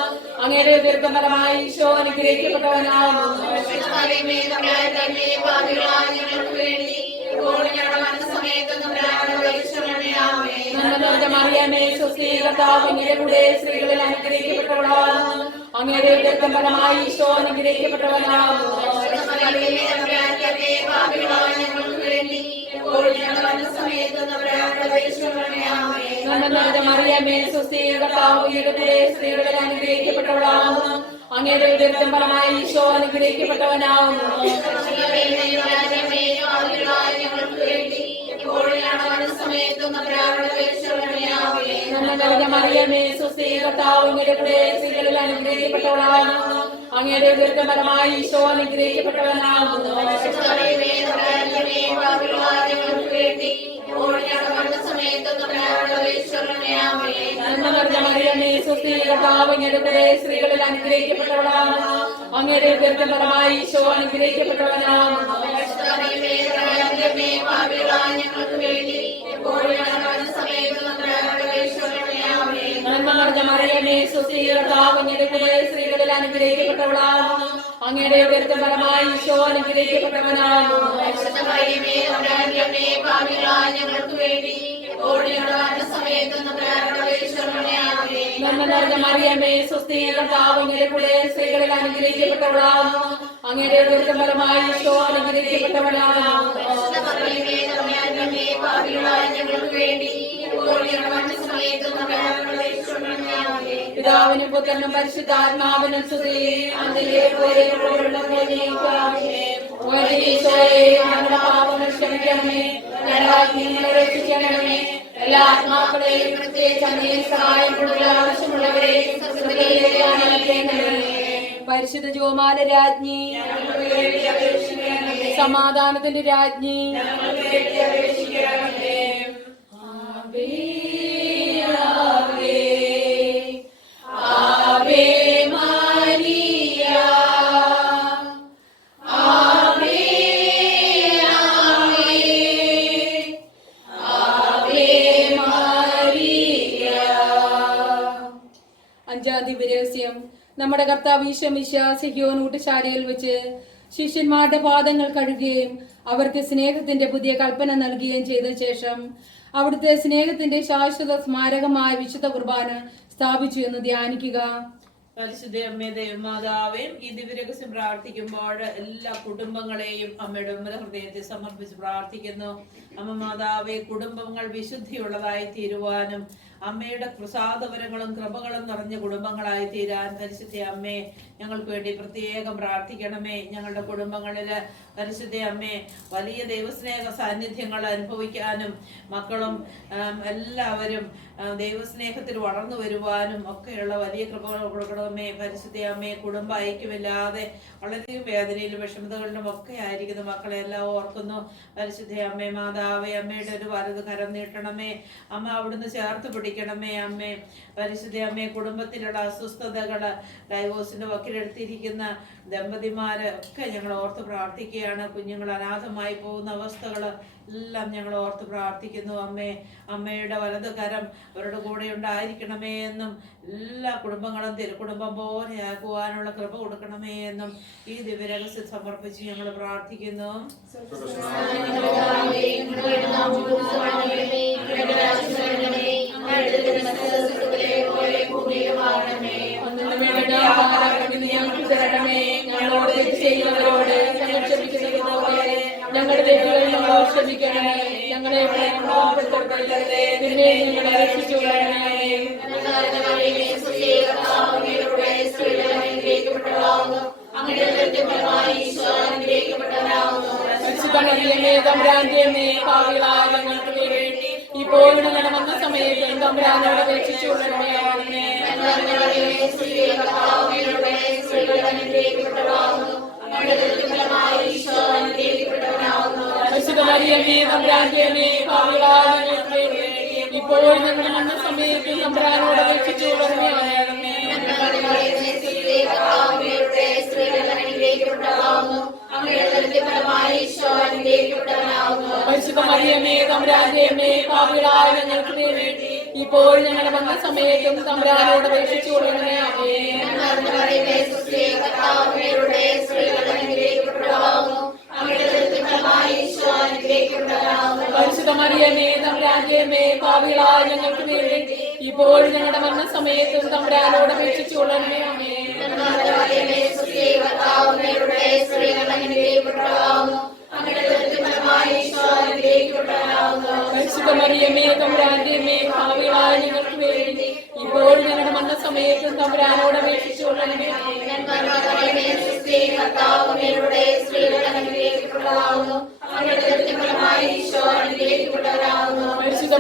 അങ്ങയുടെ ഉദരത്തിൻ ഫലമായി ഈശോ അനുഗ്രഹിക്കപ്പെട്ടവനാകുന്നു. നന്മ നിറഞ്ഞ മറിയമേ സ്വസ്തി കർത്താവ് അങ്ങയുടെ കൂടെ സ്ത്രീകളിൽ അനുഗ്രഹിക്കപ്പെട്ടവളാകുന്നു അങ്ങയുടെ ഉദരത്തിൻ ഫലമായി ഈശോ അനുഗ്രഹിക്കപ്പെട്ടവനാകുന്നു. നന്മ നിറഞ്ഞ മറിയമേ സ്വസ്തി കർത്താവ് അങ്ങയുടെ കൂടെ സ്ത്രീകളിൽ അനുഗ്രഹിക്കപ്പെട്ടവളാകുന്നു അങ്ങയുടെ ഉദരത്തിൻ ഫലമായി ഈശോ അനുഗ്രഹിക്കപ്പെട്ടവനാകുന്നു. നന്മ നിറഞ്ഞ മറിയമേ സ്വസ്തി കർത്താവ് അങ്ങയുടെ കൂടെ സ്ത്രീകളിൽ അനുഗ്രഹിക്കപ്പെട്ടവളാകുന്നു അങ്ങയുടെ ഉദരത്തിൻ ഫലമായി ഈശോ അനുഗ്രഹിക്കപ്പെട്ടവനാകുന്നു. നന്മ നിറഞ്ഞ മറിയമേ സ്വസ്തി കർത്താവ് അങ്ങയുടെ കൂടെ സ്ത്രീകളിൽ അനുഗ്രഹിക്കപ്പെട്ടവളാകുന്നു അങ്ങയുടെ ഉദരത്തിൻ ഫലമായി ഈശോ അനുഗ്രഹിക്കപ്പെട്ടവനാകുന്നു. നന്മ നിറഞ്ഞ മറിയമേ സ്വസ്തി കർത്താവ് അങ്ങയുടെ കൂടെ സ്ത്രീകളിൽ അനുഗ്രഹിക്കപ്പെട്ടവളാകുന്നു അങ്ങയുടെ ഉദരത്തിൻ ഫലമായി ഈശോ അനുഗ്രഹിക്കപ്പെട്ടവനാകുന്നു. നന്മ നിറഞ്ഞ മറിയമേ സ്വസ്തി കർത്താവ് അങ്ങയുടെ കൂടെ സ്ത്രീകളിൽ അനുഗ്രഹിക്കപ്പെട്ടവളാകുന്നു അങ്ങയുടെ ഉദരത്തിൻ ഫലമായി ഈശോ അനുഗ്രഹിക്കപ്പെട്ടവനാകുന്നു. പിതാവിനും പുത്രനും പരിശുദ്ധാത്മാവിനും സ്തുതി. ഞങ്ങളുടെ പാപങ്ങൾ ക്ഷമിക്കണമേ, ഞങ്ങളെ രക്ഷിക്കണമേ, എല്ലാ ആത്മാക്കളെയും പ്രത്യേകിച്ച് അങ്ങയെ സഹായം കൂടുതൽ ആവശ്യമുള്ളവരെയും പരിശുദ്ധ ജോമാല രാജ്ഞി, സമാധാനത്തിന്റെ രാജ്ഞി, Ave Maria, Ave അഞ്ചാം ദിവ്യരഹസ്യം. നമ്മുടെ കർത്താവ് ഈശോ മിശിഹാ സിഹിയോൻ ഊട്ടുശാലയിൽ വെച്ച് ശിഷ്യന്മാരുടെ പാദങ്ങൾ കഴുകുകയും അവർക്ക് സ്നേഹത്തിന്റെ പുതിയ കൽപ്പന നൽകുകയും ചെയ്ത ശേഷം അവിടുത്തെ സ്നേഹത്തിന്റെ ശാശ്വത സ്മാരകമായ വിശുദ്ധ കുർബാന സ്ഥാപിച്ചു എന്ന് ധ്യാനിക്കുക. പരിശുദ്ധ അമ്മേ ദേവമാതാവേ, ഈ ദിവ്യരഹസ്യം പ്രാർത്ഥിക്കുമ്പോൾ എല്ലാ കുടുംബങ്ങളെയും അമ്മയുടെ ഉമ്മത ഹൃദയത്തെ സമർപ്പിച്ച് പ്രാർത്ഥിക്കുന്നു. അമ്മ മാതാവേ, കുടുംബങ്ങൾ വിശുദ്ധിയുള്ളതായി തീരുവാനും അമ്മയുടെ പ്രസാദവരങ്ങളും കൃപകളും നിറഞ്ഞ കുടുംബങ്ങളായി തീരാൻ പരിശുദ്ധ അമ്മേ ഞങ്ങൾക്ക് വേണ്ടി പ്രത്യേകം പ്രാർത്ഥിക്കണമേ. ഞങ്ങളുടെ കുടുംബങ്ങളില് പരിശുദ്ധ അമ്മേ വലിയ ദൈവസ്നേഹ സാന്നിധ്യങ്ങൾ അനുഭവിക്കാനും മക്കളും എല്ലാവരും ദൈവസ്നേഹത്തിൽ വളർന്നു വരുവാനും ഒക്കെയുള്ള വലിയ കൃപകൾ കൊടുക്കണമേ. പരിശുദ്ധ അമ്മയെ കുടുംബ ഐക്യമില്ലാതെ വളരെയധികം വേദനയിലും വിഷമതകളിലും ഒക്കെ ആയിരിക്കുന്ന മക്കളെ എല്ലാം ഓർക്കുന്നു. പരിശുദ്ധ അമ്മേ മാതാവേ, അമ്മയുടെ ഒരു വലത് കരം നീട്ടണമേ. അമ്മ അവിടുന്ന് ചേർത്ത് പിടിക്കണമേ. അമ്മേ പരിശുദ്ധ അമ്മയെ കുടുംബത്തിലുള്ള അസ്വസ്ഥതകള്, ഡൈവോഴ്സിന്റെ വക്കിലെടുത്തിരിക്കുന്ന ദമ്പതിമാര് ഒക്കെ ഞങ്ങൾ ഓർത്ത് പ്രാർത്ഥിക്കുകയാണ്. കുഞ്ഞുങ്ങൾ അനാഥമായി പോകുന്ന അവസ്ഥകള് എല്ലാം ഞങ്ങൾ ഓർത്ത് പ്രാർത്ഥിക്കുന്നു. അമ്മയുടെ വലത് കരം അവരുടെ കൂടെ ഉണ്ടായിരിക്കണമേ എന്നും എല്ലാ കുടുംബങ്ങളും തിരുക്കുടുംബം പോലെ ആക്കുവാനുള്ള കൃപ കൊടുക്കണമേ എന്നും ഈ ദിവ്യരഹസ്യം സമർപ്പിച്ച് ഞങ്ങൾ പ്രാർത്ഥിക്കുന്നു. ഞങ്ങളോട് ചെയ്യുന്നവരോട് ഞങ്ങൾ ക്ഷമിക്കുന്നതുപോലെ ഞങ്ങളുടെ തെറ്റുകൾ ഞങ്ങളോട് ക്ഷമിക്കണമേ. ഞങ്ങളെ പ്രലോഭനപ്പെടുത്തരുതേ, നിന്നെ ഞങ്ങളെ രക്ഷിച്ചുകൊള്ളണമേ. തമ്പുരാന്റെ പാപികളായ ഞങ്ങൾക്ക് വേണ്ടി ഇപ്പോൾ ഞങ്ങളുടെ വന്ന സമയത്ത് തമ്പുരാനോട് രക്ഷിച്ചുകൊള്ളണമേ. ഇപ്പോൾ ഞങ്ങളുടെ വന്ന സമയത്ത് തമ്പുരാനോട് രക്ഷിച്ചുകൊള്ളണമേ. പരിശുദ്ധ മറിയമേ തമ്പുരാന്റെ അമ്മേ, പാപികളായ ഞങ്ങൾക്ക് വേണ്ടി ഇപ്പോൾ ഞങ്ങളുടെ വന്ന സമയത്തും തമ്പുരാനോട് അപേക്ഷിച്ചുകൊള്ളണമേ. പരിശുദ്ധ മറിയമേ തമ്പുരാന്റെ അമ്മേ, പാപികളായ ഞങ്ങൾക്ക് വേണ്ടി ഇപ്പോൾ ഞങ്ങളുടെ വന്ന സമയത്തും തമ്പുരാനോട് അപേക്ഷിച്ചുകൊള്ളണമേ. പരിശുദ്ധ മറിയമേ തമ്പുരാന്റെ അമ്മേ, പാപികളായ ഞങ്ങൾക്ക് വേണ്ടി ഇപ്പോൾ ഞങ്ങളുടെ വന്ന സമയത്തും തമ്പുരാനോട് അപേക്ഷിച്ചുകൊള്ളണമേ. പരിശുദ്ധ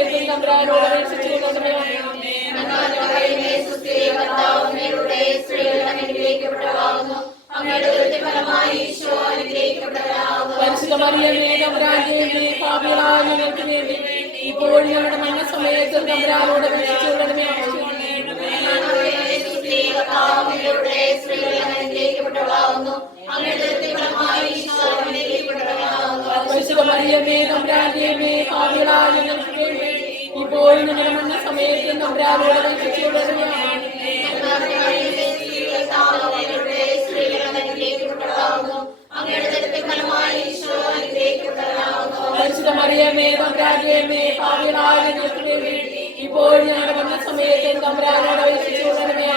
മറിയമേ തമ്പുരാന്റെ അമ്മേ, പാപികളായ ഞങ്ങൾക്ക് വേണ്ടി ഇപ്പോൾ ഞങ്ങളുടെ വന്ന സമയത്തും തമ്പുരാനോട് അപേക്ഷിച്ചുകൊള്ളണമേ. പരിശുദ്ധ മറിയമേ തമ്പുരാന്റെ അമ്മേ, പാപികളായ ഞങ്ങൾക്ക് വേണ്ടി ഇപ്പോൾ ഞങ്ങളുടെ മരണസമയത്തും തമ്പുരാനോട് അപേക്ഷിച്ചുകൊള്ളണമേ. പരിശുദ്ധ മറിയമേ തമ്പുരാന്റെ അമ്മേ, പാപികളായ ഞങ്ങൾക്ക് വേണ്ടി ഇപ്പോൾ ഞങ്ങളുടെ മരണസമയത്തും തമ്പുരാനോട് അപേക്ഷിച്ചുകൊള്ളണമേ. പരിശുദ്ധ മറിയമേ തമ്പുരാന്റെ അമ്മേ, പാപികളായ ഞങ്ങൾക്ക് വേണ്ടി ഇപ്പോൾ ഞങ്ങളുടെ മരണസമയത്തും തമ്പുരാനോട് അപേക്ഷിച്ചുകൊള്ളണമേ.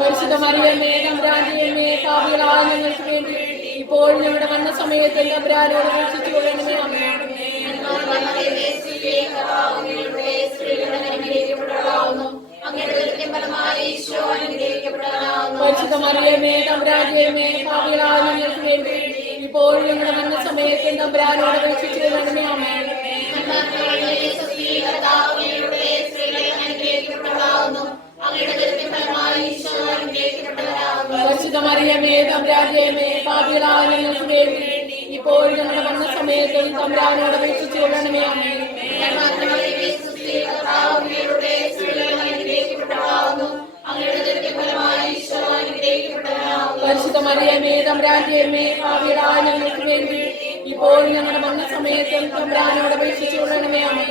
പരിശുദ്ധ മറിയമേ തമ്പുരാന്റെ അമ്മേ, പാപികളായ ഞങ്ങൾക്ക് വേണ്ടി ഇപ്പോൾ ഞങ്ങളുടെ മരണസമയത്തും തമ്പുരാനോട് അപേക്ഷിച്ചുകൊള്ളണമേ. പരിശുദ്ധ മറിയമേ തമ്പുരാന്റെ അമ്മേ, പാപികളായ ഞങ്ങൾക്ക് വേണ്ടി ഇപ്പോൾ ഞങ്ങളുടെ മരണസമയത്തും തമ്പുരാനോട് അപേക്ഷിച്ചുകൊള്ളണമേ. പരിശുദ്ധ മറിയമേ തമ്പുരാന്റെ അമ്മേ, പാപികളായ ഞങ്ങൾക്ക് വേണ്ടി ഇപ്പോൾ ഞങ്ങളുടെ മരണസമയത്തും തമ്പുരാനോട് അപേക്ഷിച്ചുകൊള്ളണമേ. പരിശുദ്ധ പരിശുദ്ധ മറിയമേ തമ്പുരാന്റെ അമ്മേ പാപികളായ ഞങ്ങൾക്ക് വേണ്ടി ഇപ്പോൾ ഞങ്ങളുടെ മരണസമയത്തും തമ്പുരാനോട് അപേക്ഷിച്ചുകൊള്ളണമേ. ആമേൻ.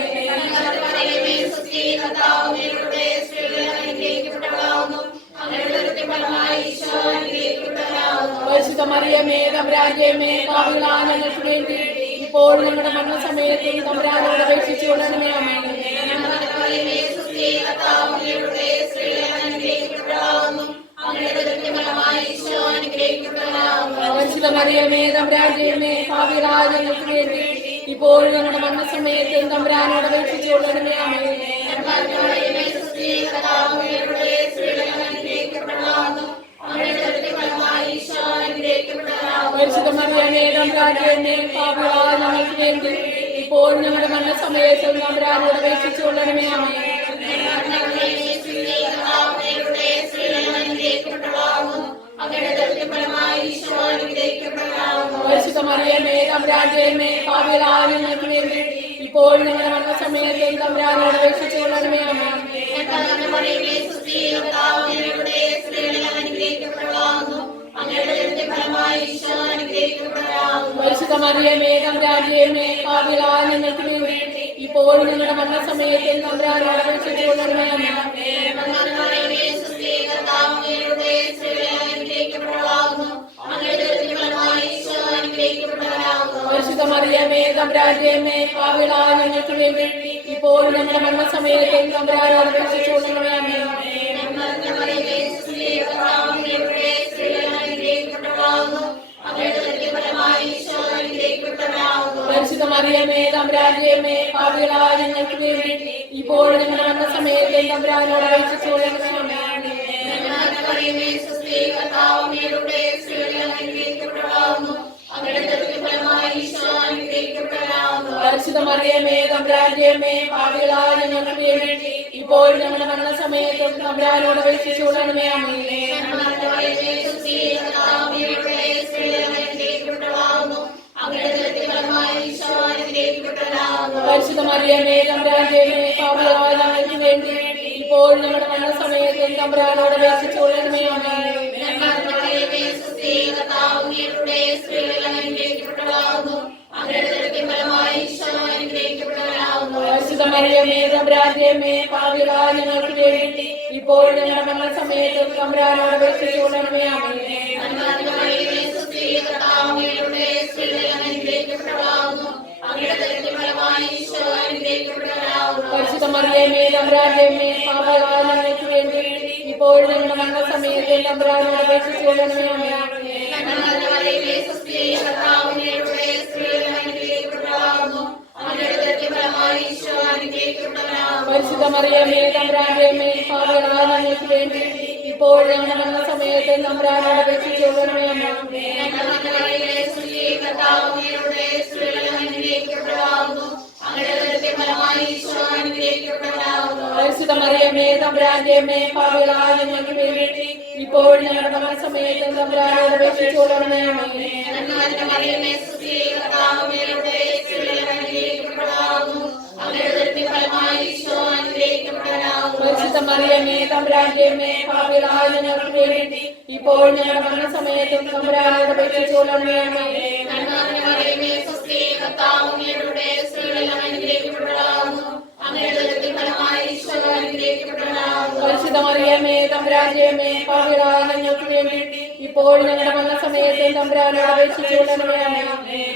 പരിശുദ്ധ മറിയമേ തമ്പുരാന്റെ അമ്മേ പാപികളായ ഞങ്ങൾക്ക് വേണ്ടി ഇപ്പോൾ ഞങ്ങളുടെ മരണസമയത്തും തമ്പുരാനോട് അപേക്ഷിച്ചുകൊള്ളണമേ. ആമേൻ. പരിശുദ്ധ മറിയമേ തമ്പുരാന്റെ അമ്മേ പാപികളായ ഞങ്ങൾക്ക് വേണ്ടി ഇപ്പോൾ ഞങ്ങളുടെ മരണസമയത്തും തമ്പുരാനോട് അപേക്ഷിച്ചുകൊള്ളണമേ. ആമേൻ. പരിശുദ്ധ മറിയമേ തമ്പുരാന്റെ അമ്മേ പാപികളായ ഞങ്ങൾക്ക് വേണ്ടി ഇപ്പോൾ ഞങ്ങളുടെ മരണസമയത്തും തമ്പുരാനോട് അപേക്ഷിച്ചുകൊള്ളണമേ. ആമേൻ. പരിശുദ്ധ മറിയമേ തമ്പുരാന്റെ അമ്മേ പാപികളായ ഞങ്ങൾക്ക് വേണ്ടി ഇപ്പോൾ ഞങ്ങളുടെ മരണസമയത്തും തമ്പുരാനോട് അപേക്ഷിച്ചുകൊള്ളണമേ. ആമേൻ. പരിശുദ്ധ മറിയമേ തമ്പുരാന്റെ അമ്മേ പാപികളായ ഞങ്ങൾക്ക് വേണ്ടി ഇപ്പോൾ ഞങ്ങളുടെ മരണസമയത്തും തമ്പുരാനോട് അപേക്ഷിച്ചുകൊള്ളണമേ. ആമേൻ. പരിശുദ്ധ മറിയമേ തമ്പുരാന്റെ അമ്മേ പാപികളായ ഞങ്ങൾക്ക് വേണ്ടി ഇപ്പോൾ ഞങ്ങളുടെ മരണസമയത്തും തമ്പുരാനോട് അപേക്ഷിച്ചുകൊള്ളണമേ. ആമേൻ. പരിശുദ്ധ മറിയമേ തമ്പുരാന്റെ അമ്മേ പാപികളായ ഞങ്ങൾക്ക് വേണ്ടി ഇപ്പോൾ ഞങ്ങളുടെ മരണസമയത്തും തമ്പുരാനോട് അപേക്ഷിച്ചുകൊള്ളണമേ. ആമേൻ. പരിശുദ്ധ മറിയമേ തമ്പുരാന്റെ അമ്മേ പാപികളായ ഞങ്ങൾക്ക് വേണ്ടി ഇപ്പോൾ ഞങ്ങളുടെ മരണസമയത്തും തമ്പുരാനോട് അപേക്ഷിച്ചുകൊള്ളണമേ. ആമേൻ. പരിശുദ്ധ മറിയമേ തമ്പുരാന്റെ അമ്മേ പാപികളായ ഞങ്ങൾക്ക് വേണ്ടി ഇപ്പോൾ ഞങ്ങളുടെ മരണസമയത്തും തമ്പുരാനോട് അപേക്ഷിച്ചുകൊള്ളണമേ. ആമേൻ. പരിശുദ്ധ മറിയമേ തമ്പുരാന്റെ അമ്മേ പാപികളായ ഞങ്ങൾക്ക് വേണ്ടി ഇപ്പോൾ ഞങ്ങളുടെ മരണസമയത്തും തമ്പുരാനോട് അപേക്ഷിച്ചുകൊള്ളണമേ. ആമേൻ. പരിശുദ്ധ മറിയമേ തമ്പുരാന്റെ അമ്മേ പാപികളായ ഞങ്ങൾക്ക് വേണ്ടി ഇപ്പോൾ ഞങ്ങളുടെ മരണസമയത്തും തമ്പുരാനോട് അപേക്ഷിച്ചുകൊള്ളണമേ. ആമേൻ. പരിശുദ്ധ മറിയമേ തമ്പുരാന്റെ അമ്മേ പാപികളായ ഞങ്ങൾക്ക് വേണ്ടി ഇപ്പോൾ ഞങ്ങളുടെ മരണസമയത്തും തമ്പുരാനോട് അപേക്ഷിച്ചുകൊള്ളണമേ. ആമേൻ. പരിശുദ്ധ മറിയമേ തമ്പുരാന്റെ അമ്മേ പാപികളായ ഞങ്ങൾക്ക് വേണ്ടി ഇപ്പോൾ ഞങ്ങളുടെ മരണസമയത്തും തമ്പുരാനോട് അപേക്ഷിച്ചുകൊള്ളണമേ. ആമേൻ. പരിശുദ്ധ മറിയമേ തമ്പുരാന്റെ അമ്മേ പാപികളായ ഞങ്ങൾക്ക് വേണ്ടി ഇപ്പോൾ ഞങ്ങളുടെ മരണസമയത്തും തമ്പുരാനോട് അപേക്ഷിച്ചുകൊള്ളണമേ. ആമേൻ. പരിശുദ്ധ മറിയമേ തമ്പുരാന്റെ അമ്മേ പാപികളായ ഞങ്ങൾക്ക് വേണ്ടി ഇപ്പോൾ ഞങ്ങളുടെ മരണസമയത്തും തമ്പുരാനോട് അപേക്ഷിച്ചുകൊള്ളണമേ. ആമേൻ.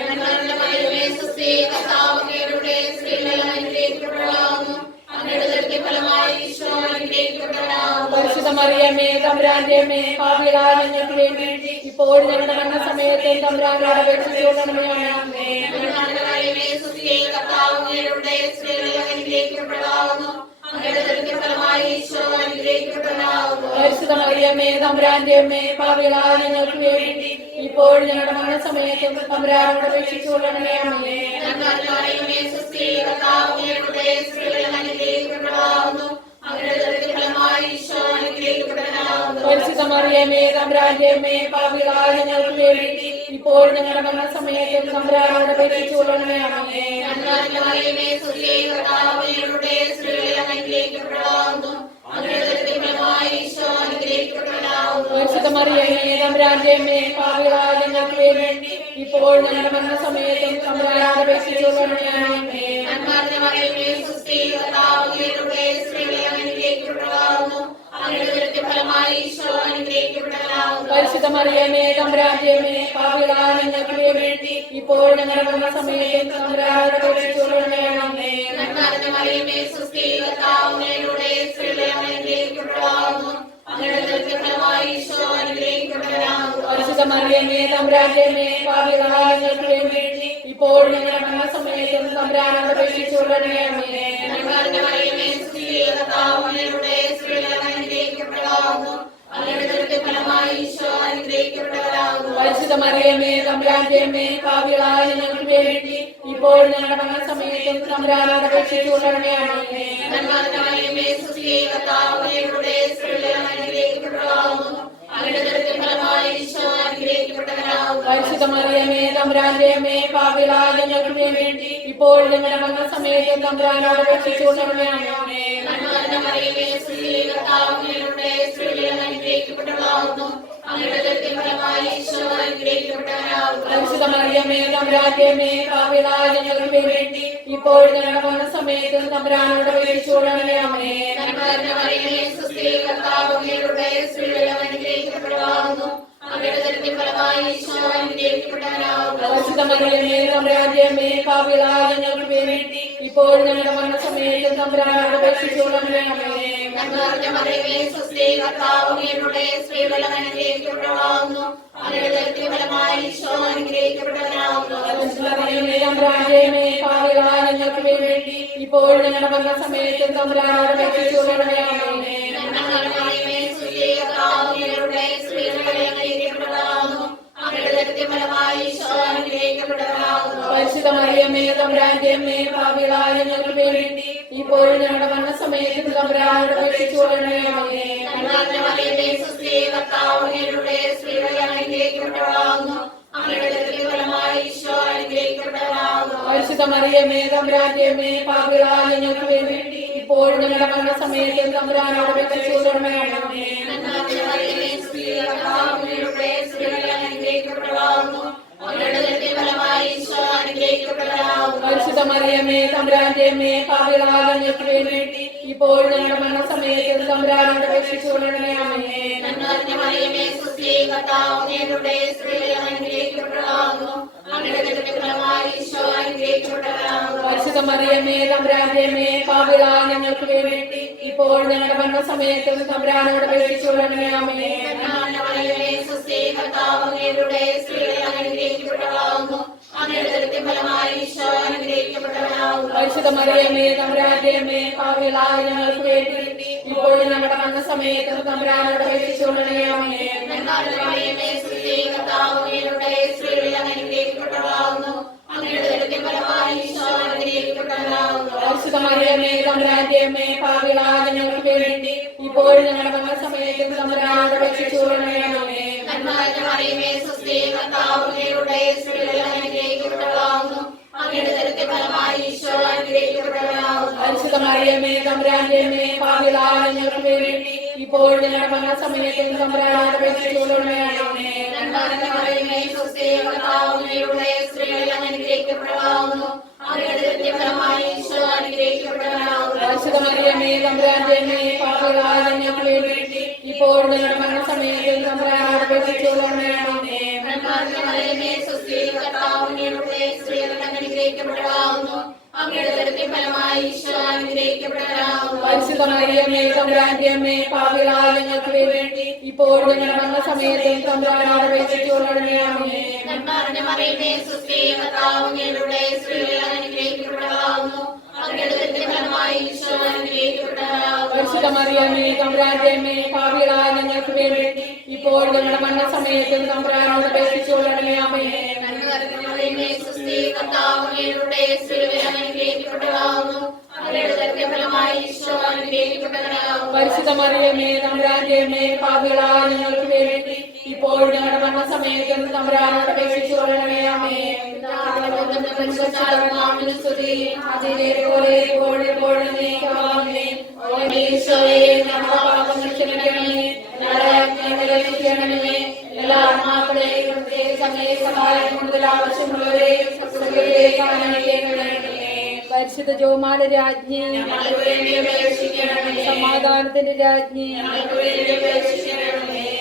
പരിശുദ്ധ മറിയമേ തമ്പുരാന്റെ അമ്മേ പാപികളായ ഞങ്ങൾക്ക് വേണ്ടി ഇപ്പോൾ ഞങ്ങളുടെ മരണസമയത്തും തമ്പുരാനോട് അപേക്ഷിച്ചുകൊള്ളണമേ. ആമേൻ. പരിശുദ്ധ മറിയമേ തമ്പുരാന്റെ അമ്മേ പാപികളായ ഞങ്ങൾക്ക് വേണ്ടി ഇപ്പോൾ ഞങ്ങളുടെ മരണസമയത്തും തമ്പുരാനോട് അപേക്ഷിച്ചുകൊള്ളണമേ. ആമേൻ. പരിശുദ്ധ മറിയമേ തമ്പുരാന്റെ അമ്മേ പാപികളായ ഞങ്ങൾക്ക് വേണ്ടി ഇപ്പോൾ ഞങ്ങളുടെ മരണസമയത്തും തമ്പുരാനോട് അപേക്ഷിച്ചുകൊള്ളണമേ. ആമേൻ. പരിശുദ്ധ മറിയമേ തമ്പുരാന്റെ അമ്മേ പാപികളായ ഞങ്ങൾക്ക് വേണ്ടി ഇപ്പോൾ ഞങ്ങളുടെ മരണസമയത്തും തമ്പുരാനോട് അപേക്ഷിച്ചുകൊള്ളണമേ. ആമേൻ. നന്മ നിറഞ്ഞ മറിയമേ സുസ്തി, കർത്താവ് അങ്ങയുടെ സ്ത്രീകളിൽ അങ്ങ് അനുഗ്രഹിക്കപ്പെട്ടവളാകുന്നു. അങ്ങയുടെ ഉദരത്തിൻ ഫലമായി ഈശോ അനുഗ്രഹിക്കപ്പെട്ടവനാകുന്നു. പരിശുദ്ധ മറിയമേ തമ്പുരാന്റെ അമ്മേ പാപികളായ ഞങ്ങൾക്ക് വേണ്ടി ഇപ്പോൾ ഞങ്ങളുടെ മരണസമയത്തും തമ്പുരാനോട് അപേക്ഷിച്ചുകൊള്ളണമേ. ആമേൻ. നന്മ നിറഞ്ഞ മറിയമേ സുസ്തി, കർത്താവ് അങ്ങയുടെ സ്ത്രീകളിൽ അങ്ങ് അനുഗ്രഹിക്കപ്പെട്ടവളാകുന്നു. അങ്ങയുടെ ഉദരത്തിൻ ഫലമായി ഈശോ അനുഗ്രഹിക്കപ്പെട്ടവനാകുന്നു. പരിശുദ്ധ മറിയമേ തമ്പുരാന്റെ അമ്മേ പാപികളായ ഞങ്ങൾക്ക് വേണ്ടി ഇപ്പോൾ ഞങ്ങളുടെ മരണസമയത്തും തമ്പുരാനോട് അപേക്ഷിച്ചുകൊള്ളണമേ. ആമേൻ. നന്മ നിറഞ്ഞ മറിയമേ സുസ്തി, കർത്താവ് അങ്ങയുടെ സ്ത്രീകളിൽ അങ്ങ് അനുഗ്രഹിക്കപ്പെട്ടവളാകുന്നു. അങ്ങയുടെ ഉദരത്തിൻ ഫലമായി ഈശോ അനുഗ്രഹിക്കപ്പെട്ടവനാകുന്നു. പരിശുദ്ധ മറിയമേ തമ്പുരാന്റെ അമ്മേ പാപികളായ ഞങ്ങൾക്ക് വേണ്ടി ഇപ്പോൾ ഞങ്ങളുടെ മരണസമയത്തും തമ്പുരാനോട് അപേക്ഷിച്ചുകൊള്ളണമേ. ആമേൻ. നന്മ നിറഞ്ഞ മറിയമേ സുസ്തി, കർത്താവ് അങ്ങയുടെ സ്ത്രീകളിൽ അങ്ങ് അനുഗ്രഹിക്കപ്പെട്ടവളാകുന്നു. അങ്ങയുടെ ഉദരത്തിൻ ഫലമായി ഈശോ അനുഗ്രഹിക്കപ്പെട്ടവനാകുന്നു. പരിശുദ്ധ മറിയമേ തമ്പുരാന്റെ അമ്മേ പാപികളായ ഞങ്ങൾക്ക് വേണ്ടി ഇപ്പോൾ ഞങ്ങളുടെ മരണസമയത്തും തമ്പുരാനോട് അപേക്ഷിച്ചുകൊള്ളണമേ. ആമേൻ. നന്മ നിറഞ്ഞ മറിയമേ സുസ്തി, കർത്താവ് അങ്ങയുടെ സ്ത്രീകളിൽ അങ്ങ് അനുഗ്രഹിക്കപ്പെട്ടവളാകുന്നു. അങ്ങയുടെ ഉദരത്തിൻ ഫലമായി ഈശോ അനുഗ്രഹിക്കപ്പെട്ടവനാകുന്നു. പരിശുദ്ധ മറിയമേ തമ്പുരാന്റെ അമ്മേ പാപികളായ ഞങ്ങൾക്ക് വേണ്ടി ഇപ്പോൾ ഞങ്ങളുടെ മരണസമയത്തും തമ്പുരാനോട് അപേക്ഷിച്ചുകൊള്ളണമേ. ആമേൻ. നന്മ നിറഞ്ഞ മറിയമേ സുസ്തി, കർത്താവ് അങ്ങയുടെ സ്ത്രീകളിൽ അങ്ങ് അനുഗ്രഹിക്കപ്പെട്ടവളാകുന്നു. അങ്ങയുടെ ഉദരത്തിൻ ഫലമായി ഈശോ അനുഗ്രഹിക്കപ്പെട്ടവനാകുന്നു. പരിശുദ്ധ മറിയമേ തമ്പുരാന്റെ അമ്മേ പാപികളായ ഞങ്ങൾക്ക് വേണ്ടി ഇപ്പോൾ ഞങ്ങളുടെ മരണസമയത്തും തമ്പുരാനോട് അപേക്ഷിച്ചുകൊള്ളണമേ. ആമേൻ. നന്മ നിറഞ്ഞ മറിയമേ സുസ്തി, കർത്താവ് അങ്ങയുടെ സ്ത്രീകളിൽ അങ്ങ് അനുഗ്രഹിക്കപ്പെട്ടവളാകുന്നു. അങ്ങയുടെ ഉദരത്തിൻ ഫലമായി ഈശോ അനുഗ്രഹിക്കപ്പെട്ടവനാകുന്നു. പരിശുദ്ധ മറിയമേ തമ്പുരാന്റെ അമ്മേ പാപികളായ ഞങ്ങൾക്ക് വേണ്ടി ഇപ്പോൾ ഞങ്ങളുടെ മരണസമയത്തും തമ്പുരാനോട് അപേക്ഷിച്ചുകൊള്ളണമേ. ആമേൻ. നന്മ നിറഞ്ഞ മറിയമേ സുസ്തി, കർത്താവ് അങ്ങയുടെ സ്ത്രീകളിൽ അങ്ങ് അനുഗ്രഹിക്കപ്പെട്ടവളാകുന്നു. അങ്ങയുടെ ഉദരത്തിൻ ഫലമായി ഈശോ അനുഗ്രഹിക്കപ്പെട്ടവനാകുന്നു. പരിശുദ്ധ മറിയമേ തമ്പുരാന്റെ അമ്മേ പാപികളായ ഞങ്ങൾക്ക് വേണ്ടി ഇപ്പോൾ ഞങ്ങളുടെ മരണസമയത്തും തമ്പുരാനോട് അപേക്ഷിച്ചുകൊള്ളണമേ. ആമേൻ. നന്മ നിറഞ്ഞ മറിയമേ സുസ്തി, കർത്താവ് അങ്ങയുടെ സ്ത്രീകളിൽ അങ്ങ് അനുഗ്രഹിക്കപ്പെട്ടവളാകുന്നു. അങ്ങയുടെ ഉദരത്തിൻ ഫലമായി ഈശോ അനുഗ്രഹിക്കപ്പെട്ടവനാകുന്നു. പരിശുദ്ധ മറിയമേ തമ്പുരാന്റെ അമ്മേ പാപികളായ ഞങ്ങൾക്ക് വേണ്ടി ഇപ്പോൾ ഞങ്ങളുടെ മരണസമയത്തും തമ്പുരാനോട് അപേക്ഷിച്ചുകൊള്ളണമേ. ആമേൻ. നന്മ നിറഞ്ഞ മറിയമേ സുസ്തി, കർത്താവ് അങ്ങയുടെ സ്ത്രീകളിൽ അങ്ങ് അനുഗ്രഹിക്കപ്പെട്ടവളാകുന്നു. അങ്ങയുടെ ഉദരത്തിൻ ഫലമായി ഈശോ അനുഗ്രഹിക്കപ്പെട്ടവനാകുന്നു. പരിശുദ്ധ മറിയമേ തമ്പുരാന്റെ അമ്മേ പാപികളായ ഞങ്ങൾക്ക് വേണ്ടി ഇപ്പോൾ ഞങ്ങളുടെ മരണസമയത്തും തമ്പുരാനോട് അപേക്ഷിച്ചുകൊള്ളണമേ. ആമേൻ. നന്മ നിറഞ്ഞ മറിയമേ സുസ്തി, കർത്താവ് അങ്ങയുടെ സ്ത്രീകളിൽ അങ്ങ് അനുഗ്രഹിക്കപ്പെട്ടവളാകുന്നു. അങ്ങയുടെ ഉദരത്തിൻ ഫലമായി ഈശോ അനുഗ്രഹിക്കപ്പെട്ടവനാകുന്നു. പരിശുദ്ധ മറിയമേ തമ്പുരാന്റെ അമ്മേ പാപികളായ ഞങ്ങൾക്ക് വേണ്ടി ഇപ്പോൾ ഞങ്ങളുടെ മരണസമയത്തും തമ്പുരാനോട് അപേക്ഷിച്ചുകൊള്ളണമേ. ആമേൻ. നന്മ നിറഞ്ഞ മറിയമേ സുസ്തി, കർത്താവ് അങ്ങയുടെ സ്ത്രീകളിൽ അങ്ങ് അനുഗ്രഹിക്കപ്പെട്ടവളാകുന്നു. അങ്ങയുടെ ഉദരത്തിൻ ഫലമായി ഈശോ അനുഗ്രഹിക്കപ്പെട്ടവനാകുന്നു. പരിശുദ്ധ മറിയമേ തമ്പുരാന്റെ അമ്മേ പാപികളായ ഞങ്ങൾക്ക് വേണ്ടി ഇപ്പോൾ ഞങ്ങളുടെ മരണസമയത്തും തമ്പുരാനോട് അപേക്ഷിച്ചുകൊള്ളണമേ. ആമേൻ. നന്മ നിറഞ്ഞ മറിയമേ സുസ്തി, കർത്താവ് അങ്ങയുടെ സ്ത്രീകളിൽ അങ്ങ് അനുഗ്രഹിക്കപ്പെട്ടവളാകുന്നു. അങ്ങയുടെ ഉദരത്തിൻ ഫലമായി ഈശോ അനുഗ്രഹിക്കപ്പെട്ടവനാകുന്നു. പരിശുദ്ധ മറിയമേ തമ്പുരാന്റെ അമ്മേ പാപികളായ ഞങ്ങൾക്ക് വേണ്ടി ഇപ്പോൾ ഞങ്ങളുടെ മരണസമയത്തും തമ്പുരാനോട് അപേക്ഷിച്ചുകൊള്ളണമേ. ആമേൻ. നന്മ നിറഞ്ഞ മറിയമേ സുസ്തി, കർത്താവ് അങ്ങയുടെ സ്ത്രീകളിൽ അങ്ങ് അനുഗ്രഹിക്കപ്പെട്ടവളാകുന്നു. അങ്ങയുടെ ഉദരത്തിൻ ഫലമായി ഈശോ അനുഗ്രഹിക്കപ്പെട്ടവനാകുന്നു. പരിശുദ്ധ മറിയമേ തമ്പുരാന്റെ അമ്മേ പാപികളായ ഞങ്ങൾക്ക് വേണ്ടി ഇപ്പോൾ ഞങ്ങളുടെ മരണസമയത്തും തമ്പുരാനോട് അപേക്ഷിച്ചുകൊള്ളണമേ. ആമേൻ. നന്മ നിറഞ്ഞ മറിയമേ സുസ്തി, കർത്താവ് അങ്ങയുടെ സ്ത്രീകളിൽ അങ്ങ് അനുഗ്രഹിക്കപ്പെട്ടവളാകുന്നു. അങ്ങയുടെ ഉദരത്തിൻ ഫലമായി ഈശോ അനുഗ്രഹിക്കപ്പെട്ടവനാകുന്നു. പരിശുദ്ധ മറിയമേ തമ്പുരാന്റെ അമ്മേ പാപികളായ ഞങ്ങൾക്ക് വേണ്ടി ഇപ്പോൾ ഞങ്ങളുടെ മരണസമയത്തും തമ്പുരാനോട് അപേക്ഷിച്ചുകൊള്ളണമേ. ആമേൻ. നന്മ നിറഞ്ഞ മറിയമേ സുസ്തി, കർത്താവ് അങ്ങയുടെ സ്ത്രീകളിൽ അങ്ങ് അനുഗ്രഹിക്കപ്പെട്ടവളാകുന്നു. അങ്ങയുടെ ഉദരത്തിൻ ഫലമായി ഈശോ അനുഗ്രഹിക്കപ്പെട്ടവനാകുന്നു. പരിശുദ്ധ മറിയമേ തമ്പുരാന്റെ അമ്മേ പാപികളായ ഞങ്ങൾക്ക് വേണ്ടി ഇപ്പോൾ ഞങ്ങളുടെ മരണസമയത്തും തമ്പുരാനോട് അപേക്ഷിച്ചുകൊള്ളണമേ. ആമേൻ. നന്മ നിറഞ്ഞ മറിയമേ സുസ്തി, കർത്താവ് അങ്ങയുടെ സ്ത്രീകളിൽ അങ്ങ് അനുഗ്രഹിക്കപ്പെട്ടവളാകുന്നു. അങ്ങയുടെ ഉദരത്തിൻ ഫലമായി ഈശോ അനുഗ്രഹിക്കപ്പെട്ടവനാകുന്നു. പരിശുദ്ധ മറിയമേ തമ്പുരാന്റെ അമ്മേ പാപികളായ ഞങ്ങൾക്ക് വേണ്ടി ഇപ്പോൾ ഞങ്ങളുടെ മരണസമയത്തും തമ്പുരാനോട് അപേക്ഷിച്ചുകൊള്ളണമേ. ആമേൻ. നന്മ നിറഞ്ഞ മറിയമേ സുസ്തി, കർത്താവ് അങ്ങയുടെ സ്ത്രീകളിൽ അങ്ങ് അനുഗ്രഹിക്കപ്പെട്ടവളാകുന്നു. അങ്ങയുടെ ഉദരത്തിൻ ഫലമായി ഈശോ അനുഗ്രഹിക്കപ്പെട്ടവനാകുന്നു. പരിശുദ്ധ മറിയമേ തമ്പുരാന്റെ അമ്മേ പാപികളായ ഞങ്ങൾക്ക് വേണ്ടി ഇപ്പോൾ ഞങ്ങളുടെ മരണസമയത്തും തമ്പുരാനോട് അപേക്ഷിച്ചുകൊള്ളണമേ. ആമേൻ. അതിലെ പോലെ എപ്പോഴും ഓ ഈശോയെ ഞങ്ങളുടെ പാപങ്ങൾ ക്ഷമിക്കണമേ. ചെയ്യണമേ. എല്ലാ ആത്മാക്കളെയും പ്രത്യേകിച്ച് അങ്ങേ സഹായം കൂടുതൽ ആവശ്യമുള്ളവരെയും സ്വർഗ്ഗത്തിലേക്ക് ആനയിക്കണമേ. പരിശുദ്ധ ജോമാല രാജ്ഞി, ഞങ്ങൾക്ക് വേണ്ടി അപേക്ഷിക്കണമേ. സമാധാനത്തിന്റെ രാജ്ഞി, ഞങ്ങൾക്ക് വേണ്ടി അപേക്ഷിക്കണമേ.